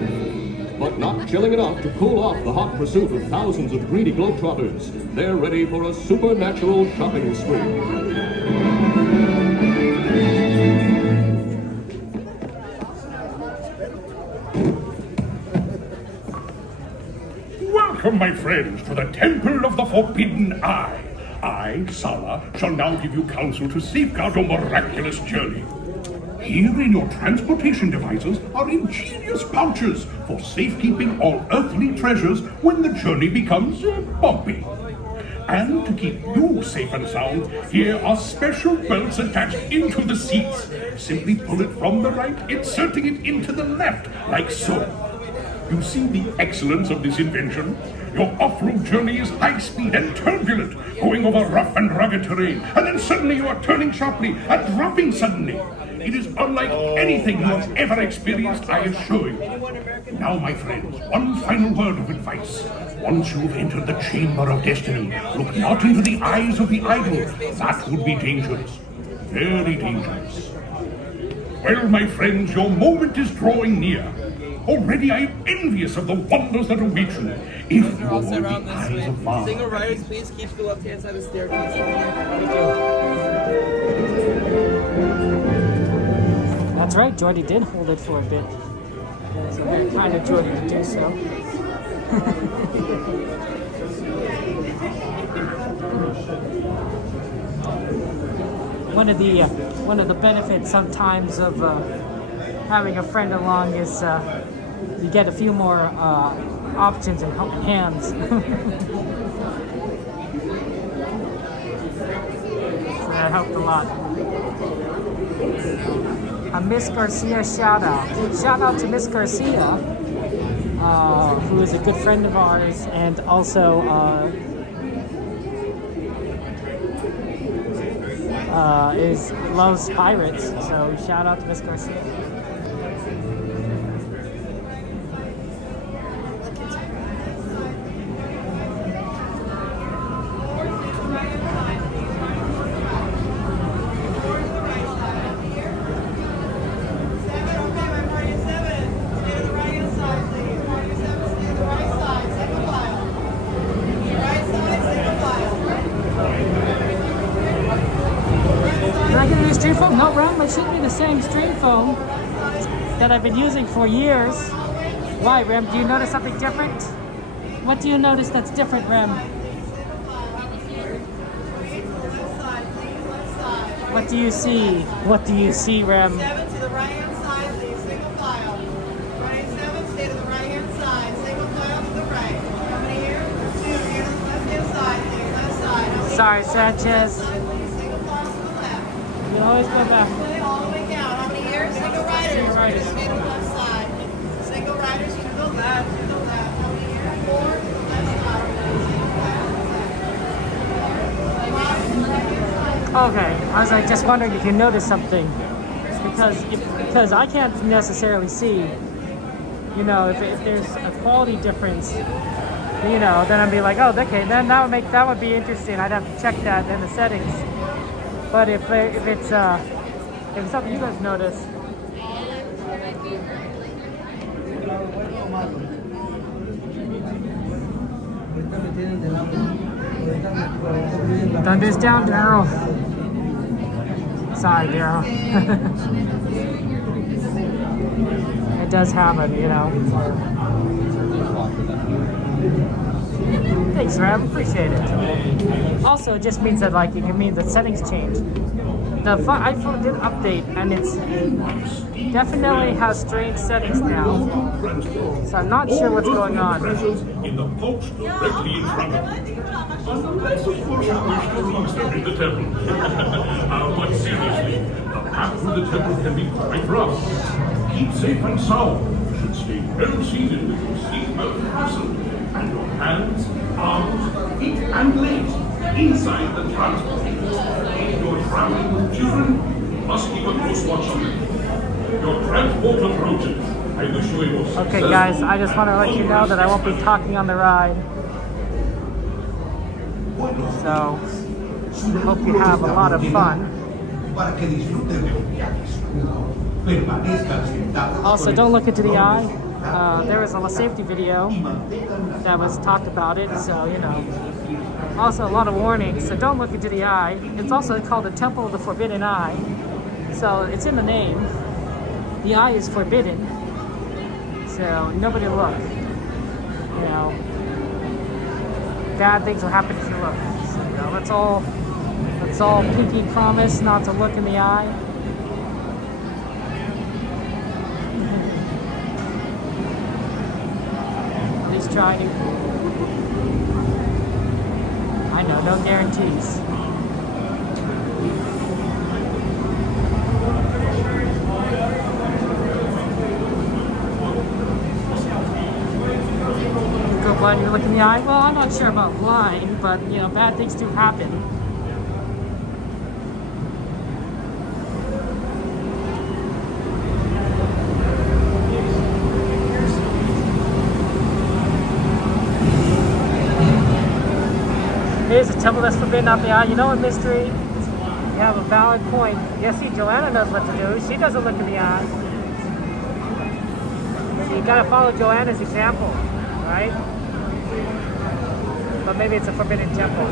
But not chilling enough to cool off the hot pursuit of thousands of greedy globetrotters. They're ready for a supernatural shopping spree. Welcome, my friends, to the Temple of the Forbidden Eye. I, Sala, shall now give you counsel to safeguard your miraculous journey. Here in your transportation devices are ingenious pouches for safekeeping all earthly treasures when the journey becomes bumpy. And to keep you safe and sound, here are special belts attached into the seats. Simply pull it from the right, inserting it into the left, like so. You see the excellence of this invention? Your off-road journey is high-speed and turbulent, going over rough and rugged terrain, and then suddenly you are turning sharply and dropping suddenly. It is unlike anything you have ever experienced, I assure you. Now, my friends, one final word of advice. Once you've entered the chamber of destiny, look not into the eyes of the idol. That would be dangerous. Very dangerous. Well, my friends, your moment is drawing near. Already I am envious of the wonders that await you. If you were the eyes of Mars. Single riders, please keep to the left-hand side of the staircase. That's right, Jordy did hold it for a bit. So very kind of Jordy to do so. One of the benefits sometimes of having a friend along is you get a few more options and hands. So that helped a lot. A Miss Garcia shout out. Shout out to Miss Garcia, who is a good friend of ours and also loves pirates. So shout out to Miss Garcia. Stream foam? No, Ram, it should be the same stream foam that I've been using for years. Why, Ram? Do you notice something different? What do you notice that's different, Ram? What do you see? What do you see, Ram? 7 to the right-hand side, please. Single file. 27, stay to the right-hand side. Single file to the right. How many here? 2. Here to the left-hand side, please. Left side. Sorry, Sanchez. You always go back. All the way down. How many here? Single riders. Single riders. Stay to the left side. Single riders to the left. To the left. How many here? 4 to the left side. Okay, I was like just wondering if you noticed something, because I can't necessarily see, you know, if there's a quality difference, you know, then I'd be like, oh, okay, then that would be interesting. I'd have to check that in the settings. But if it's something you guys notice. Thunder's down, Daryl. Sorry, Daryl. It does happen, you know. Thanks, Ram. Appreciate it. Also, it just means that like it can mean the settings change. The iPhone did update, and it's definitely has strange settings now. So I'm not sure what's going on. In the pouch directly in front of you. Unless, of course, you wish to use them in the temple. But seriously, the path through the temple can be quite rough. Keep safe and sound. You should stay well seated with your seatbelt fastened, and your hands, arms, feet, and legs inside the transport. If you're traveling with children, you must keep a close watch on them. Your transport approaches. I wish you a most Okay, guys, I just want to let you know that I won't be talking on the ride. So, I hope you have a lot of fun. Also, don't look into the eye. There was a safety video that was talked about it, so, you know. Also, a lot of warnings, so don't look into the eye. It's also called the Temple of the Forbidden Eye. So, it's in the name. The eye is forbidden. So, nobody look. You know. Bad things will happen if you look. So, you know, let's all pinky promise not to look in the eye. try to. I know, no guarantees. Go blind, you look in the eye? Well, I'm not sure about blind, but you know, bad things do happen. Here's a temple that's forbidden up the eye. You know what, Mystery? You have a valid point. Yes, see, Joanna knows what to do. She doesn't look in the eye. So you gotta follow Joanna's example, right? But maybe it's a forbidden temple.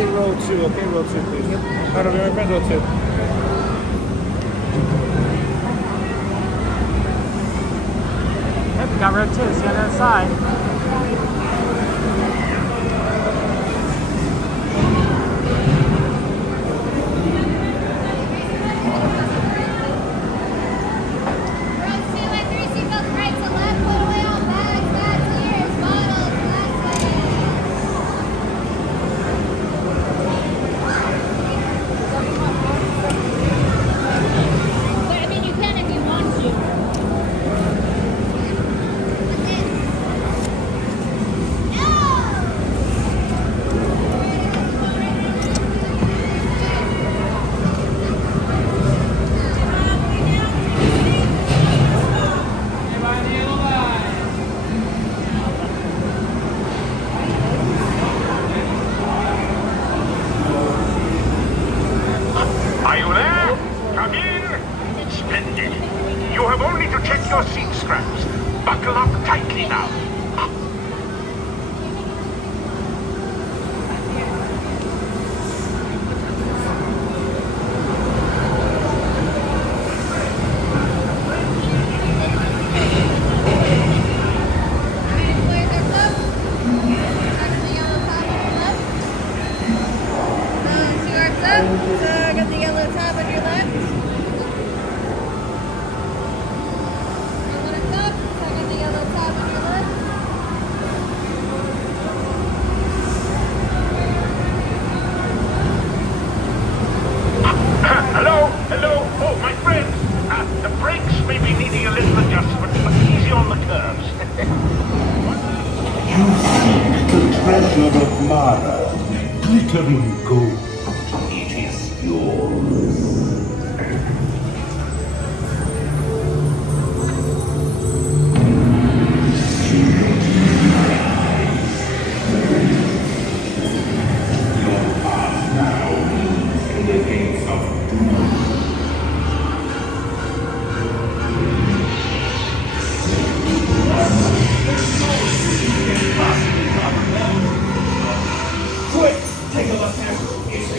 Row 2, okay? Row 2, please. Yep. Right over here, my friend, row 2. Yep, we got row 2, see on the other side. Glittering gold. It is yours. Your path now leads to the gates of doom. Quick! Take a left hand. It's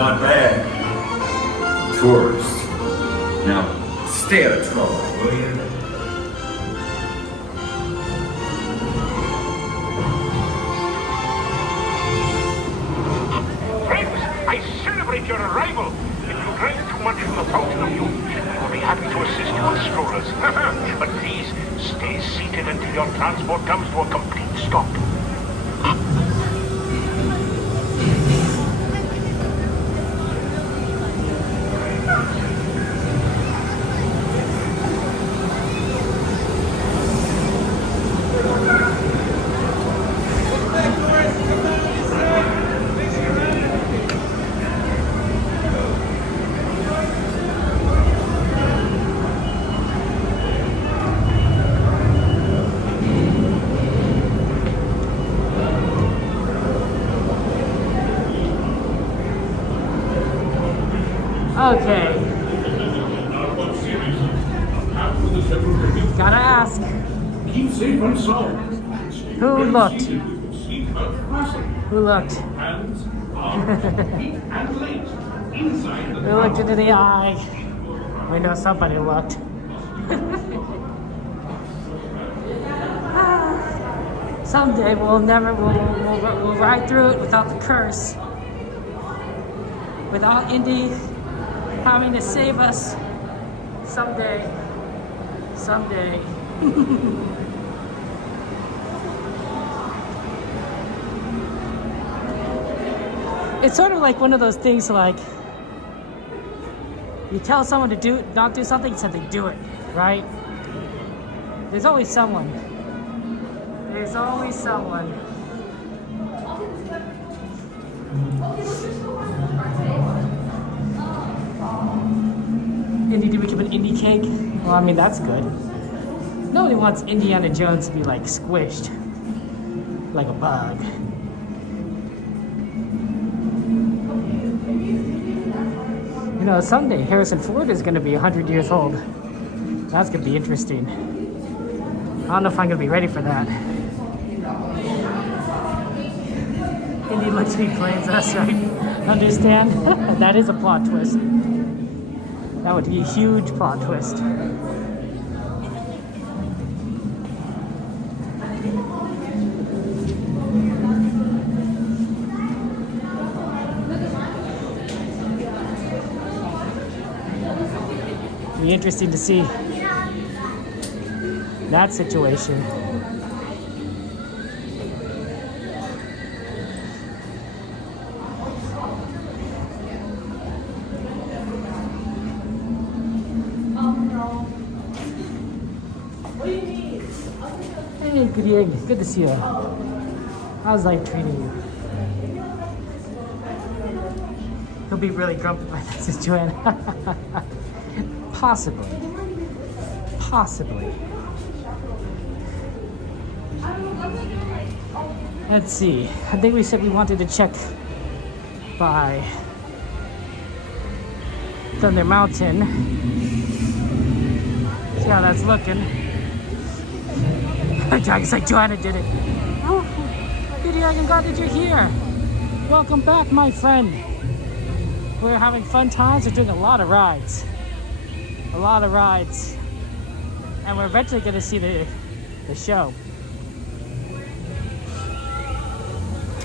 Not bad. Tourist. Now, stay out of trouble, will you? Friends, I celebrate your arrival. If you drink too much from the fountain of youth, I will be happy to assist you with strollers. But please, stay seated until your transport comes to a complete stop. Okay. Gotta ask. Keep safe and sound. Who looked? Who looked? Who looked into the eye? We know somebody looked. Someday we'll ride through it without the curse. Without Indy having to save us. Someday. Someday. It's sort of like one of those things like you tell someone to not do something, so they do it, right? There's always someone. There's always someone. Indy, did we give an Indy cake? Well, I mean, that's good. Nobody wants Indiana Jones to be like squished like a bug. You know, someday Harrison Ford is going to be 100 years old. That's going to be interesting. I don't know if I'm going to be ready for that. Indy lets me plays us, right? Understand? That is a plot twist. That would be a huge plot twist. It'd be interesting to see that situation. Hey, good to see you. How's life treating you? He'll be really grumpy by this, Joanne. Possibly. Possibly. Let's see. I think we said we wanted to check by Thunder Mountain. See how that's looking. It's like Joanna did it. Oh, Diddy, I'm glad that you're here. Welcome back, my friend. We're having fun times. We're doing a lot of rides. A lot of rides. And we're eventually going to see the show.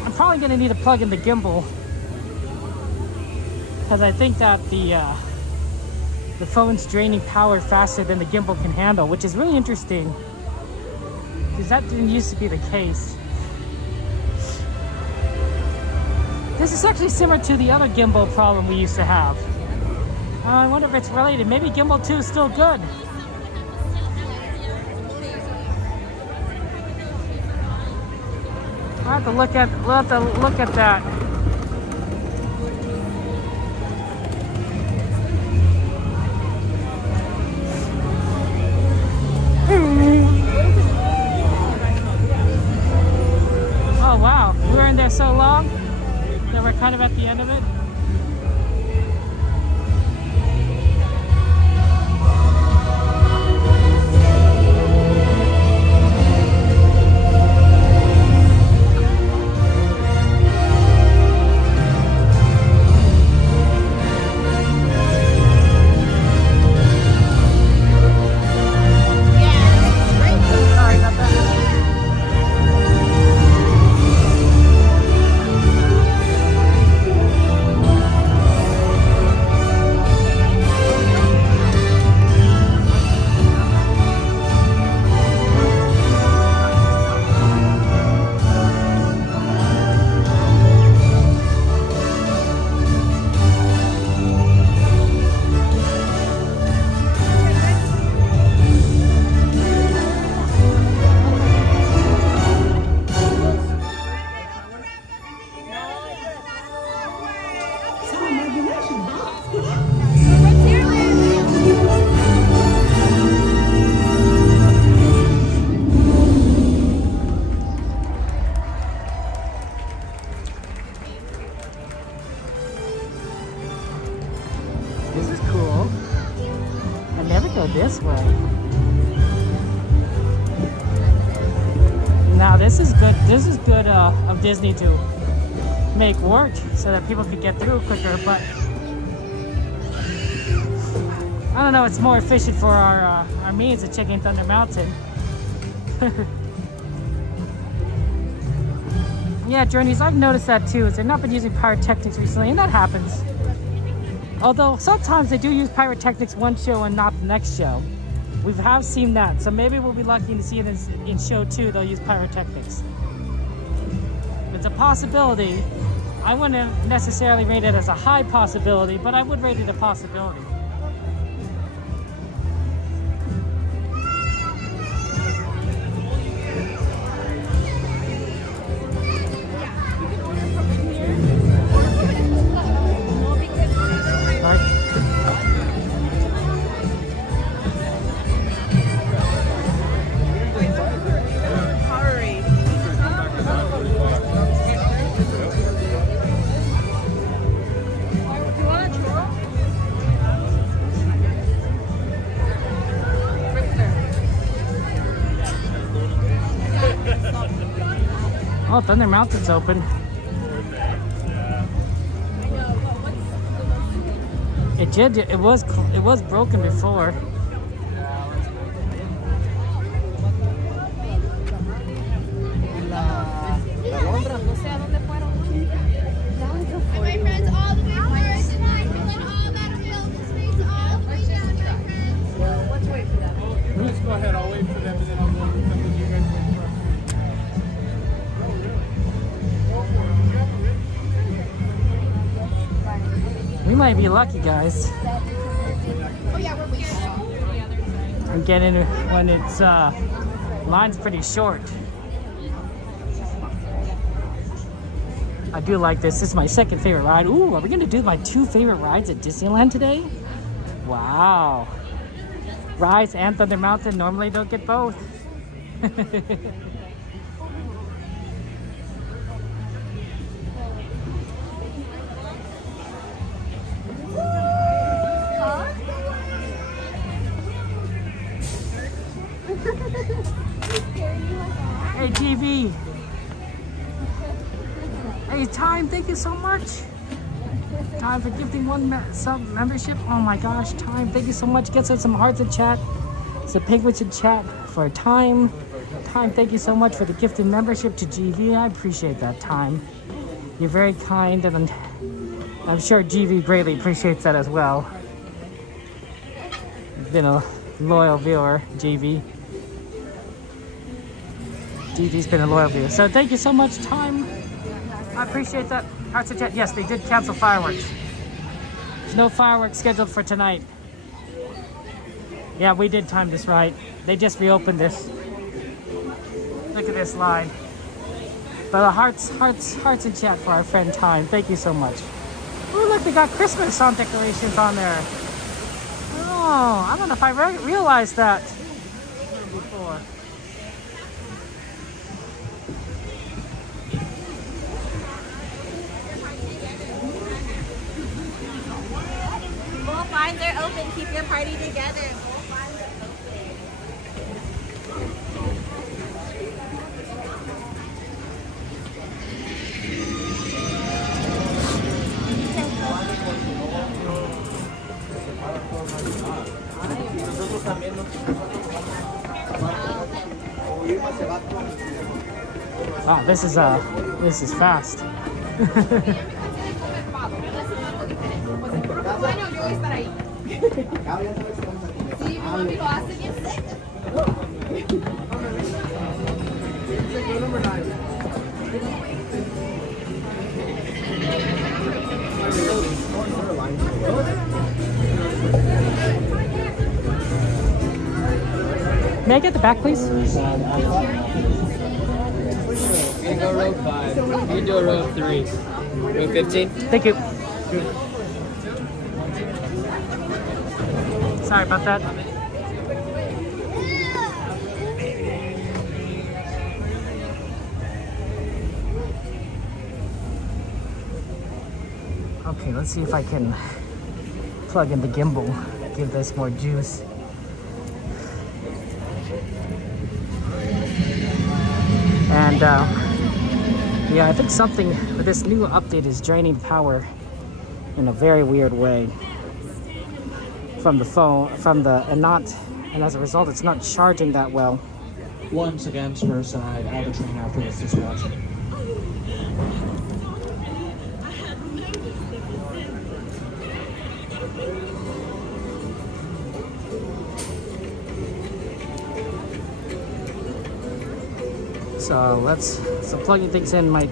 I'm probably going to need to plug in the gimbal, because I think that the phone's draining power faster than the gimbal can handle, which is really interesting, because that didn't used to be the case. This is actually similar to the other gimbal problem we used to have. I wonder if it's related. Maybe gimbal 2 is still good. We'll have to look at that. Oh wow, we were in there so long that we're kind of at the end of it. This is cool. I never go this way. Now this is good. This is good of Disney to make work so that people could get through quicker. But I don't know. It's more efficient for our means of checking Thunder Mountain. Yeah, Journeys. I've noticed that too. Is they've not been using pyrotechnics recently, and that happens. Although sometimes they do use pyrotechnics one show and not the next show. We have seen that, so maybe we'll be lucky to see it in show 2. They'll use pyrotechnics. It's a possibility. I wouldn't necessarily rate it as a high possibility, but I would rate it a possibility. Oh, Thunder Mountain's open. It did. It was broken before. My friends all the way first, and I feeling all that available space all the way down, my friends. Let's wait for them. Let's go ahead. I'll wait for them, and then I'll go with them. You guys wait We might be lucky, guys. Oh yeah, we're waiting. I'm getting it when it's line's pretty short. I do like this. This is my second favorite ride. Ooh, are we gonna do my 2 favorite rides at Disneyland today? Wow. Rise and Thunder Mountain. Normally don't get both. Hey, TV. Hey, Time, thank you so much. Time for gifting 1 sub membership. Oh my gosh, Time, thank you so much. Get some hearts in chat. Some penguins in chat for Time. Time, thank you so much for the gifted membership to GV. I appreciate that, Time. You're very kind, and I'm sure GV greatly appreciates that as well. You've been a loyal viewer, GV. GV's been a loyal viewer. So thank you so much, Time. I appreciate that. Hearts in chat. Yes, they did cancel fireworks. There's no fireworks scheduled for tonight. Yeah, we did time this right. They just reopened this. Look at this line. But hearts in chat for our friend Time. Thank you so much. Oh, look, they got Christmas on decorations on there. Oh, I don't know if I realized that before. Both lines are open. Keep your party together. Both lines are Wow, this is fast. May I get the back, please? We're gonna go row 5. You do row 3. Row 15? Thank you. Sorry about that. Okay, let's see if I can plug in the gimbal, give this more juice. And yeah, I think something with this new update is draining power in a very weird way from the phone, and as a result, it's not charging that well. Once again, spur side, out of train after this dispatch. So plugging things in might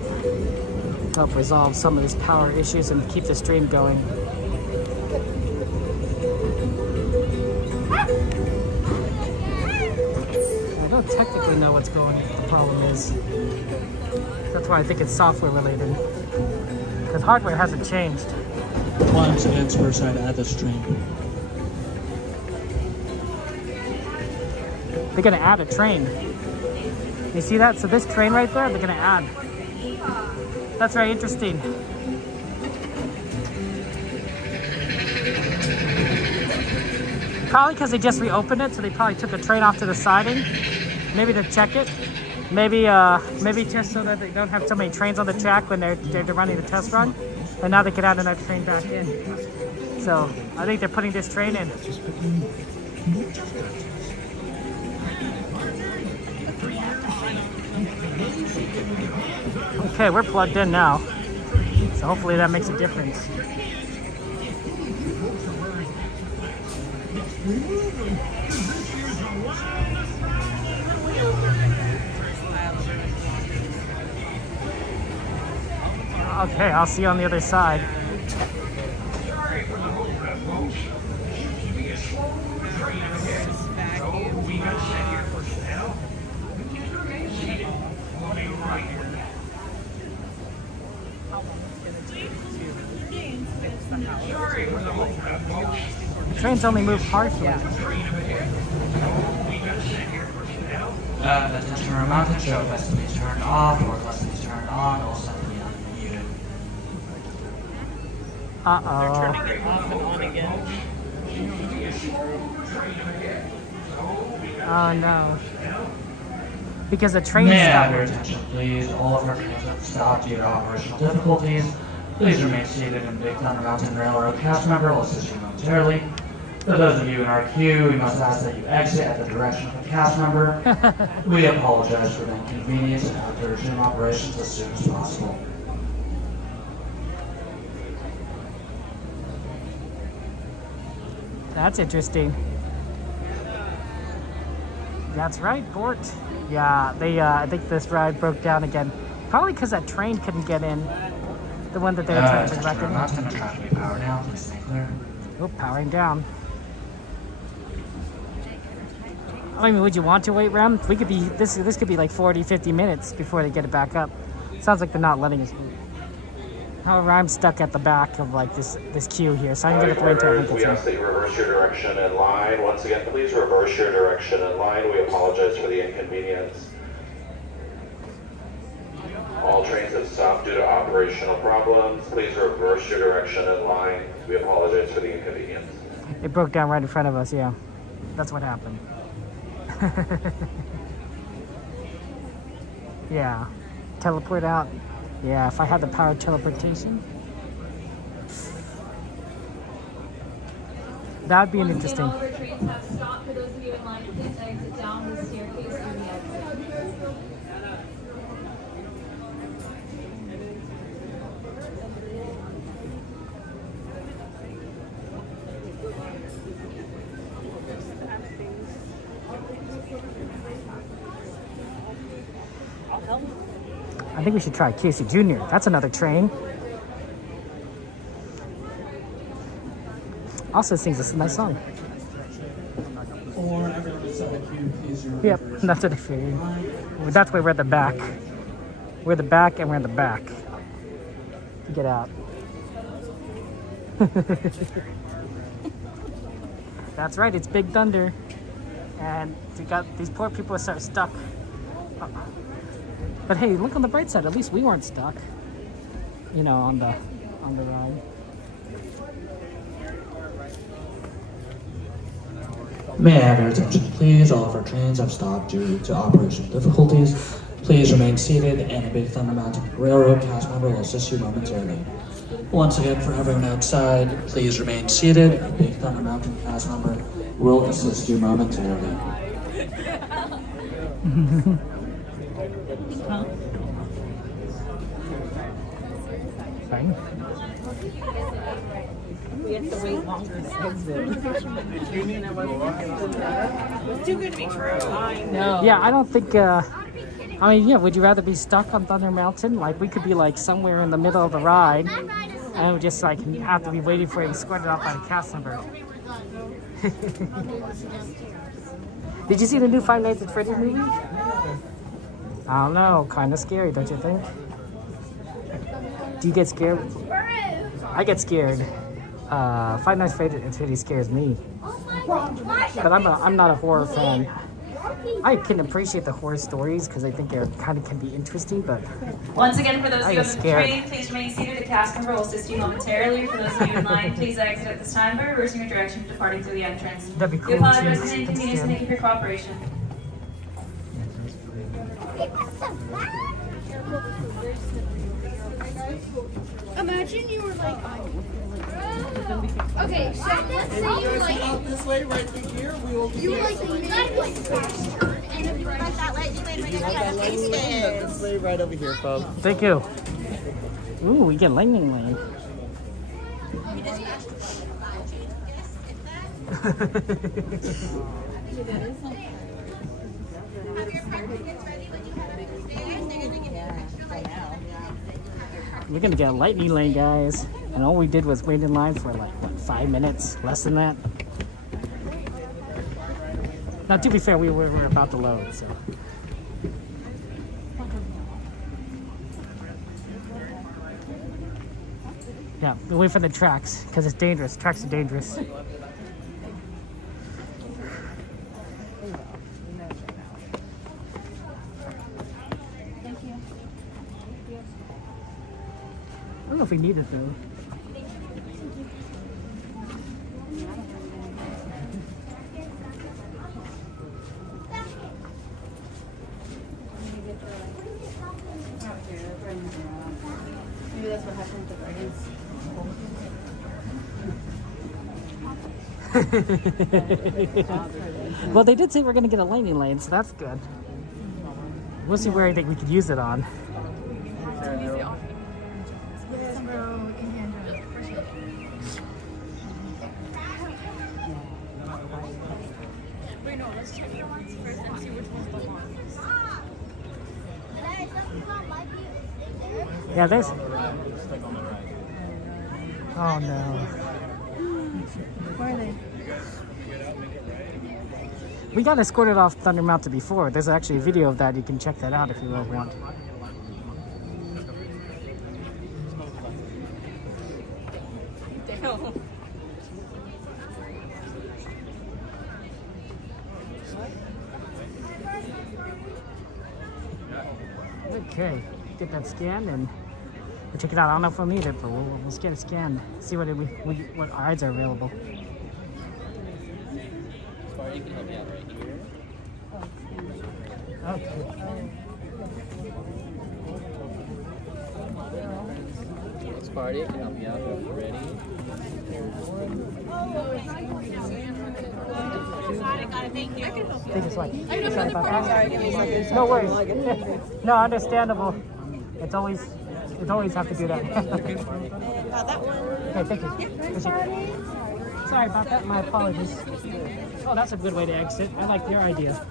help resolve some of these power issues and keep the stream going. I don't technically know what the problem is. That's why I think it's software related. Because hardware hasn't changed. Once again, spur side, add the stream. They're gonna add a train. You see that? So this train right there, they're gonna add. That's very interesting. Probably because they just reopened it, so they probably took a train off to the siding. Maybe to check it. Maybe just so that they don't have so many trains on the track when they're running the test run. But now they can add another train back in. So I think they're putting this train in. Okay, we're plugged in now. So hopefully that makes a difference. Okay, I'll see you on the other side. Trains only move partially. Attention remounted, show lessons turned off or lessons turned on, all simply unmuted. Uh-oh. They're turning it off and on again. Oh no. Because the train May I stopped. have your attention, please? All of our trains have stopped due to operational difficulties. Please remain seated, and Big Thunder Mountain Railroad cast member will assist you momentarily. For those of you in our queue, we must ask that you exit at the direction of the cast member. We apologize for the inconvenience and have to resume operations as soon as possible. That's interesting. That's right, Bert. Yeah, I think this ride broke down again. Probably because that train couldn't get in. The one that they were trying to wreck in. Mountain, track to be powered down, please stay clear. Oh, powering down. I mean, would you want to wait, Rem? We could be this could be like 40, 50 minutes before they get it back up. Sounds like they're not letting us. However, I'm stuck at the back of like this queue here, so I can get it until I We ask that you reverse your direction in line. Once again, please reverse your direction in line. We apologize for the inconvenience. All trains have stopped due to operational problems. Please reverse your direction in line. We apologize for the inconvenience. It broke down right in front of us, yeah. That's what happened. Yeah. Teleport out. Yeah, if I had the power of teleportation. That'd be an interesting. All of our trains have stopped. For those of you in line, please exit down the staircase through the exit. I think we should try Casey Jr. That's another train. Also sings a nice song. Yep, that's what I figured. That's why we're at the back. We're the back and we're in the back. To get out. That's right, it's Big Thunder. And we got these poor people are stuck. But hey, look on the bright side, at least we weren't stuck. You know, on the ride. May I have your attention, please? All of our trains have stopped due to operational difficulties. Please remain seated, and a Big Thunder Mountain Railroad cast member will assist you momentarily. Once again, for everyone outside, please remain seated. A Big Thunder Mountain cast member will assist you momentarily. Fine. We have to wait longer to exit. It's too good to be true. I know. Yeah, I don't think, I mean, yeah, would you rather be stuck on Thunder Mountain? Like, we could be, like, somewhere in the middle of the ride, and we just, like, have to be waiting for it escorted off by the cast member. Did you see the new Five Nights at Freddy's movie? I don't know, kind of scary, don't you think? Do you get scared? I get scared. Five Nights at Freddy's scares me. But I'm not a horror fan. I can appreciate the horror stories because I think they kind of can be interesting, but once again, for those of you on the scared. train, please remain seated. The cast member will assist you momentarily. For those of you in line, please exit at this time by reversing your direction, departing through the entrance. That'd be cool. We apologize for the inconvenience and thank you for your cooperation. Imagine you were like, okay, so let's say you like this way, right through here. We will. You like fast turn, and if you like that lightning lane, right there, This way, right over here, folks. Thank you. Ooh, we get lightning lane. We're gonna get a lightning lane, guys. And all we did was wait in line for like, what, 5 minutes? Less than that? Now, to be fair, we were about to load, so. Yeah, we wait for the tracks, because it's dangerous. Tracks are dangerous. I don't know if we need it though. maybe that's what happened with the Guardians. Well, they did say we're going to get a lightning lane, so that's good. We'll see where I think we could use it on. Yes, bro, we can handle it. For sure. Wait, no, let's check the ones first and see which one's the longest. Yeah, there's... Oh, no. Where are they? We got escorted off Thunder Mountain before. There's actually a video of that. You can check that out if you want. Okay, get that scanned and we'll check it out. I don't know if we'll need it, but we'll get it scanned. See what rides are available. Sparty can help you out right here. Okay. Sparty can help you out if you're ready. Thank you. Sorry about that. No worries. No, understandable. It's always have to do that. Okay, thank you. Sorry about that. My apologies. Oh, that's a good way to exit. I like your idea.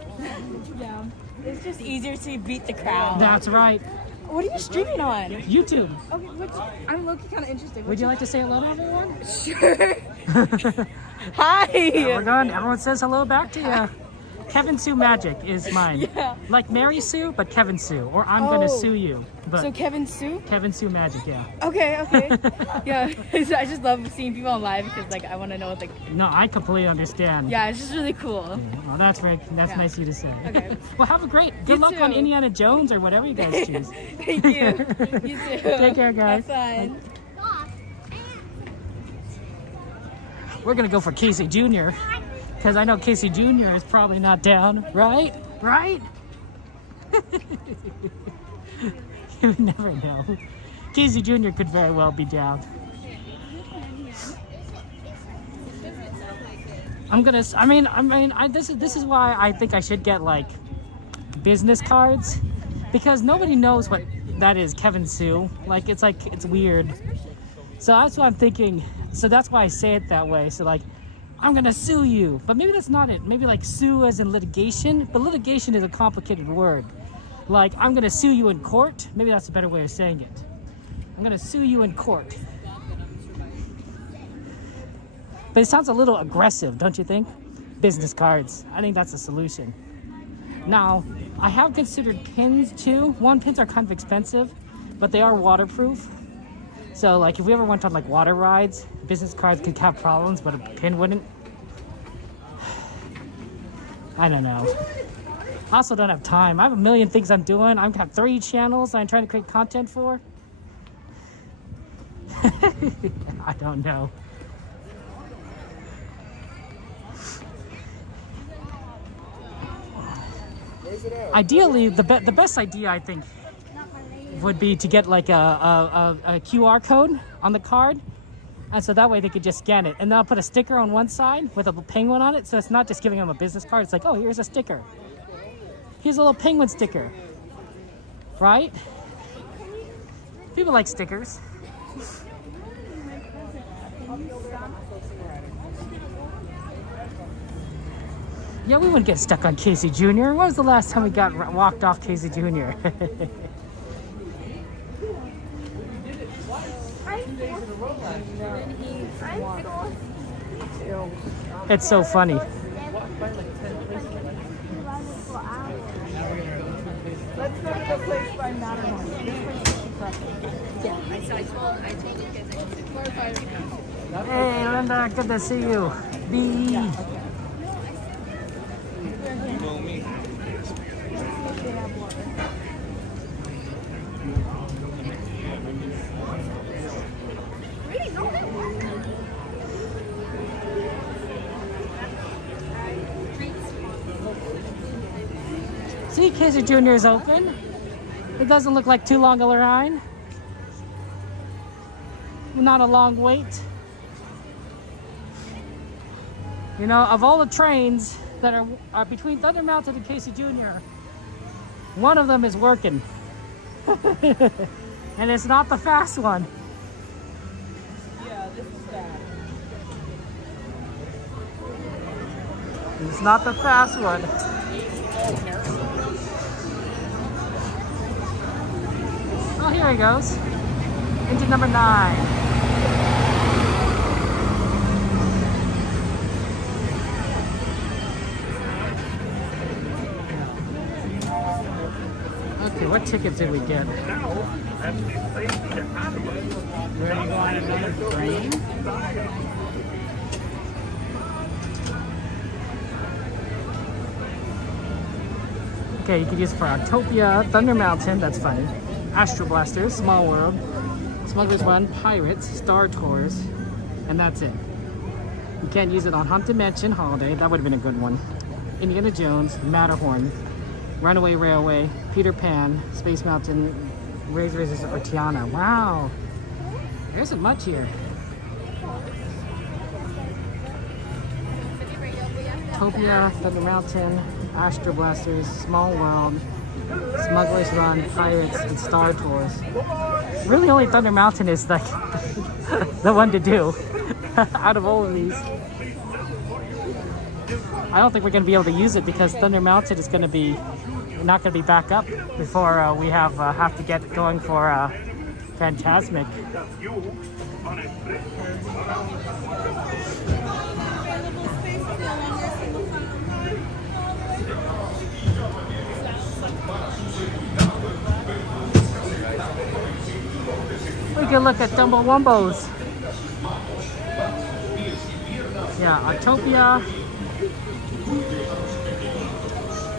Yeah, it's just easier to beat the crowd. That's right. What are you streaming on? YouTube. Okay, I'm looking kind of interested. Would you like to say hello to everyone? Sure. Hi. Yeah, we're going. Everyone says hello back to you. Kevin Sue Magic is mine. Yeah. Like Mary Sue, but Kevin Sue. Or I'm gonna sue you. But So Kevin Sue? Kevin Sue Magic, yeah. Okay. Yeah, I just love seeing people on live because like I want to know what the. No, I completely understand. Yeah, it's just really cool. Well, that's nice of you to say. Okay. Well, have a good luck on Indiana Jones or whatever you guys choose. Thank you. You too. Take care, guys. Have fun. We're gonna go for Casey Jr. because I know Casey Jr. is probably not down, right? Right? You never know. Casey Jr. could very well be down. This is why I think I should get like business cards, because nobody knows what that is, Kevin Sue. Like it's weird. So that's what I'm thinking. So that's why I say it that way. So like, I'm gonna sue you, but maybe that's not it. Maybe like sue as in litigation, but litigation is a complicated word. Like, I'm gonna sue you in court. Maybe that's a better way of saying it. I'm gonna sue you in court. But it sounds a little aggressive, don't you think? Business cards. I think that's a solution. Now, I have considered pins too. Pins are kind of expensive, but they are waterproof. So like if we ever went on like water rides, business cards could have problems, but a pin wouldn't. I don't know. I also don't have time. I have a million things I'm doing. I have 3 channels I'm trying to create content for. I don't know. Ideally, the best idea I think would be to get like a QR code on the card, and so that way they could just scan it, and then I'll put a sticker on one side with a penguin on it, so it's not just giving them a business card. It's like, oh, here's a sticker. Here's a little penguin sticker, right? People like stickers. Yeah, we wouldn't get stuck on Casey Jr. When was the last time we got walked off Casey Jr.? It's so funny. Let's go to the place by Matterhorn. Yeah, I told you guys. Hey, Linda, good to see you. B. See, Casey Jr. is open. It doesn't look like too long a line. Not a long wait. You know, of all the trains that are between Thunder Mountain and Casey Jr., one of them is working. And it's not the fast one. Yeah, this is bad. It's not the fast one. Oh, here he goes. Engine number 9. Okay, what ticket did we get? Where are you going? Another train? Okay, you could use it for Autopia, Thunder Mountain, that's funny. Astro Blasters, Small World, Smuggler's Run, Pirates, Star Tours, and that's it. You can't use it on Haunted Mansion, Holiday, that would have been a good one. Indiana Jones, Matterhorn, Runaway Railway, Peter Pan, Space Mountain, Razor Resistant, or Tiana. Wow, there isn't much here. Autopia, Thunder Mountain, Astro Blasters, Small World, Smuggler's Run, Pirates, and Star Tours. Really only Thunder Mountain is like the one to do out of all of these. I don't think we're going to be able to use it because Thunder Mountain is going to be not going to be back up before we have to get going for Fantasmic. Take a look at Dumbo Wumbos. Yeah, Autopia,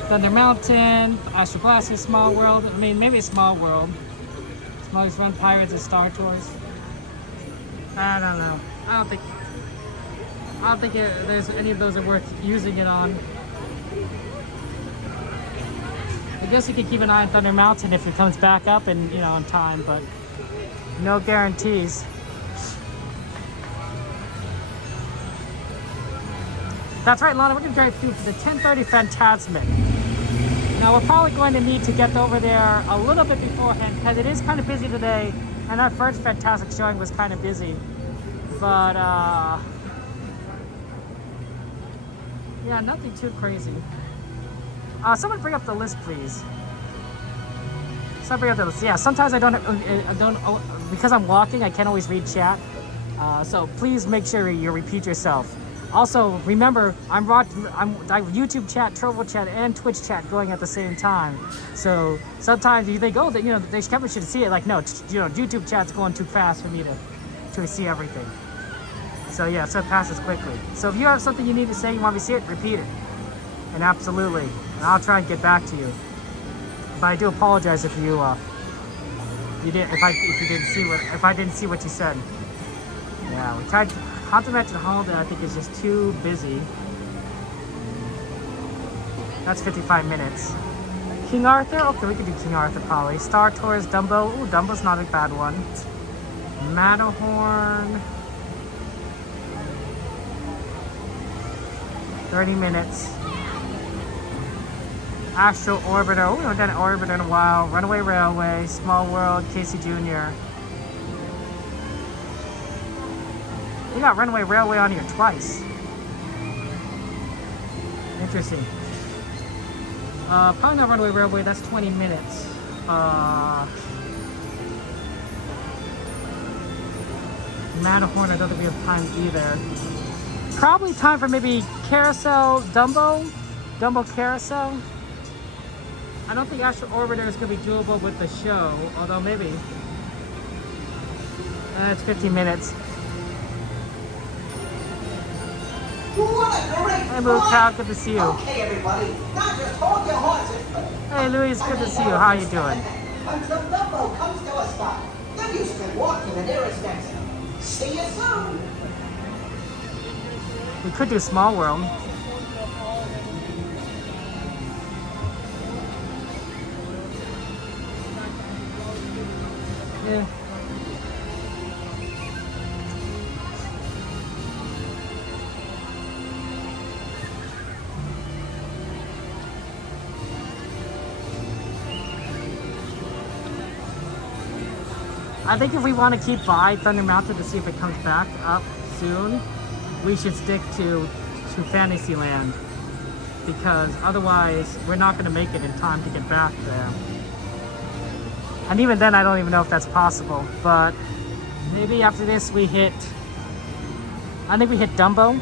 Thunder Mountain, Astro Blasters, Small World. I mean, maybe Small World. Smallest Run, Pirates, and Star Tours. I don't know. I don't think there's any of those are worth using it on. I guess you could keep an eye on Thunder Mountain if it comes back up and in time, but no guarantees. That's right, Lana, we're going to drive through for the 10:30 Fantasmic. Now, we're probably going to need to get over there a little bit beforehand because it is kind of busy today, and our first Fantasmic showing was kind of busy. But, yeah, nothing too crazy. Someone bring up the list, please. Someone bring up the list. Yeah, sometimes I don't, because I'm walking, I can't always read chat. So please make sure you repeat yourself. Also, remember, I'm YouTube chat, Trovo chat, and Twitch chat going at the same time. So sometimes you think, oh, they probably should see it. Like, no, YouTube chat's going too fast for me to see everything. So yeah, so it passes quickly. So if you have something you need to say, you want me to see it, repeat it. And absolutely, and I'll try and get back to you. But I do apologize if you if I didn't see what you said. Yeah, we tried. Haunted Mansion Holiday, I think, is just too busy. That's 55 minutes. King Arthur? Okay, we could do King Arthur probably. Star Tours, Dumbo. Ooh, Dumbo's not a bad one. Matterhorn. 30 minutes. Astro Orbiter. Oh, we haven't done an Orbiter in a while. Runaway Railway. Small World. Casey Jr. We got Runaway Railway on here twice. Interesting. Probably not Runaway Railway, that's 20 minutes. Matterhorn, I don't think we have time either. Probably time for maybe Carousel, Dumbo Carousel. I don't think Astro Orbiter is going to be doable with the show, although maybe. It's 15 minutes. Hey, Moo Cow, good to see you. Okay, everybody. Now just hold your horses. Hey, Louis, good to see you. How you doing? Until Dumbo comes to a stop. Then you can walk to the nearest exit. See you soon. We could do Small World. Yeah. I think if we want to keep by Thunder Mountain to see if it comes back up soon, we should stick to Fantasyland, because otherwise we're not going to make it in time to get back there. And even then, I don't even know if that's possible. But maybe after this, I think we hit Dumbo.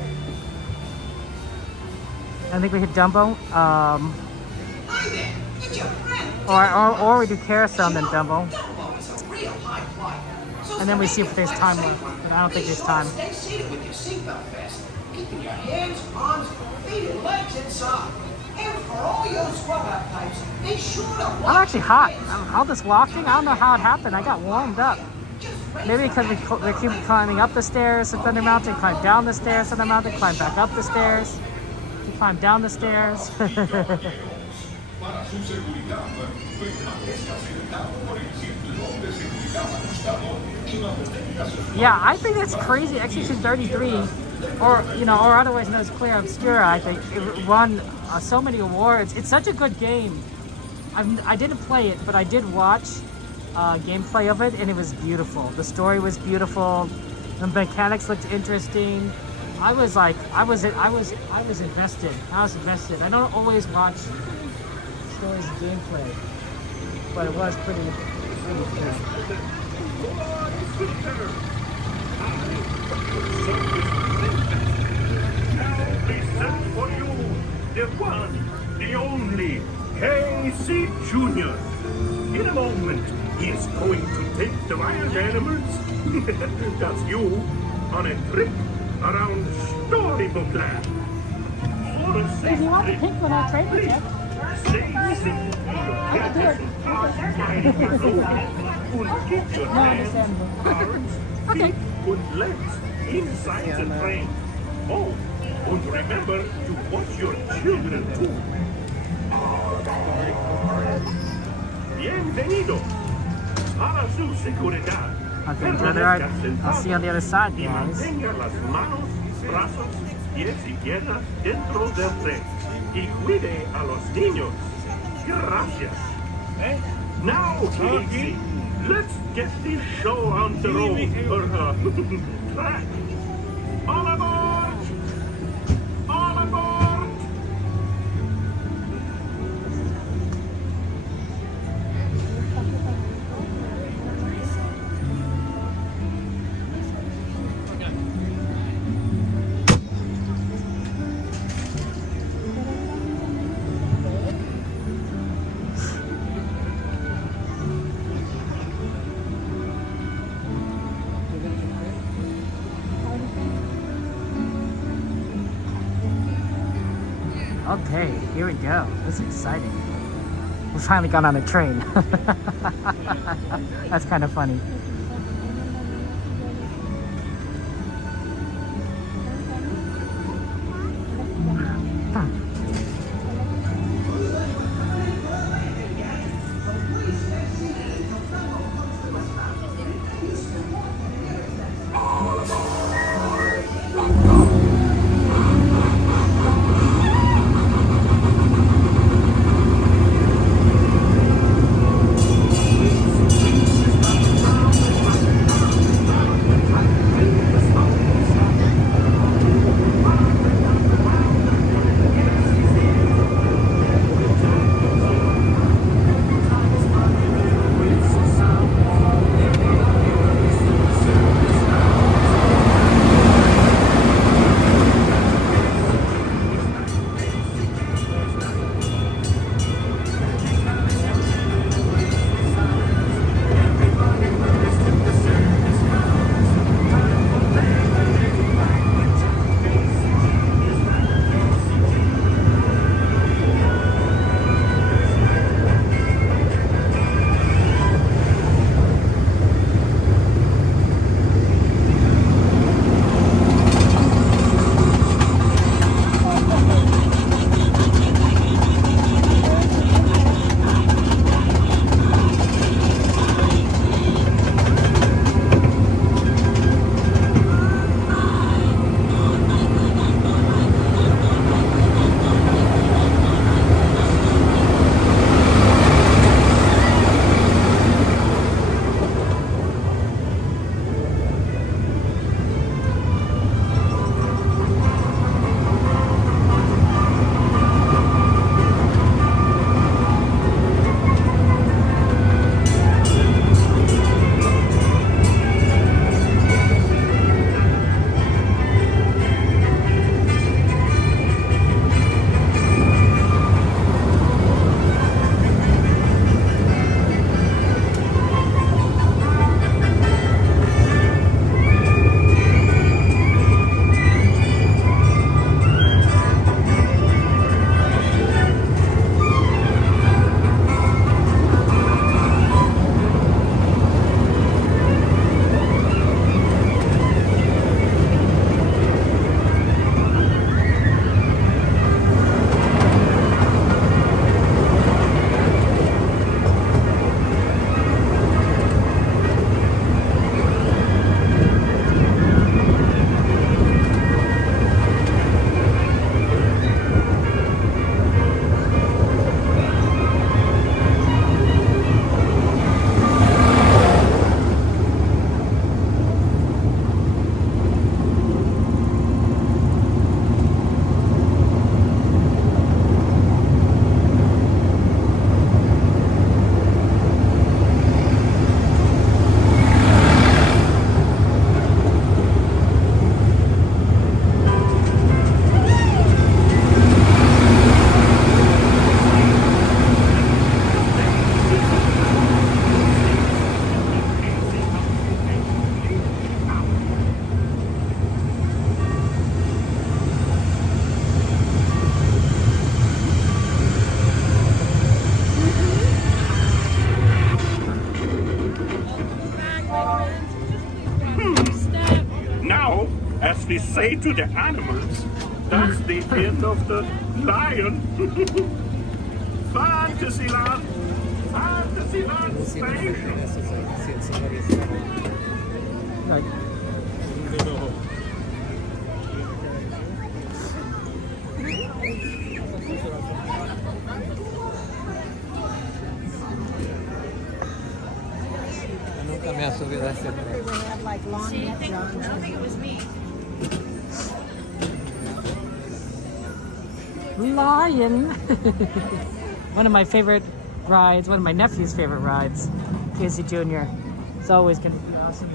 Or we do Carousel and then Dumbo. And then we see if there's time left. But I don't think there's time. Stay seated with your seatbelt fastened, keeping your hands, arms, feet, and legs inside. And for all you scrub-out types, be sure to watch. I'm actually hot. All this walking, I don't know how it happened. I got warmed up. Maybe because we keep climbing up the stairs at Thunder Mountain, climb down the stairs at Thunder Mountain, climb back up the stairs, climb down the stairs. Yeah, I think that's crazy. Execution 33, or otherwise known as Clear Obscura, I think it won so many awards. It's such a good game. I didn't play it, but I did watch gameplay of it, and it was beautiful. The story was beautiful. The mechanics looked interesting. I was invested. I was invested. I don't always watch stories and gameplay, but it was pretty good. For you, the one, the only, Casey Jr. In a moment, he is going to take the wild animals That's you on a trip around Storybook Land. If you want to pick one, I'll trade with you. I can do it. No, understandable. Okay. Put legs inside the train. Oh, and remember to watch your children too. Bienvenido a su seguridad. Okay, brother, I'll see you on the other side, Y guys. mantenga las manos, brazos, pies y piernas dentro del tren. Y cuide a los niños. Gracias. Now, Tiki, let's get this show on the road, or track. All aboard! All aboard! Okay, here we go. This is exciting. We finally got on a train. That's kind of funny. As we say to the animals, that's the end of the lion. Fantasyland! Fantasyland Station! Nunca me ha subido a ese tren. See, I don't think it was me. Lion. One of my favorite rides, one of my nephew's favorite rides, Casey Jr. It's always going to be awesome.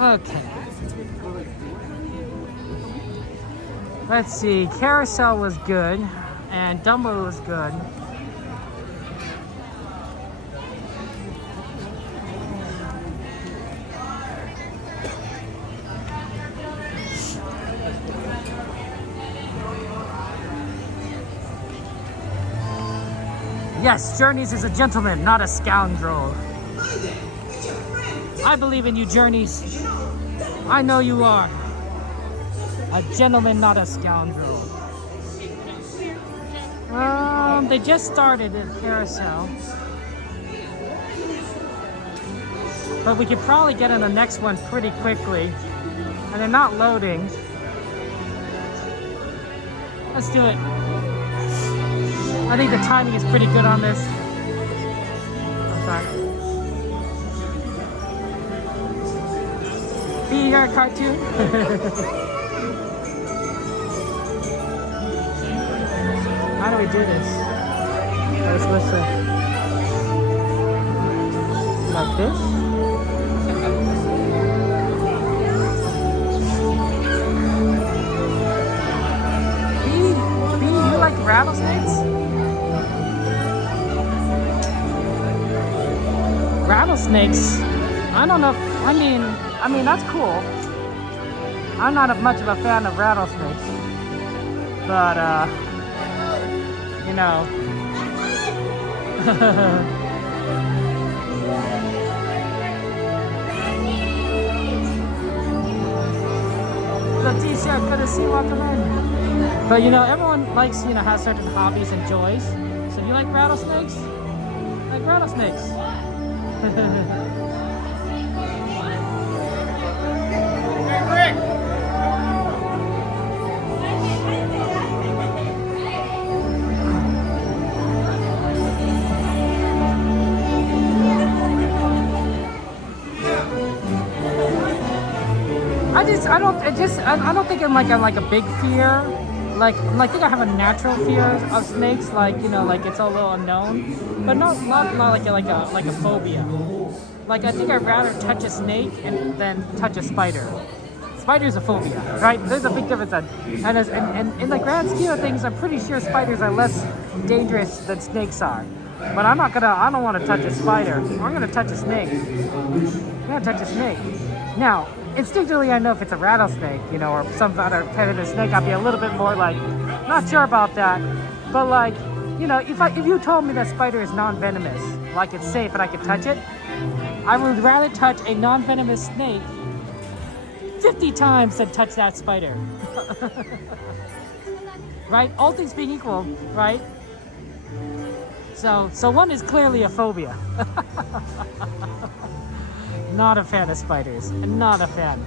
Okay. Let's see. Carousel was good, and Dumbo was good. Yes, Journeys is a gentleman, not a scoundrel. I believe in you, Journeys. I know you are. A gentleman, not a scoundrel. They just started at Carousel. But we could probably get on the next one pretty quickly. And they're not loading. Let's do it. I think the timing is pretty good on this. I'm sorry. Be your cartoon. How do we do this? Let's listen. Like this? B, you like rattlesnakes? Rattlesnakes? I don't know. I mean that's cool. I'm not much of a fan of rattlesnakes, but you know. Leticia, good to see you. Welcome in. But you know, everyone likes, you know, has certain hobbies and joys. So if you like rattlesnakes, like rattlesnakes. I don't think I'm like a big fear. Like I think I have a natural fear of snakes. Like, you know, like it's a little unknown, but not like a phobia. Like I think I'd rather touch a snake than touch a spider. Spider's a phobia, right? There's a big difference. And in the grand scheme of things, I'm pretty sure spiders are less dangerous than snakes are. But I don't want to touch a spider. I'm gonna touch a snake. I'm gonna touch a snake. Now, instinctively, I know if it's a rattlesnake, you know, or some other predator snake, I'd be a little bit more like, not sure about that. But like, you know, if you told me that spider is non-venomous, like it's safe and I can touch it, I would rather touch a non-venomous snake 50 times than touch that spider. Right? All things being equal, right? So one is clearly a phobia. Not a fan of spiders. Not a fan.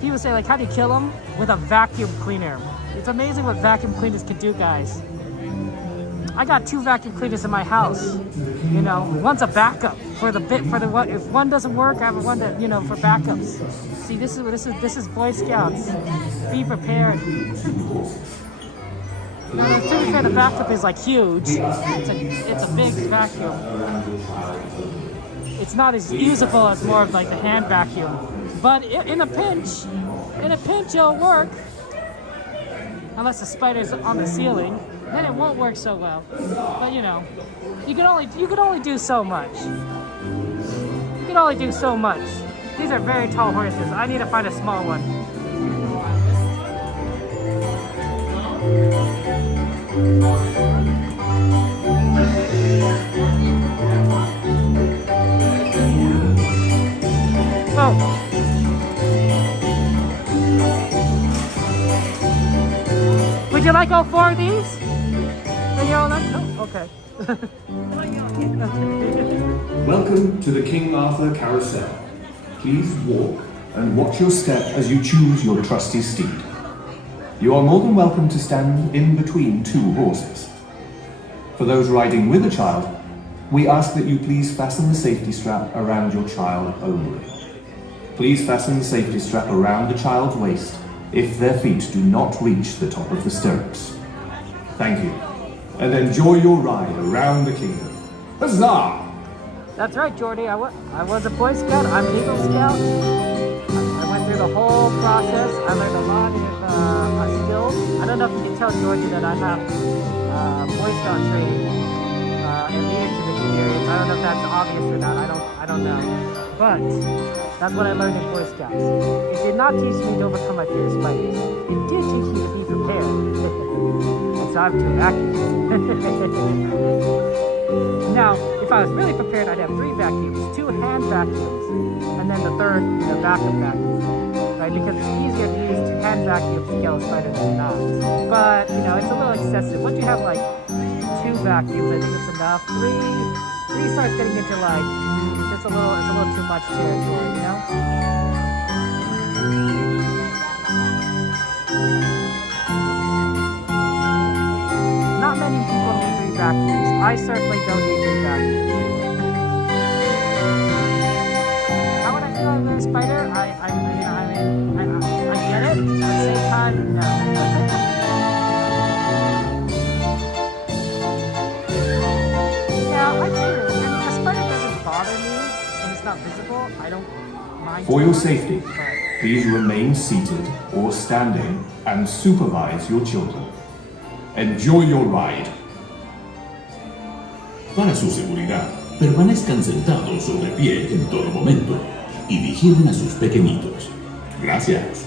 People say, like, how do you kill them? With a vacuum cleaner. It's amazing what vacuum cleaners can do, guys. I got 2 vacuum cleaners in my house. You know, one's a backup if one doesn't work, I have one that, you know, for backups. See, this is Boy Scouts. Be prepared. Now, to be fair, the backup is like huge. It's a big vacuum. It's not as usable as more of like the hand vacuum. But in a pinch, it'll work. Unless the spider's on the ceiling, then it won't work so well. But you know, you can only do so much. You can only do so much. These are very tall horses. I need to find a small one. you like all 4 of these? And you're all like, no? Okay. Welcome to the King Arthur Carousel. Please walk and watch your step as you choose your trusty steed. You are more than welcome to stand in between 2 horses. For those riding with a child, we ask that you please fasten the safety strap around your child only. Please fasten the safety strap around the child's waist if their feet do not reach the top of the stirrups. Thank you, and enjoy your ride around the kingdom. Huzzah! That's right, Jordy. I was a Boy Scout. I'm an Eagle Scout. I went through the whole process. I learned a lot of skills. I don't know if you can tell, Jordy, that I have Boy Scout training and leadership experience. I don't know if that's obvious or not. I don't know. But that's what I learned in Boy Scouts. It did not teach me to overcome my fear of spiders. It did teach me to be prepared. And so I'm too accurate. Now, if I was really prepared, I'd have 3 vacuums, 2 hand vacuums, and then the third, the backup vacuum, right? Because it's easier to use 2 hand vacuums to kill a spider than not. But, you know, it's a little excessive. Once you have like 2 vacuums, I think it's enough. 3 starts getting into like, it's a little too much territory, you know? Not many people need 3 vacuums. I certainly don't need 3 vacuums. How would I feel like a spider? I get it. At the same time, no. Yeah, I do. I mean, a spider doesn't bother me, and it's not visible. I don't mind. For your safety, please remain seated or standing and supervise your children. Enjoy your ride. Para su seguridad, permanezcan sentados sobre pie en todo momento y vigilen a sus pequeñitos. Gracias.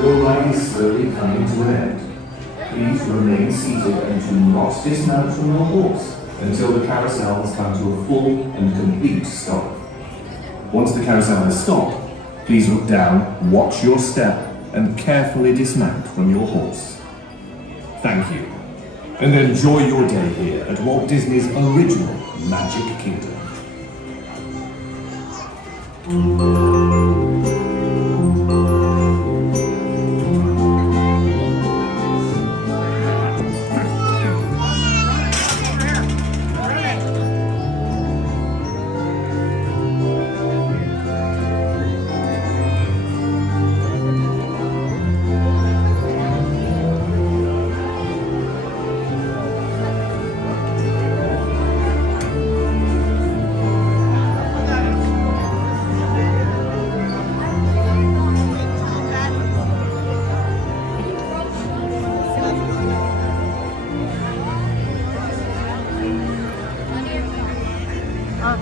Your ride is slowly coming to an end. Please remain seated and do not dismount from your horse until the carousel has come to a full and complete stop. Once the carousel has stopped, please look down, watch your step, and carefully dismount from your horse. Thank you, and enjoy your day here at Walt Disney's original Magic Kingdom.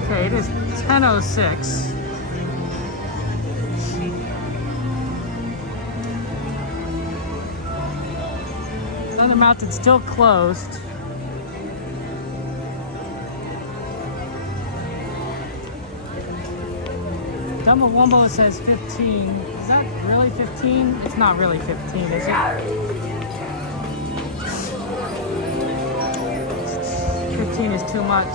Okay, it is 10:06. Thunder Mountain's still closed. Wumbo says 15. Is that really 15? It's not really 15, is it? 15 is too much.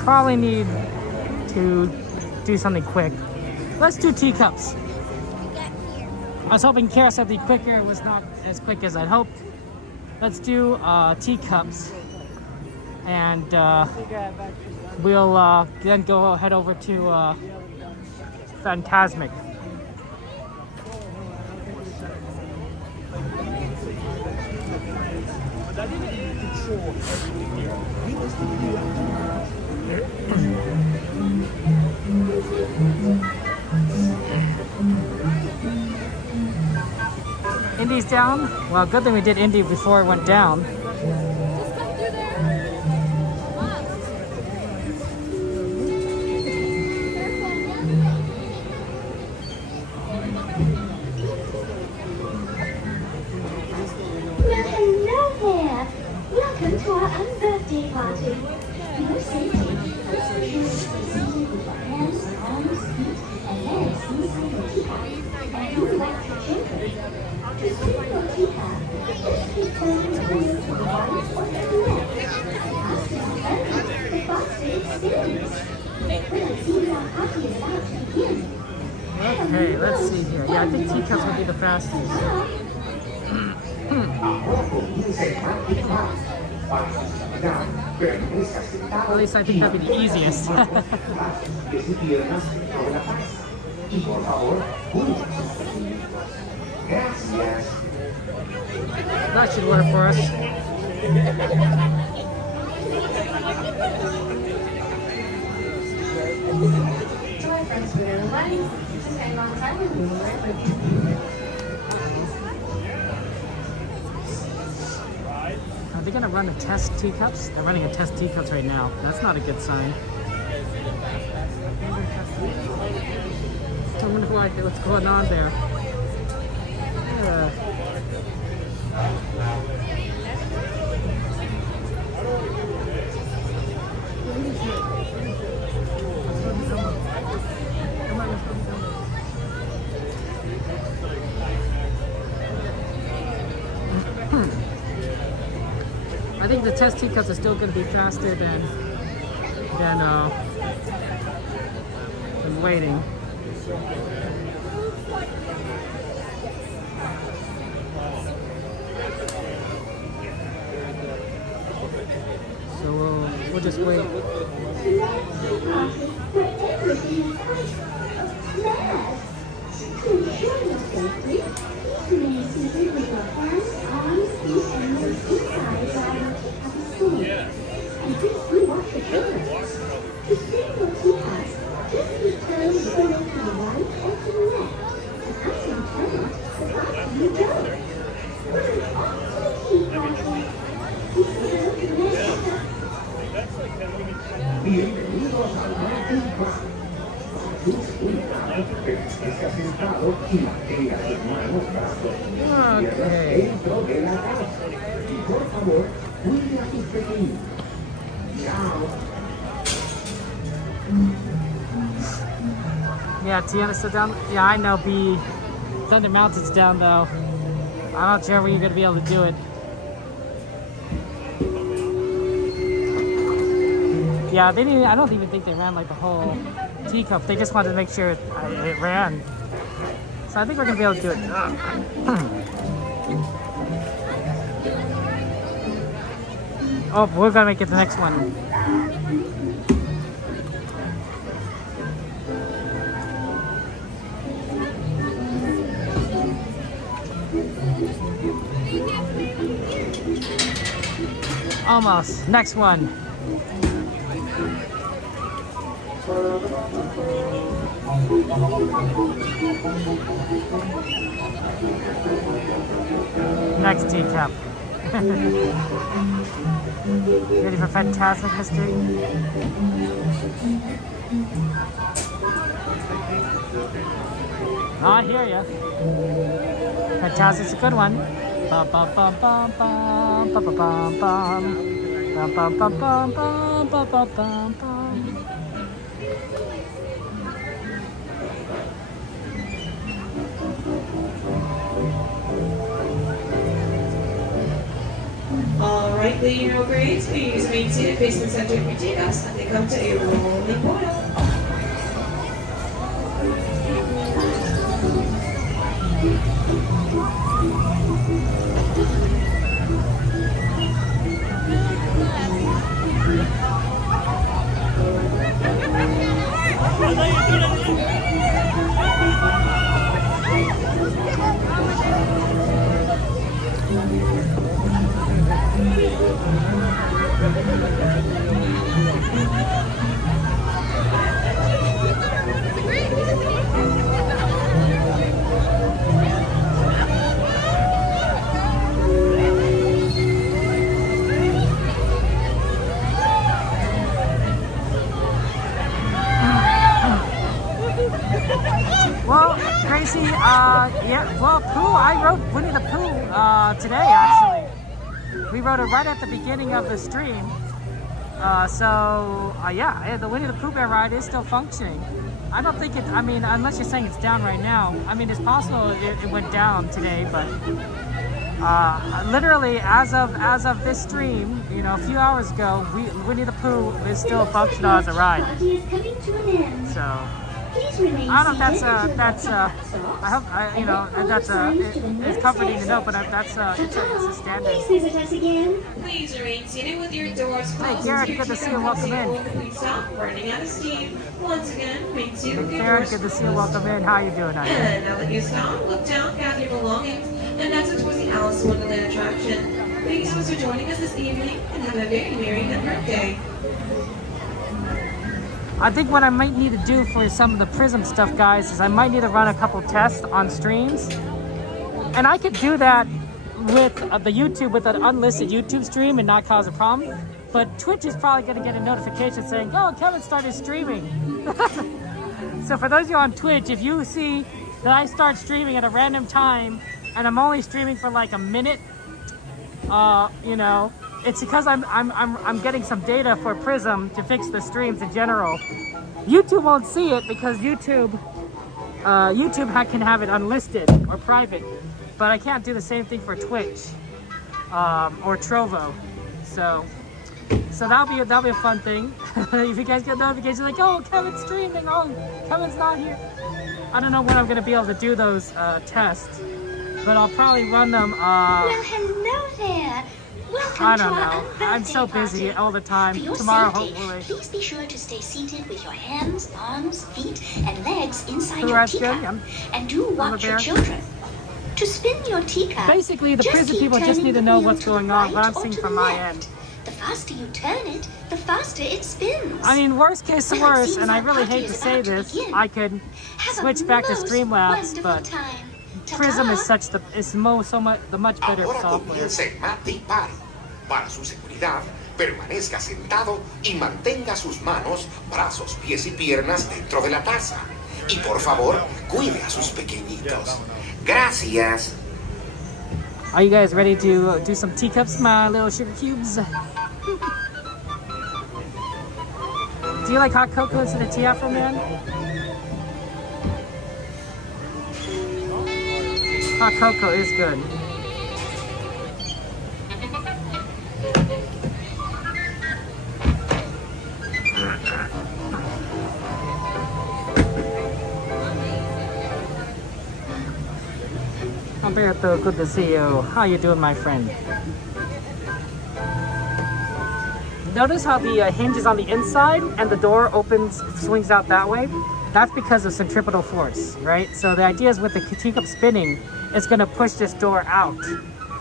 Probably need to do something quick. Let's do teacups. I was hoping Carousel would be quicker. It was not as quick as I'd hoped. Let's do teacups. And we'll then go head over to Fantasmic. Indy's down? Well, good thing we did Indy before it went down. Welcome to our unbirthday party. No safety. Proceed with your hands, arms, feet, and legs inside the teacup. And you would like to children. To spin your teacup, just keep turning the wheel to the right or to the left. Ask your friends the box experience. When I see our party is about to begin. Okay, let's see here. Yeah, I think teacups would be the fastest. At least I think that'd be the easiest. That should work for us. Joy friends with everybody. Just hang on tight with me right with you. Are they gonna run a test teacups? They're running a test teacups right now. That's not a good sign. I wonder what's going on there. I think the test teacups are still going to be faster than waiting. So we'll just wait. Yeah, Tiana's still down. Yeah, I know. Thunder Mountain's down though. I'm not sure where you're gonna be able to do it. Yeah, they didn't. I don't even think they ran like the whole teacup. They just wanted to make sure it ran. So I think we're gonna be able to do it. Oh, we're gonna make it the next one. Almost. Next one. Next teacup. Ready for Fantasmic mystery? Oh, I hear ya. Fantasmic's a good one. Bum bum bum bum bum bum bum bum bum bum bum bum bum bum bum bum bum. Alright, the Euro grades, please remain seated facing the center of your takeoffs and they come to a rolling boil. Well, Gracie, yeah, well, Pooh, I wrote Winnie the Pooh today, actually. We wrote it right at the beginning of the stream. Yeah, the Winnie the Pooh Bear ride is still functioning. I don't think it, I mean, unless you're saying it's down right now. I mean, it's possible it went down today, but literally as of this stream, you know, a few hours ago, Winnie the Pooh is still functional as a ride. So. I don't know if I hope, you know, it's comforting to know, but it's a standard. Please visit us again. Please remain seated with your doors closed. Hey, Garrett, good to see you. Welcome in. Please stop burning out of steam. Once again, remain seated with your Garrett, doors good to see you. Welcome in. How you doing? And now that you stop, look down, gather your belongings, and exit towards the Alice in Wonderland attraction. Thank you so much for joining us this evening, and have a very merry birthday. I think what I might need to do for some of the Prism stuff, guys, is I might need to run a couple tests on streams. And I could do that with the YouTube, with an unlisted YouTube stream and not cause a problem. But Twitch is probably going to get a notification saying, oh, Kevin started streaming. So for those of you on Twitch, if you see that I start streaming at a random time and I'm only streaming for like a minute, you know, it's because I'm getting some data for Prism to fix the streams in general. YouTube won't see it because YouTube can have it unlisted or private, but I can't do the same thing for Twitch or Trovo. So that'll be a fun thing. If you guys get notifications like, oh, Kevin's streaming, oh, Kevin's not here. I don't know when I'm gonna be able to do those tests, but I'll probably run them. Well, hello there. Welcome I don't know. I'm so busy all the time. Tomorrow, hopefully. Please be sure to stay seated with your hands, arms, feet, and legs inside your teacup. And do watch your children. To spin your teacup, basically, the prison people just need to know what's going on, but I'm seeing from my end. The faster you turn it, the faster it spins. I mean, worst case to worst, and I really hate to say this, I could switch back to Streamlabs, but Prism is the much better software. Para su seguridad, permanezca sentado y mantenga sus manos, brazos, pies y piernas dentro de la taza. Y por favor, cuide a sus pequeñitos. Gracias. Are you guys ready to do some teacups, my little sugar cubes? Do you like hot cocoa instead of tea, Afro Man? Hot cocoa is good. Alberto, good to see you. How you doing, my friend? Notice how the hinge is on the inside and the door swings out that way? That's because of centripetal force, right? So the idea is with the teacup spinning, it's going to push this door out.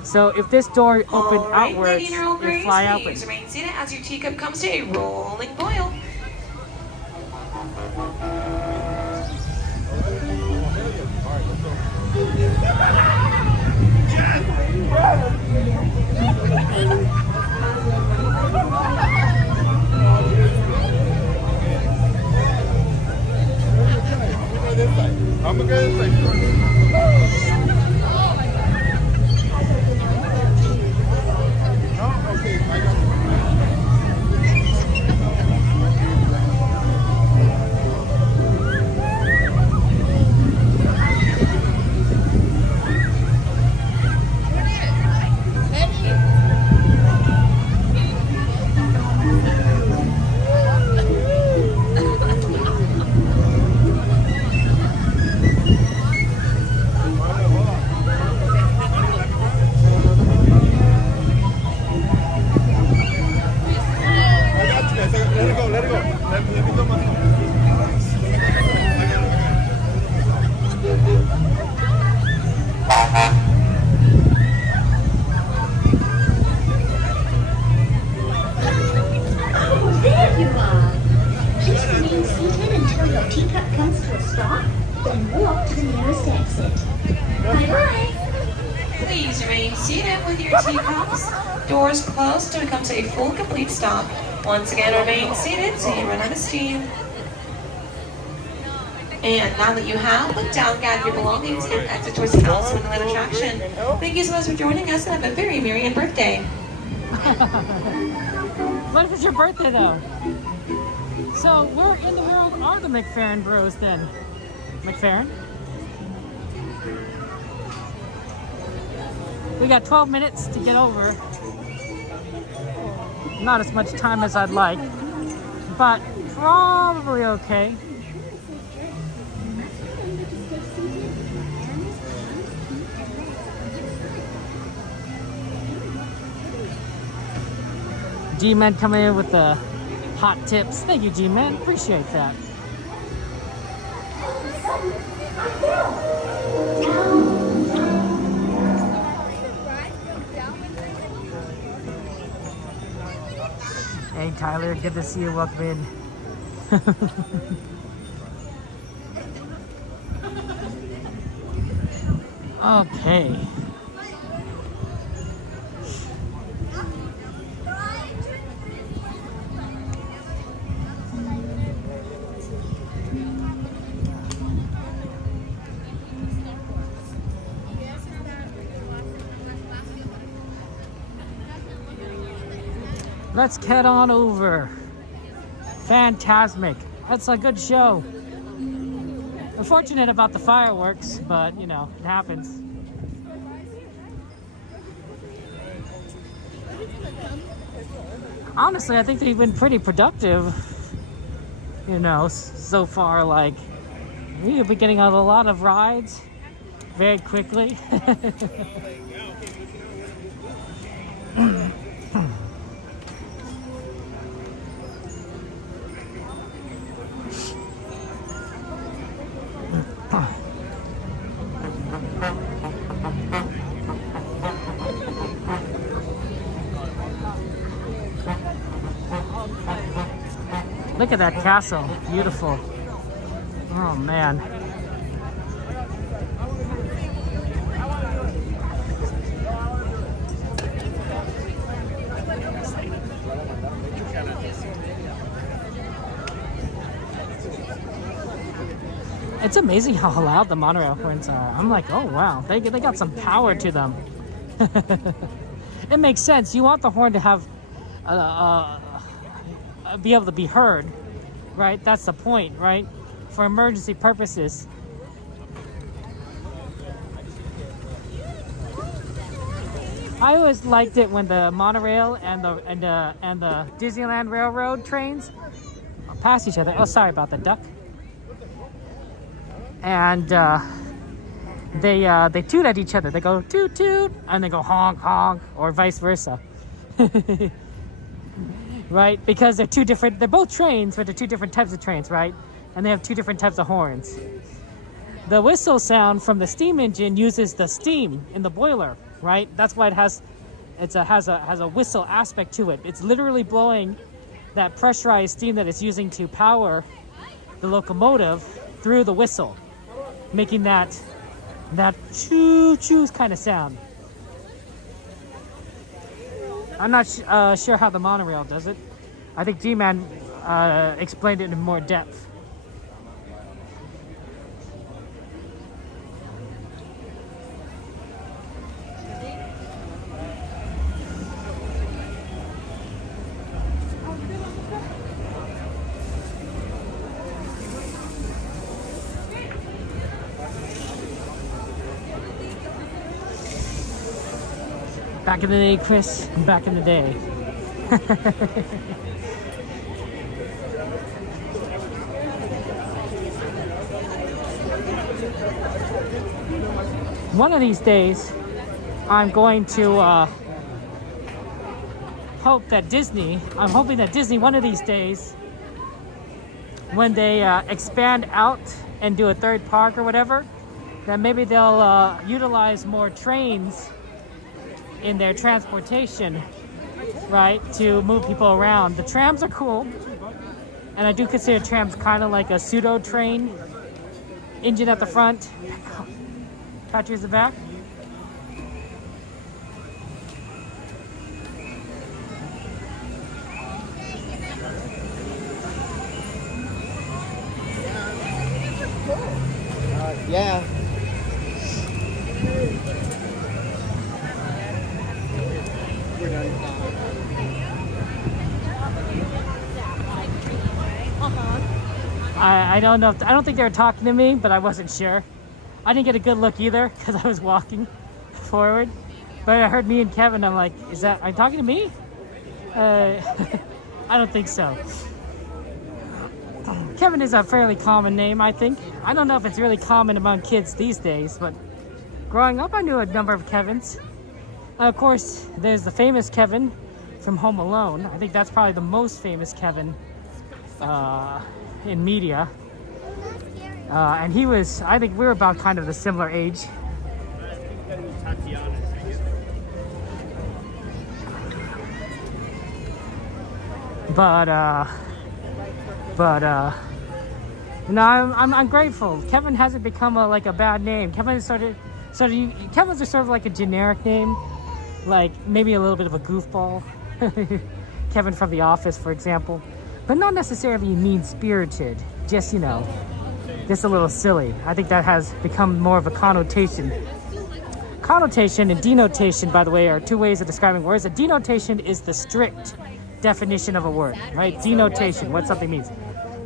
So if this door opened outwards, it would fly outwards. Remain seated as your teacup comes to a rolling boil. remain seated with your teacups, doors closed till we come to a full complete stop. Once again, remain seated till you run out of steam. And now that you have put down, gather your belongings and exit towards the Alice in Wonderland attraction. Thank you so much for joining us and have a very merry birthday. What if it's your birthday though? So where in the world are the McFerrin Bros then? McFerrin? We got 12 minutes to get over. Not as much time as I'd like, but probably okay. G-Man coming in with the hot tips. Thank you, G-Man. Appreciate that. Hey, Tyler. Good to see you. Welcome in. Okay. Let's head on over. Fantasmic. That's a good show. Unfortunate about the fireworks, but you know, it happens. Honestly, I think they've been pretty productive, you know, so far. Like, we've been getting on a lot of rides very quickly. Look at that castle, beautiful. Oh man. It's amazing how loud the monorail horns are. I'm like, oh wow, they got some power to them. It makes sense. You want the horn to have be able to be heard, right? That's the point, right? For emergency purposes. I always liked it when the monorail and the Disneyland Railroad trains pass each other. Oh, sorry about the duck. And they toot at each other. They go toot toot, and they go honk honk, or vice versa. Right? Because they're both trains, but they're two different types of trains, right? And they have two different types of horns. The whistle sound from the steam engine uses the steam in the boiler, right? That's why it has a whistle aspect to it. It's literally blowing that pressurized steam that it's using to power the locomotive through the whistle, making that choo-choo kind of sound. I'm not sure how the monorail does it. I think G-Man explained it in more depth. Back in the day, Chris. Back in the day. One of these days, I'm going to I'm hoping that Disney one of these days, when they expand out and do a third park or whatever, that maybe they'll utilize more trains in their transportation, right, to move people around. The trams are cool, and I do consider trams kind of like a pseudo train. Engine at the front, patches the back. I don't know. I don't think they were talking to me, but I wasn't sure. I didn't get a good look either because I was walking forward. But I heard me and Kevin. I'm like, are you talking to me? I don't think so. Kevin is a fairly common name, I think. I don't know if it's really common among kids these days, but growing up, I knew a number of Kevins. Of course, there's the famous Kevin from Home Alone. I think that's probably the most famous Kevin in media. And he was, I think we were about kind of the similar age. But you know, I'm grateful. Kevin hasn't become like a bad name. Kevins are sort of like a generic name, like maybe a little bit of a goofball. Kevin from The Office, for example, but not necessarily mean-spirited. Just, you know, just a little silly. I think that has become more of a connotation. Connotation and denotation, by the way, are two ways of describing words. A denotation is the strict definition of a word, right? Denotation, what something means.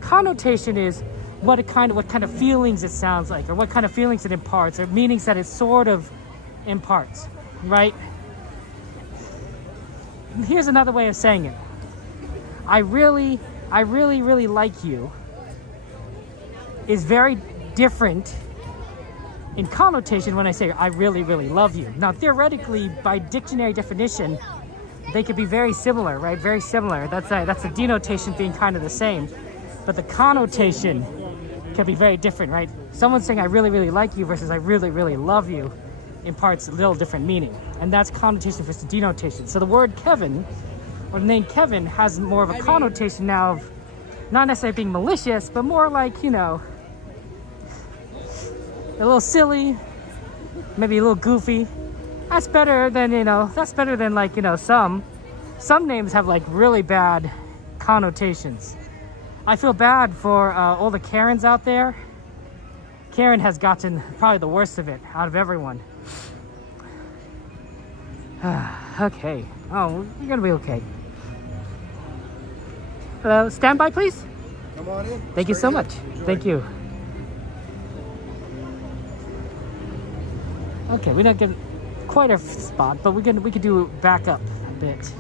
Connotation is what kind of feelings it sounds like, or what kind of feelings it imparts, or meanings that it sort of imparts, right? Here's another way of saying it. I really like you is very different in connotation when I say I really love you. Now, theoretically, by dictionary definition, they could be very similar, right? Very similar. That's the denotation being kind of the same, but the connotation can be very different, right? Someone saying I really like you versus I really love you imparts a little different meaning, and that's connotation versus denotation. So the word Kevin, or the name Kevin, has more of a connotation now of not necessarily being malicious, but more like, you know, a little silly, maybe a little goofy. That's better than, you know, like, you know, some names have like really bad connotations. I feel bad for all the Karens out there. Karen has gotten probably the worst of it out of everyone. Okay. Oh, you're gonna be okay. Stand by, please. Come on in. Thank you so much. Thank you. Okay, we don't get quite a spot, but we could do back up a bit.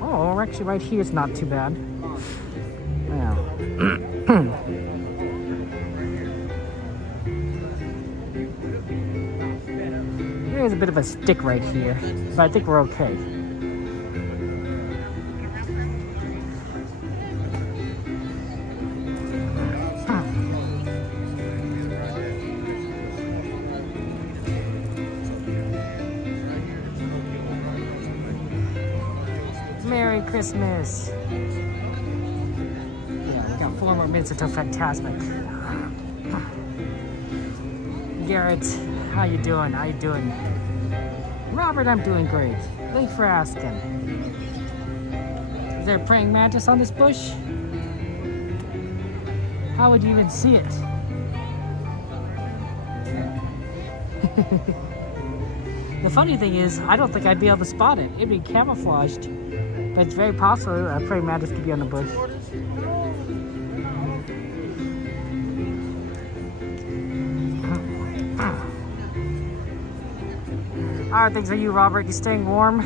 Oh, actually, right here is not too bad. Yeah. There's a bit of a stick right here, but I think we're okay. Merry Christmas. Yeah, we got 4 more minutes until Fantasmic. Garrett, how you doing? How you doing? Robert, I'm doing great. Thanks for asking. Is there a praying mantis on this bush? How would you even see it? The funny thing is, I don't think I'd be able to spot it. It'd be camouflaged. But it's very possible a praying mantis could be on the bush. How are things for you, Robert? You staying warm?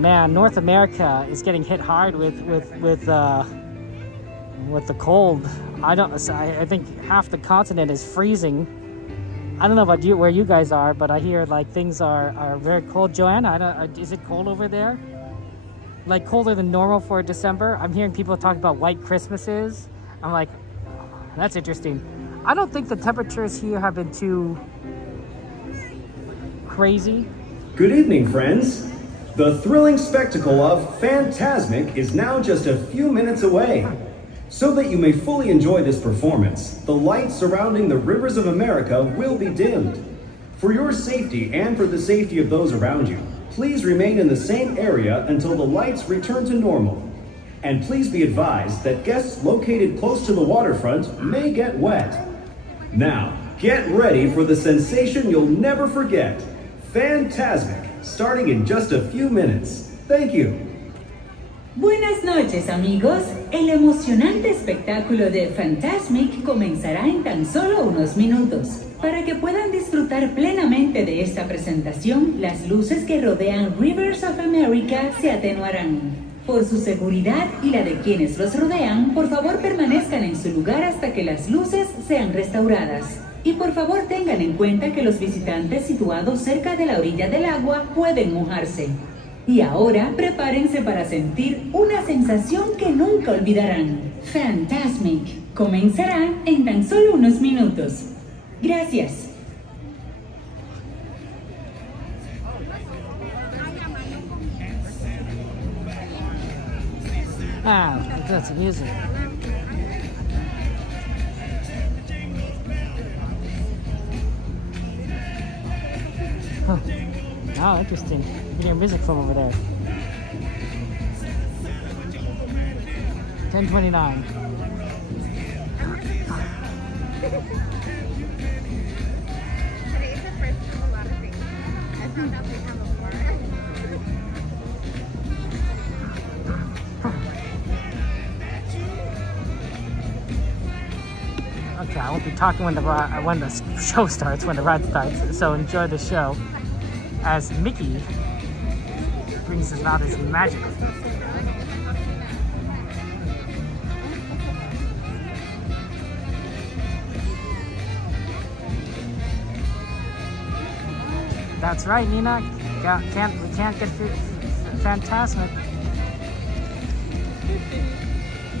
Man, North America is getting hit hard with the cold. I think half the continent is freezing. I don't know about you, where you guys are, but I hear like things are very cold. Joanna, is it cold over there? Like colder than normal for December? I'm hearing people talk about white Christmases. I'm like, that's interesting. I don't think the temperatures here have been too crazy. Good evening, friends. The thrilling spectacle of Fantasmic is now just a few minutes away. So that you may fully enjoy this performance, the lights surrounding the rivers of America will be dimmed. For your safety and for the safety of those around you, please remain in the same area until the lights return to normal. And please be advised that guests located close to the waterfront may get wet. Now, get ready for the sensation you'll never forget. Fantasmic, starting in just a few minutes. Thank you. Buenas noches, amigos. El emocionante espectáculo de Fantasmic comenzará en tan solo unos minutos. Para que puedan disfrutar plenamente de esta presentación, las luces que rodean Rivers of America se atenuarán. Por su seguridad y la de quienes los rodean, por favor permanezcan en su lugar hasta que las luces sean restauradas. Y por favor tengan en cuenta que los visitantes situados cerca de la orilla del agua pueden mojarse. Y ahora prepárense para sentir una sensación que nunca olvidarán. Fantasmic comenzará en tan solo unos minutos. Gracias. Ah, that's music. Huh. Oh, interesting. You hear music from over there. 10:29. Okay, I won't be talking when the show starts, when the ride starts. So enjoy the show as Mickey brings us out his magic. That's right, Nina. We can't get Fantasmic.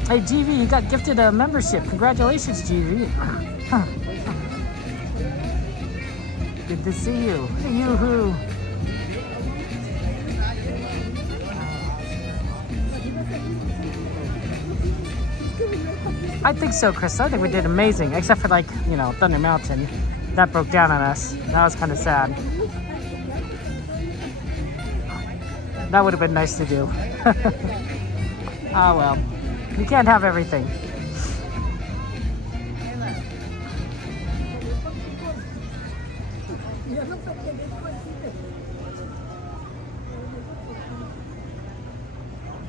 Hey, GV, you got gifted a membership. Congratulations, GV. Good to see you. Yoo-hoo. I think so, Chris. I think we did amazing, except for Thunder Mountain. That broke down on us. That was kind of sad. That would have been nice to do. Ah, well. You can't have everything.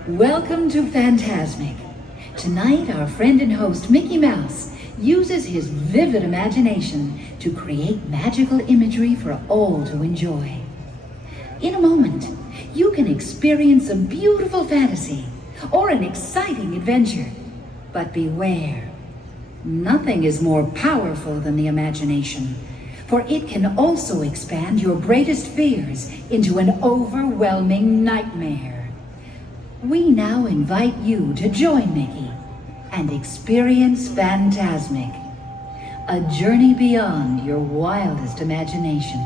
Welcome to Fantasmic. Tonight, our friend and host Mickey Mouse uses his vivid imagination to create magical imagery for all to enjoy. In a moment, you can experience a beautiful fantasy or an exciting adventure. But beware, nothing is more powerful than the imagination, for it can also expand your greatest fears into an overwhelming nightmare. We now invite you to join Mickey and experience Fantasmic, a journey beyond your wildest imagination.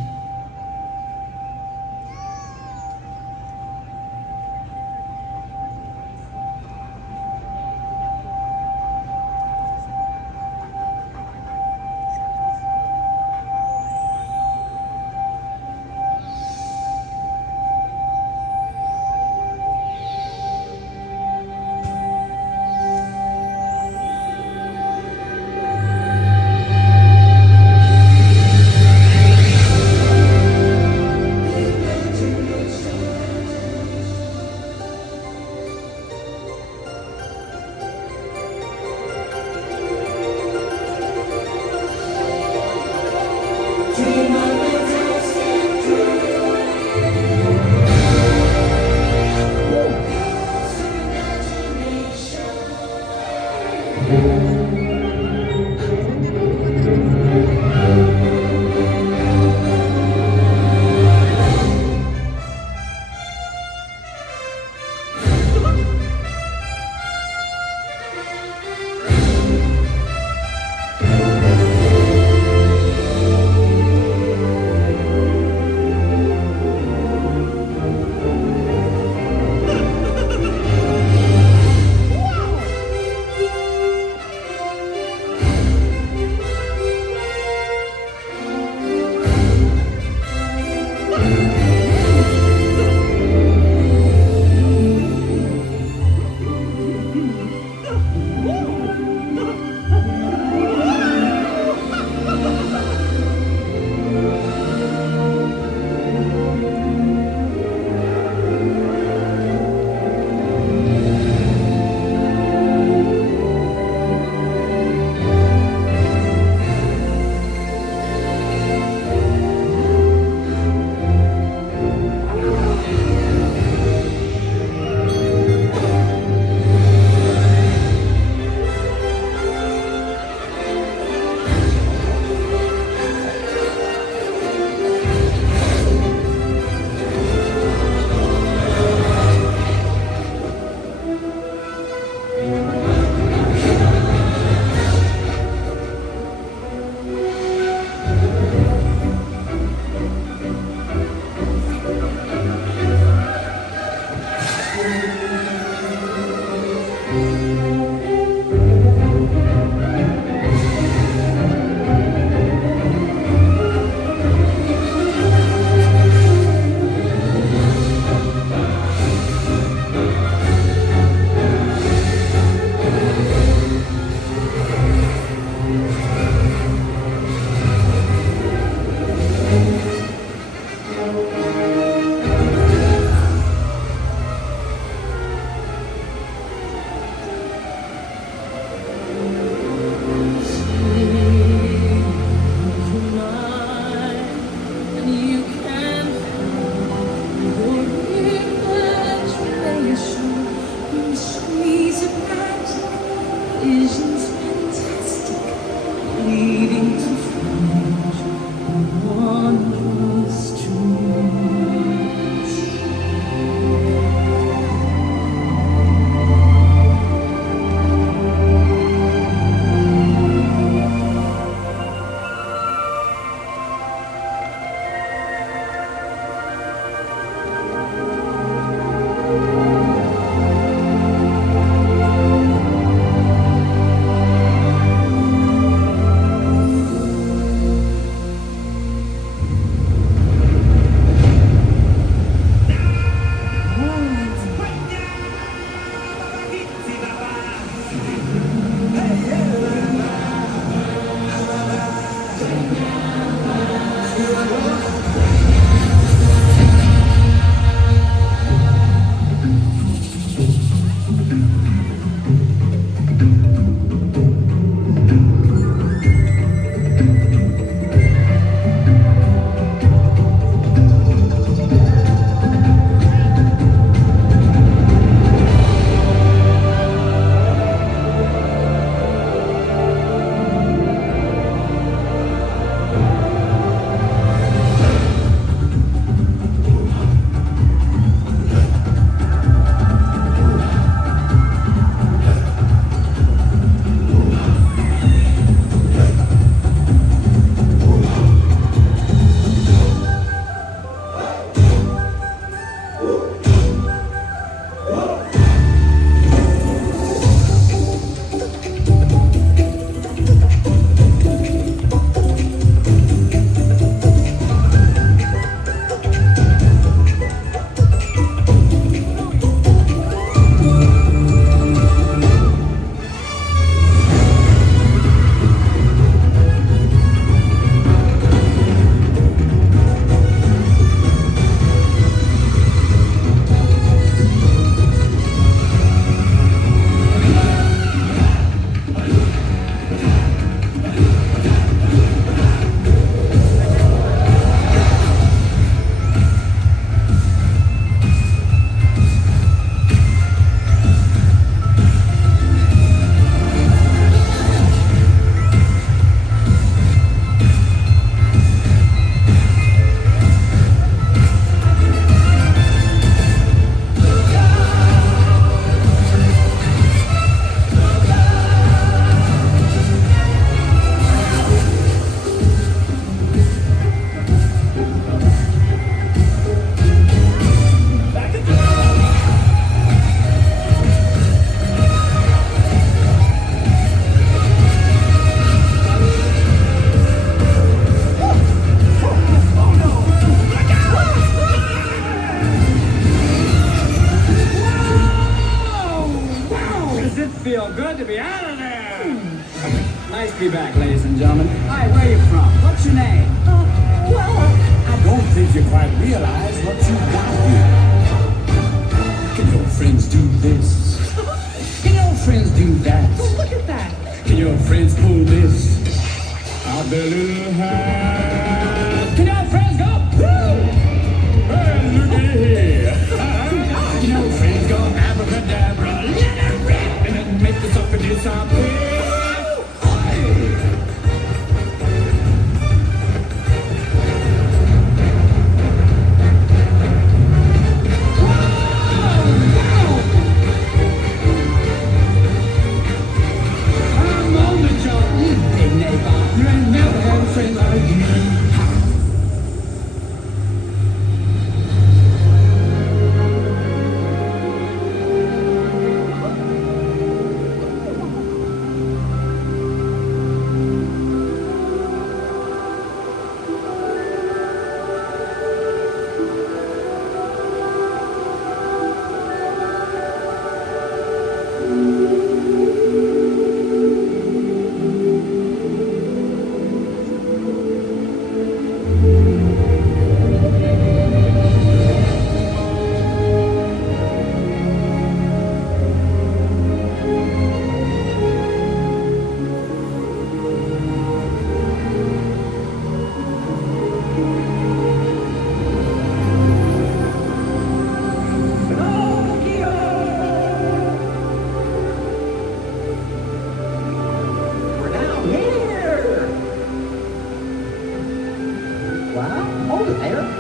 feel good to be out of there. Nice to be back, ladies and gentlemen. Hi, where are you from? What's your name? Well, I don't think you quite realize what you got here. Can your friends do this? Can your friends do that? Oh, look at that. Can your friends pull this out their little hat? Can your friends go? Woo! Hey, looky here. Can your friends go abracadabra? Let it rip and then make the sucker disappear. You ain't never had Wow, hold it there.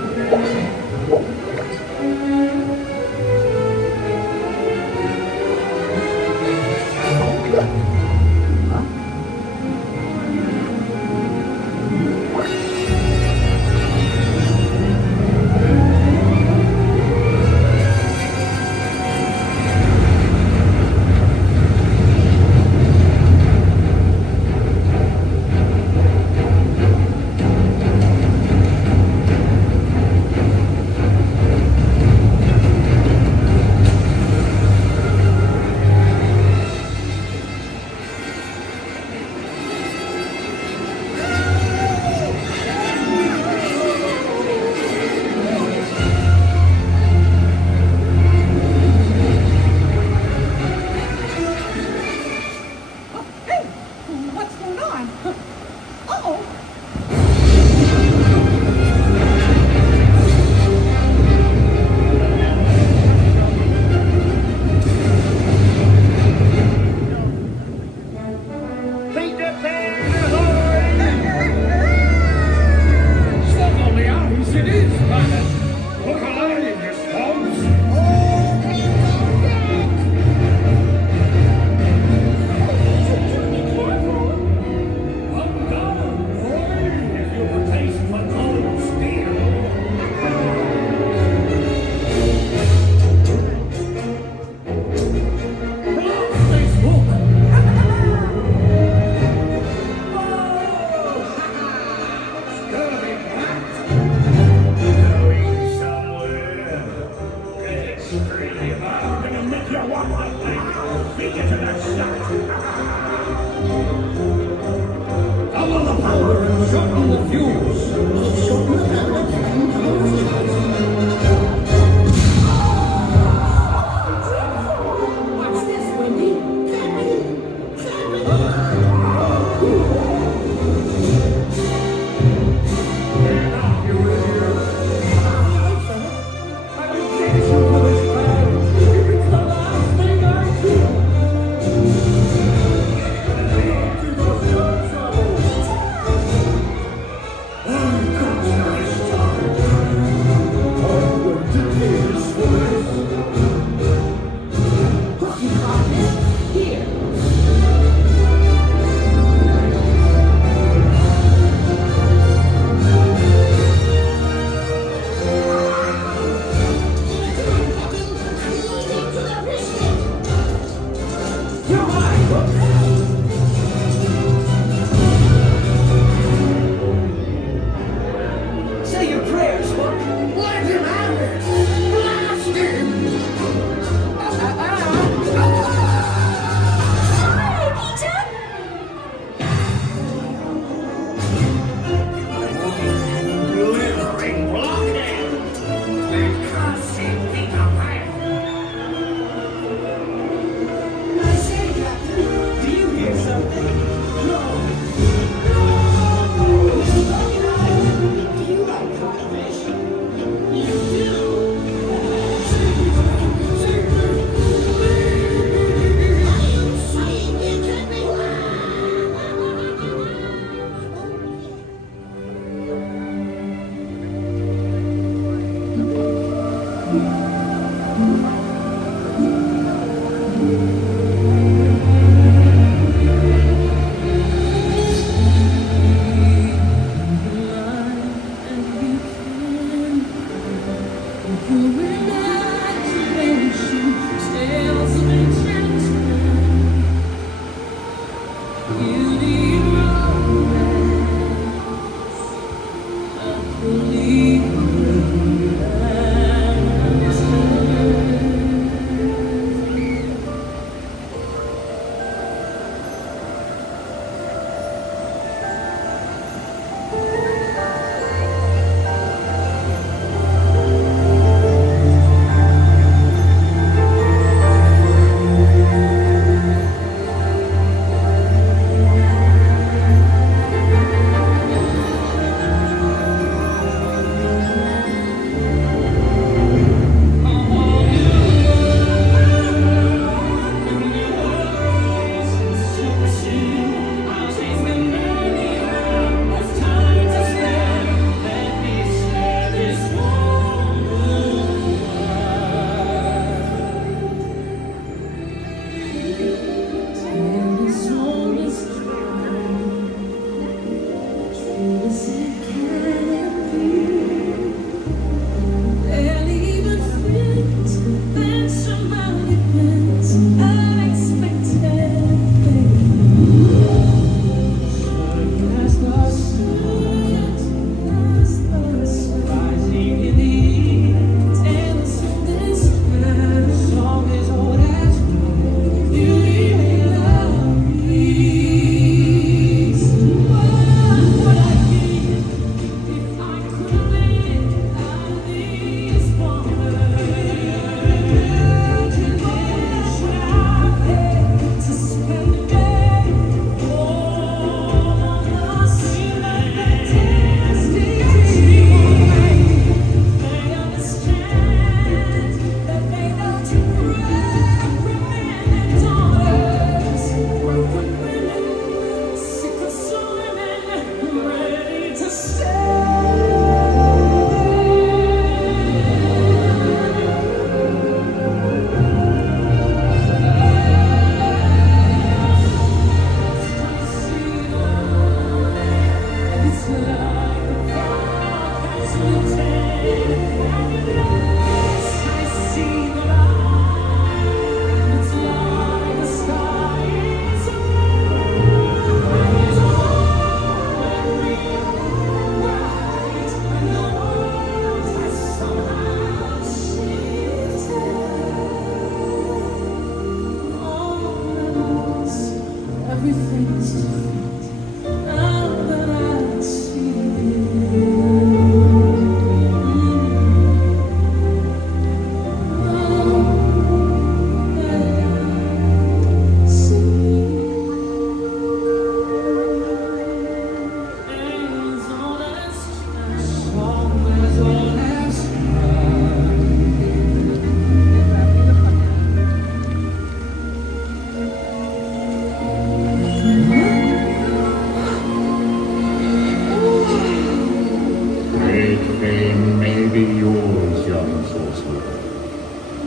fame may be yours, young sorcerer.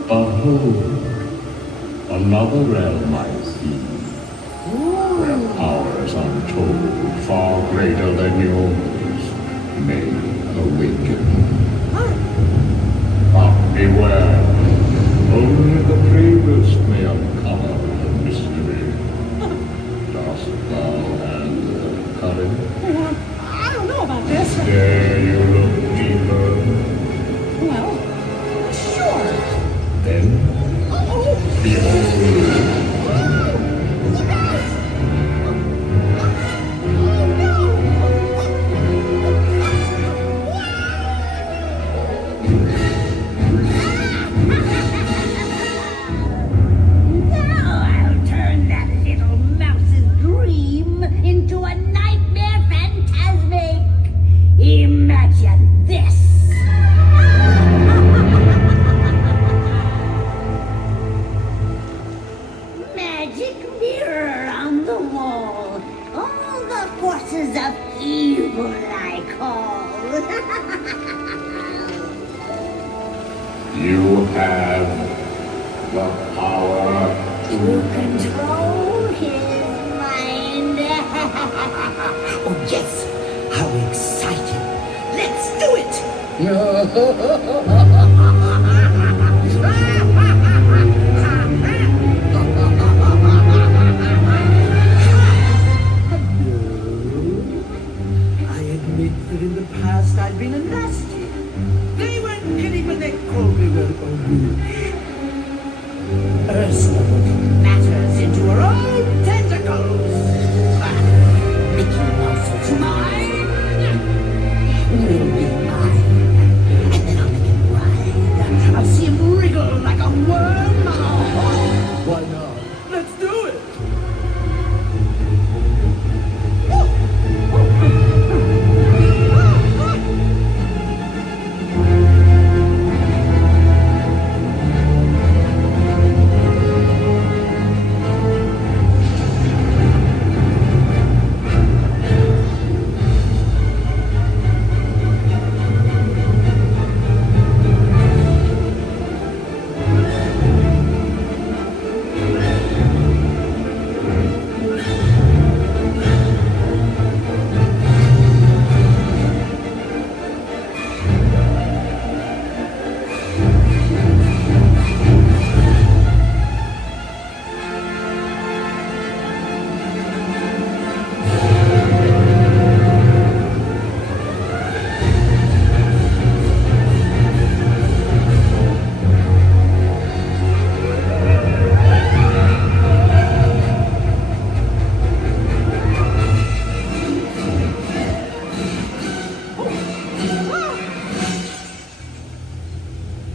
Behold, another realm I see, where powers untold, far greater than yours, may awaken. But beware, only the bravest may uncover the mystery. Dost thou have the courage? I don't know about this. Dare you look deeper? Well, sure. Then, behold. Into a nightmare Fantasmic. Imagine this. Magic mirror on the wall. All the forces of evil I call. You have the power To control his mind. Oh, yes. How exciting. Let's do I admit that in the past I've been a nasty. They weren't kidding when they called me a witch. Ursula put matters into her own tentacles. Mickey Mouse is mine. Will be mine. And then I'll make him ride. I'll see him wriggle like a worm. Why not? Let's do it.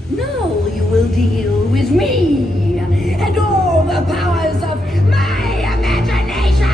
Now you will deal with me and all the powers of my imagination.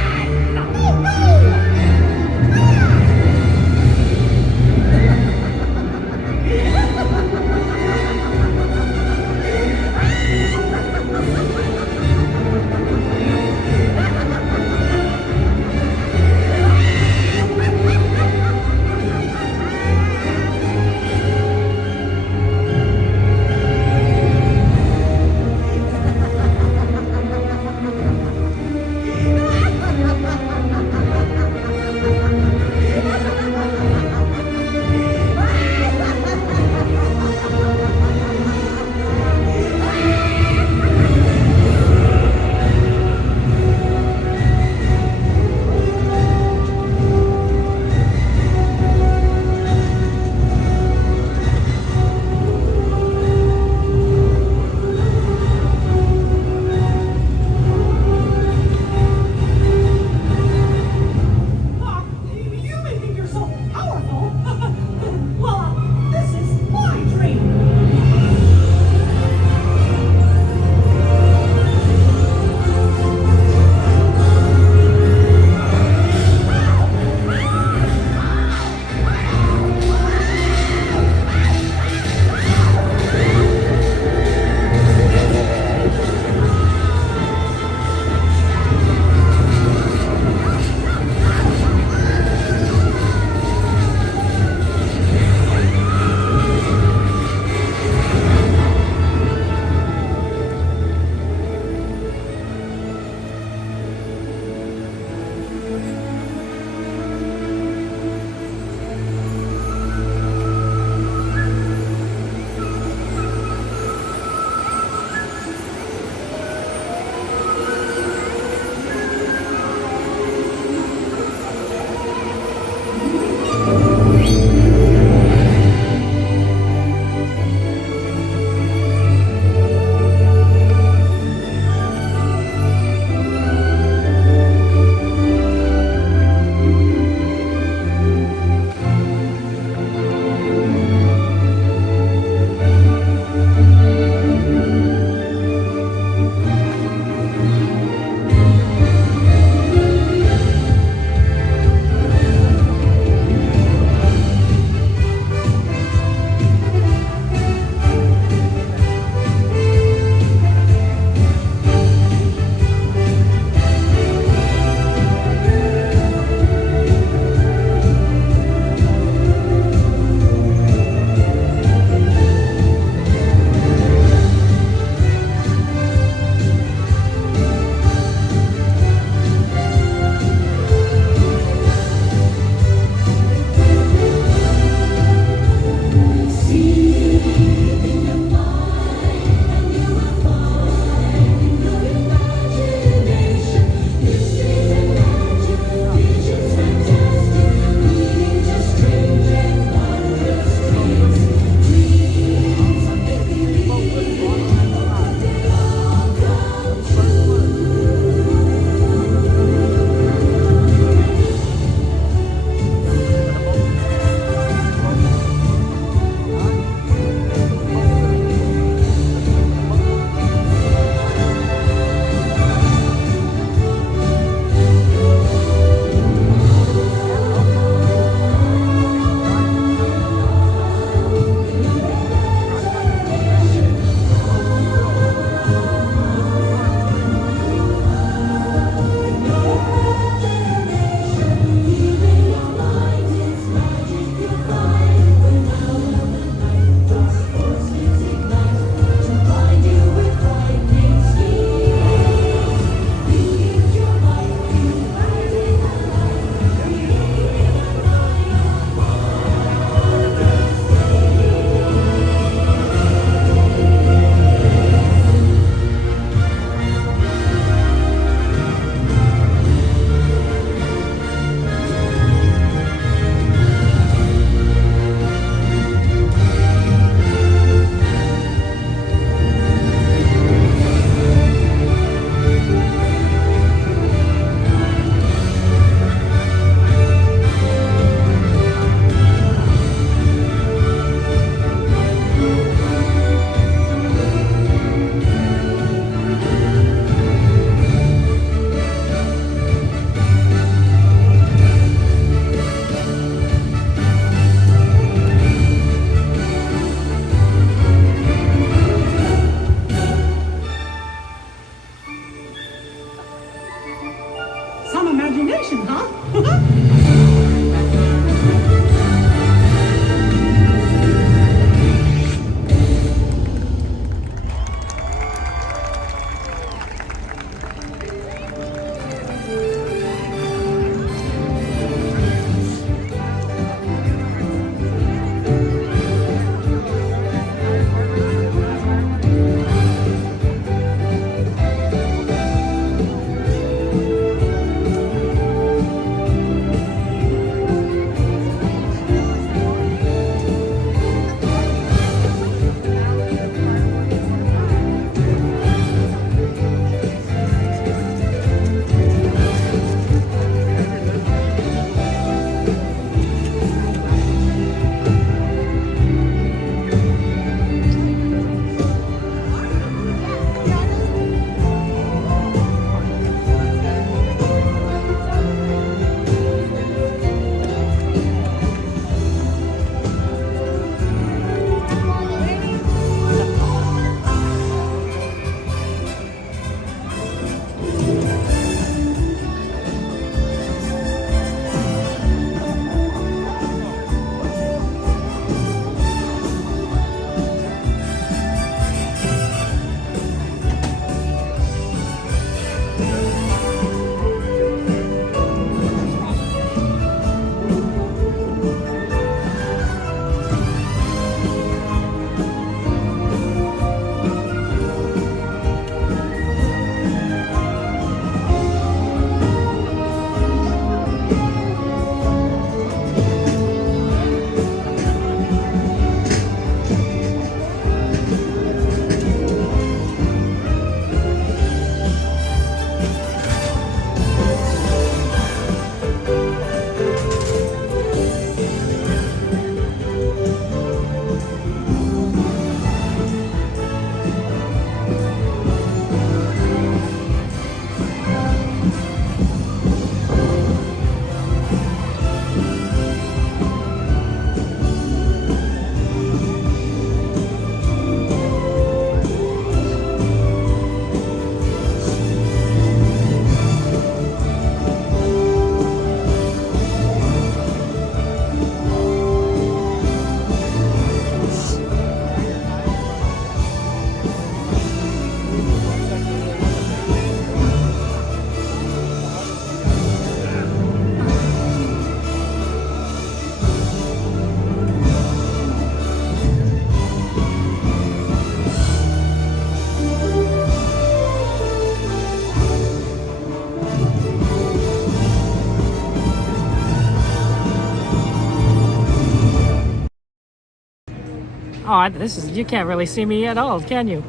Oh, this is, you can't really see me at all, can you?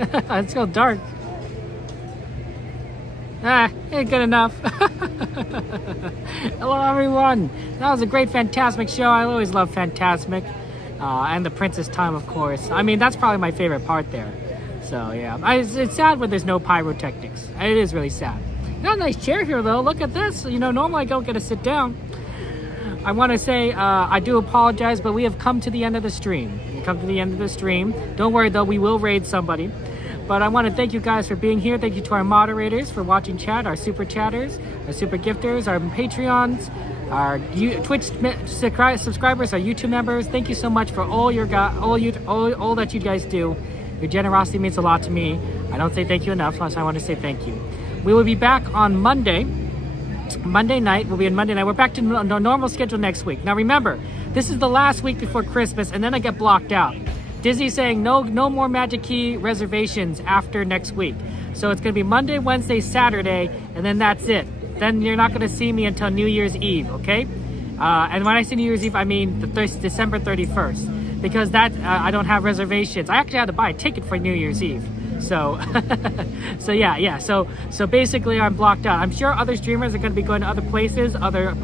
It's so dark. Ain't good enough. Hello, everyone. That was a great Fantasmic show. I always love Fantasmic. And the Princess Time, of course. I mean, that's probably my favorite part there. So, yeah. It's sad when there's no pyrotechnics. It is really sad. Got a nice chair here, though. Look at this. You know, normally I don't get to sit down. I want to say I do apologize, but we have come to the end of the stream. We come to the end of the stream. Don't worry, though. We will raid somebody. But I want to thank you guys for being here. Thank you to our moderators for watching chat, our super chatters, our super gifters, our Patreons, our Twitch subscribers, our YouTube members. Thank you so much for all that you guys do. Your generosity means a lot to me. I don't say thank you enough, so I want to say thank you. We will be back on Monday. Monday night. We'll be on Monday night. We're back to the normal schedule next week. Now remember, this is the last week before Christmas, and then I get blocked out. Disney's saying no more Magic Key reservations after next week. So it's going to be Monday, Wednesday, Saturday, and then that's it. Then you're not going to see me until New Year's Eve, okay? And when I say New Year's Eve, I mean December 31st. Because that I don't have reservations. I actually had to buy a ticket for New Year's Eve. So, So basically I'm blocked out. I'm sure other streamers are going to be going to other places, other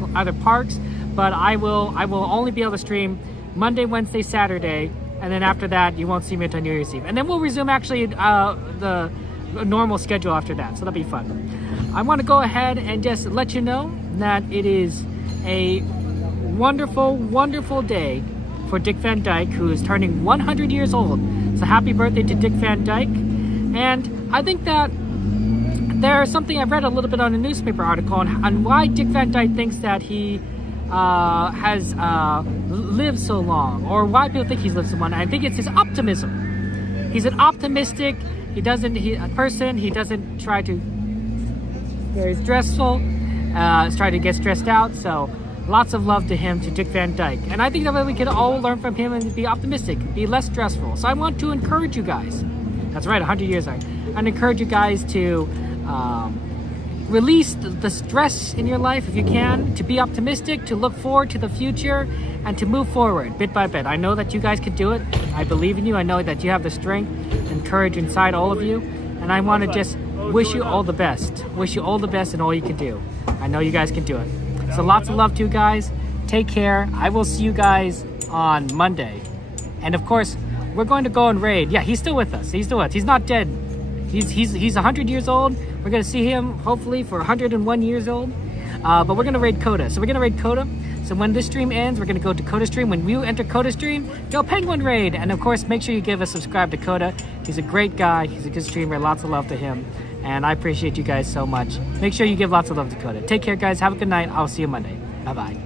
parks. But I will only be able to stream Monday, Wednesday, Saturday. And then after that, you won't see me until New Year's Eve. And then we'll resume actually the normal schedule after that. So that'll be fun. I want to go ahead and just let you know that it is a wonderful, wonderful day for Dick Van Dyke, who is turning 100 years old. So happy birthday to Dick Van Dyke. And I think that there's something I've read a little bit on a newspaper article on why Dick Van Dyke thinks that he has lived so long, or why people think he's lived so long. I think it's his optimism. He's an optimistic. He doesn't try to. Very stressful. Try to get stressed out. So lots of love to him, to Dick Van Dyke. And I think that we can all learn from him and be optimistic, be less stressful. So I want to encourage you guys. That's right, 100 years old. I'd encourage you guys to release the stress in your life if you can, to be optimistic, to look forward to the future, and to move forward bit by bit. I know that you guys can do it. I believe in you. I know that you have the strength and courage inside all of you. And I want to just wish you all the best. Wish you all the best in all you can do. I know you guys can do it. So lots of love to you guys. Take care. I will see you guys on Monday. And of course, we're going to go and raid. Yeah, he's still with us. He's still with us. He's not dead. He's 100 years old. We're going to see him, hopefully, for 101 years old. But we're going to raid Coda. So we're going to raid Coda. So when this stream ends, we're going to go to Coda stream. When you enter Coda stream, go Penguin raid. And of course, make sure you give a subscribe to Coda. He's a great guy. He's a good streamer. Lots of love to him. And I appreciate you guys so much. Make sure you give lots of love to Coda. Take care, guys. Have a good night. I'll see you Monday. Bye-bye.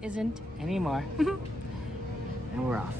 Isn't anymore. And we're off.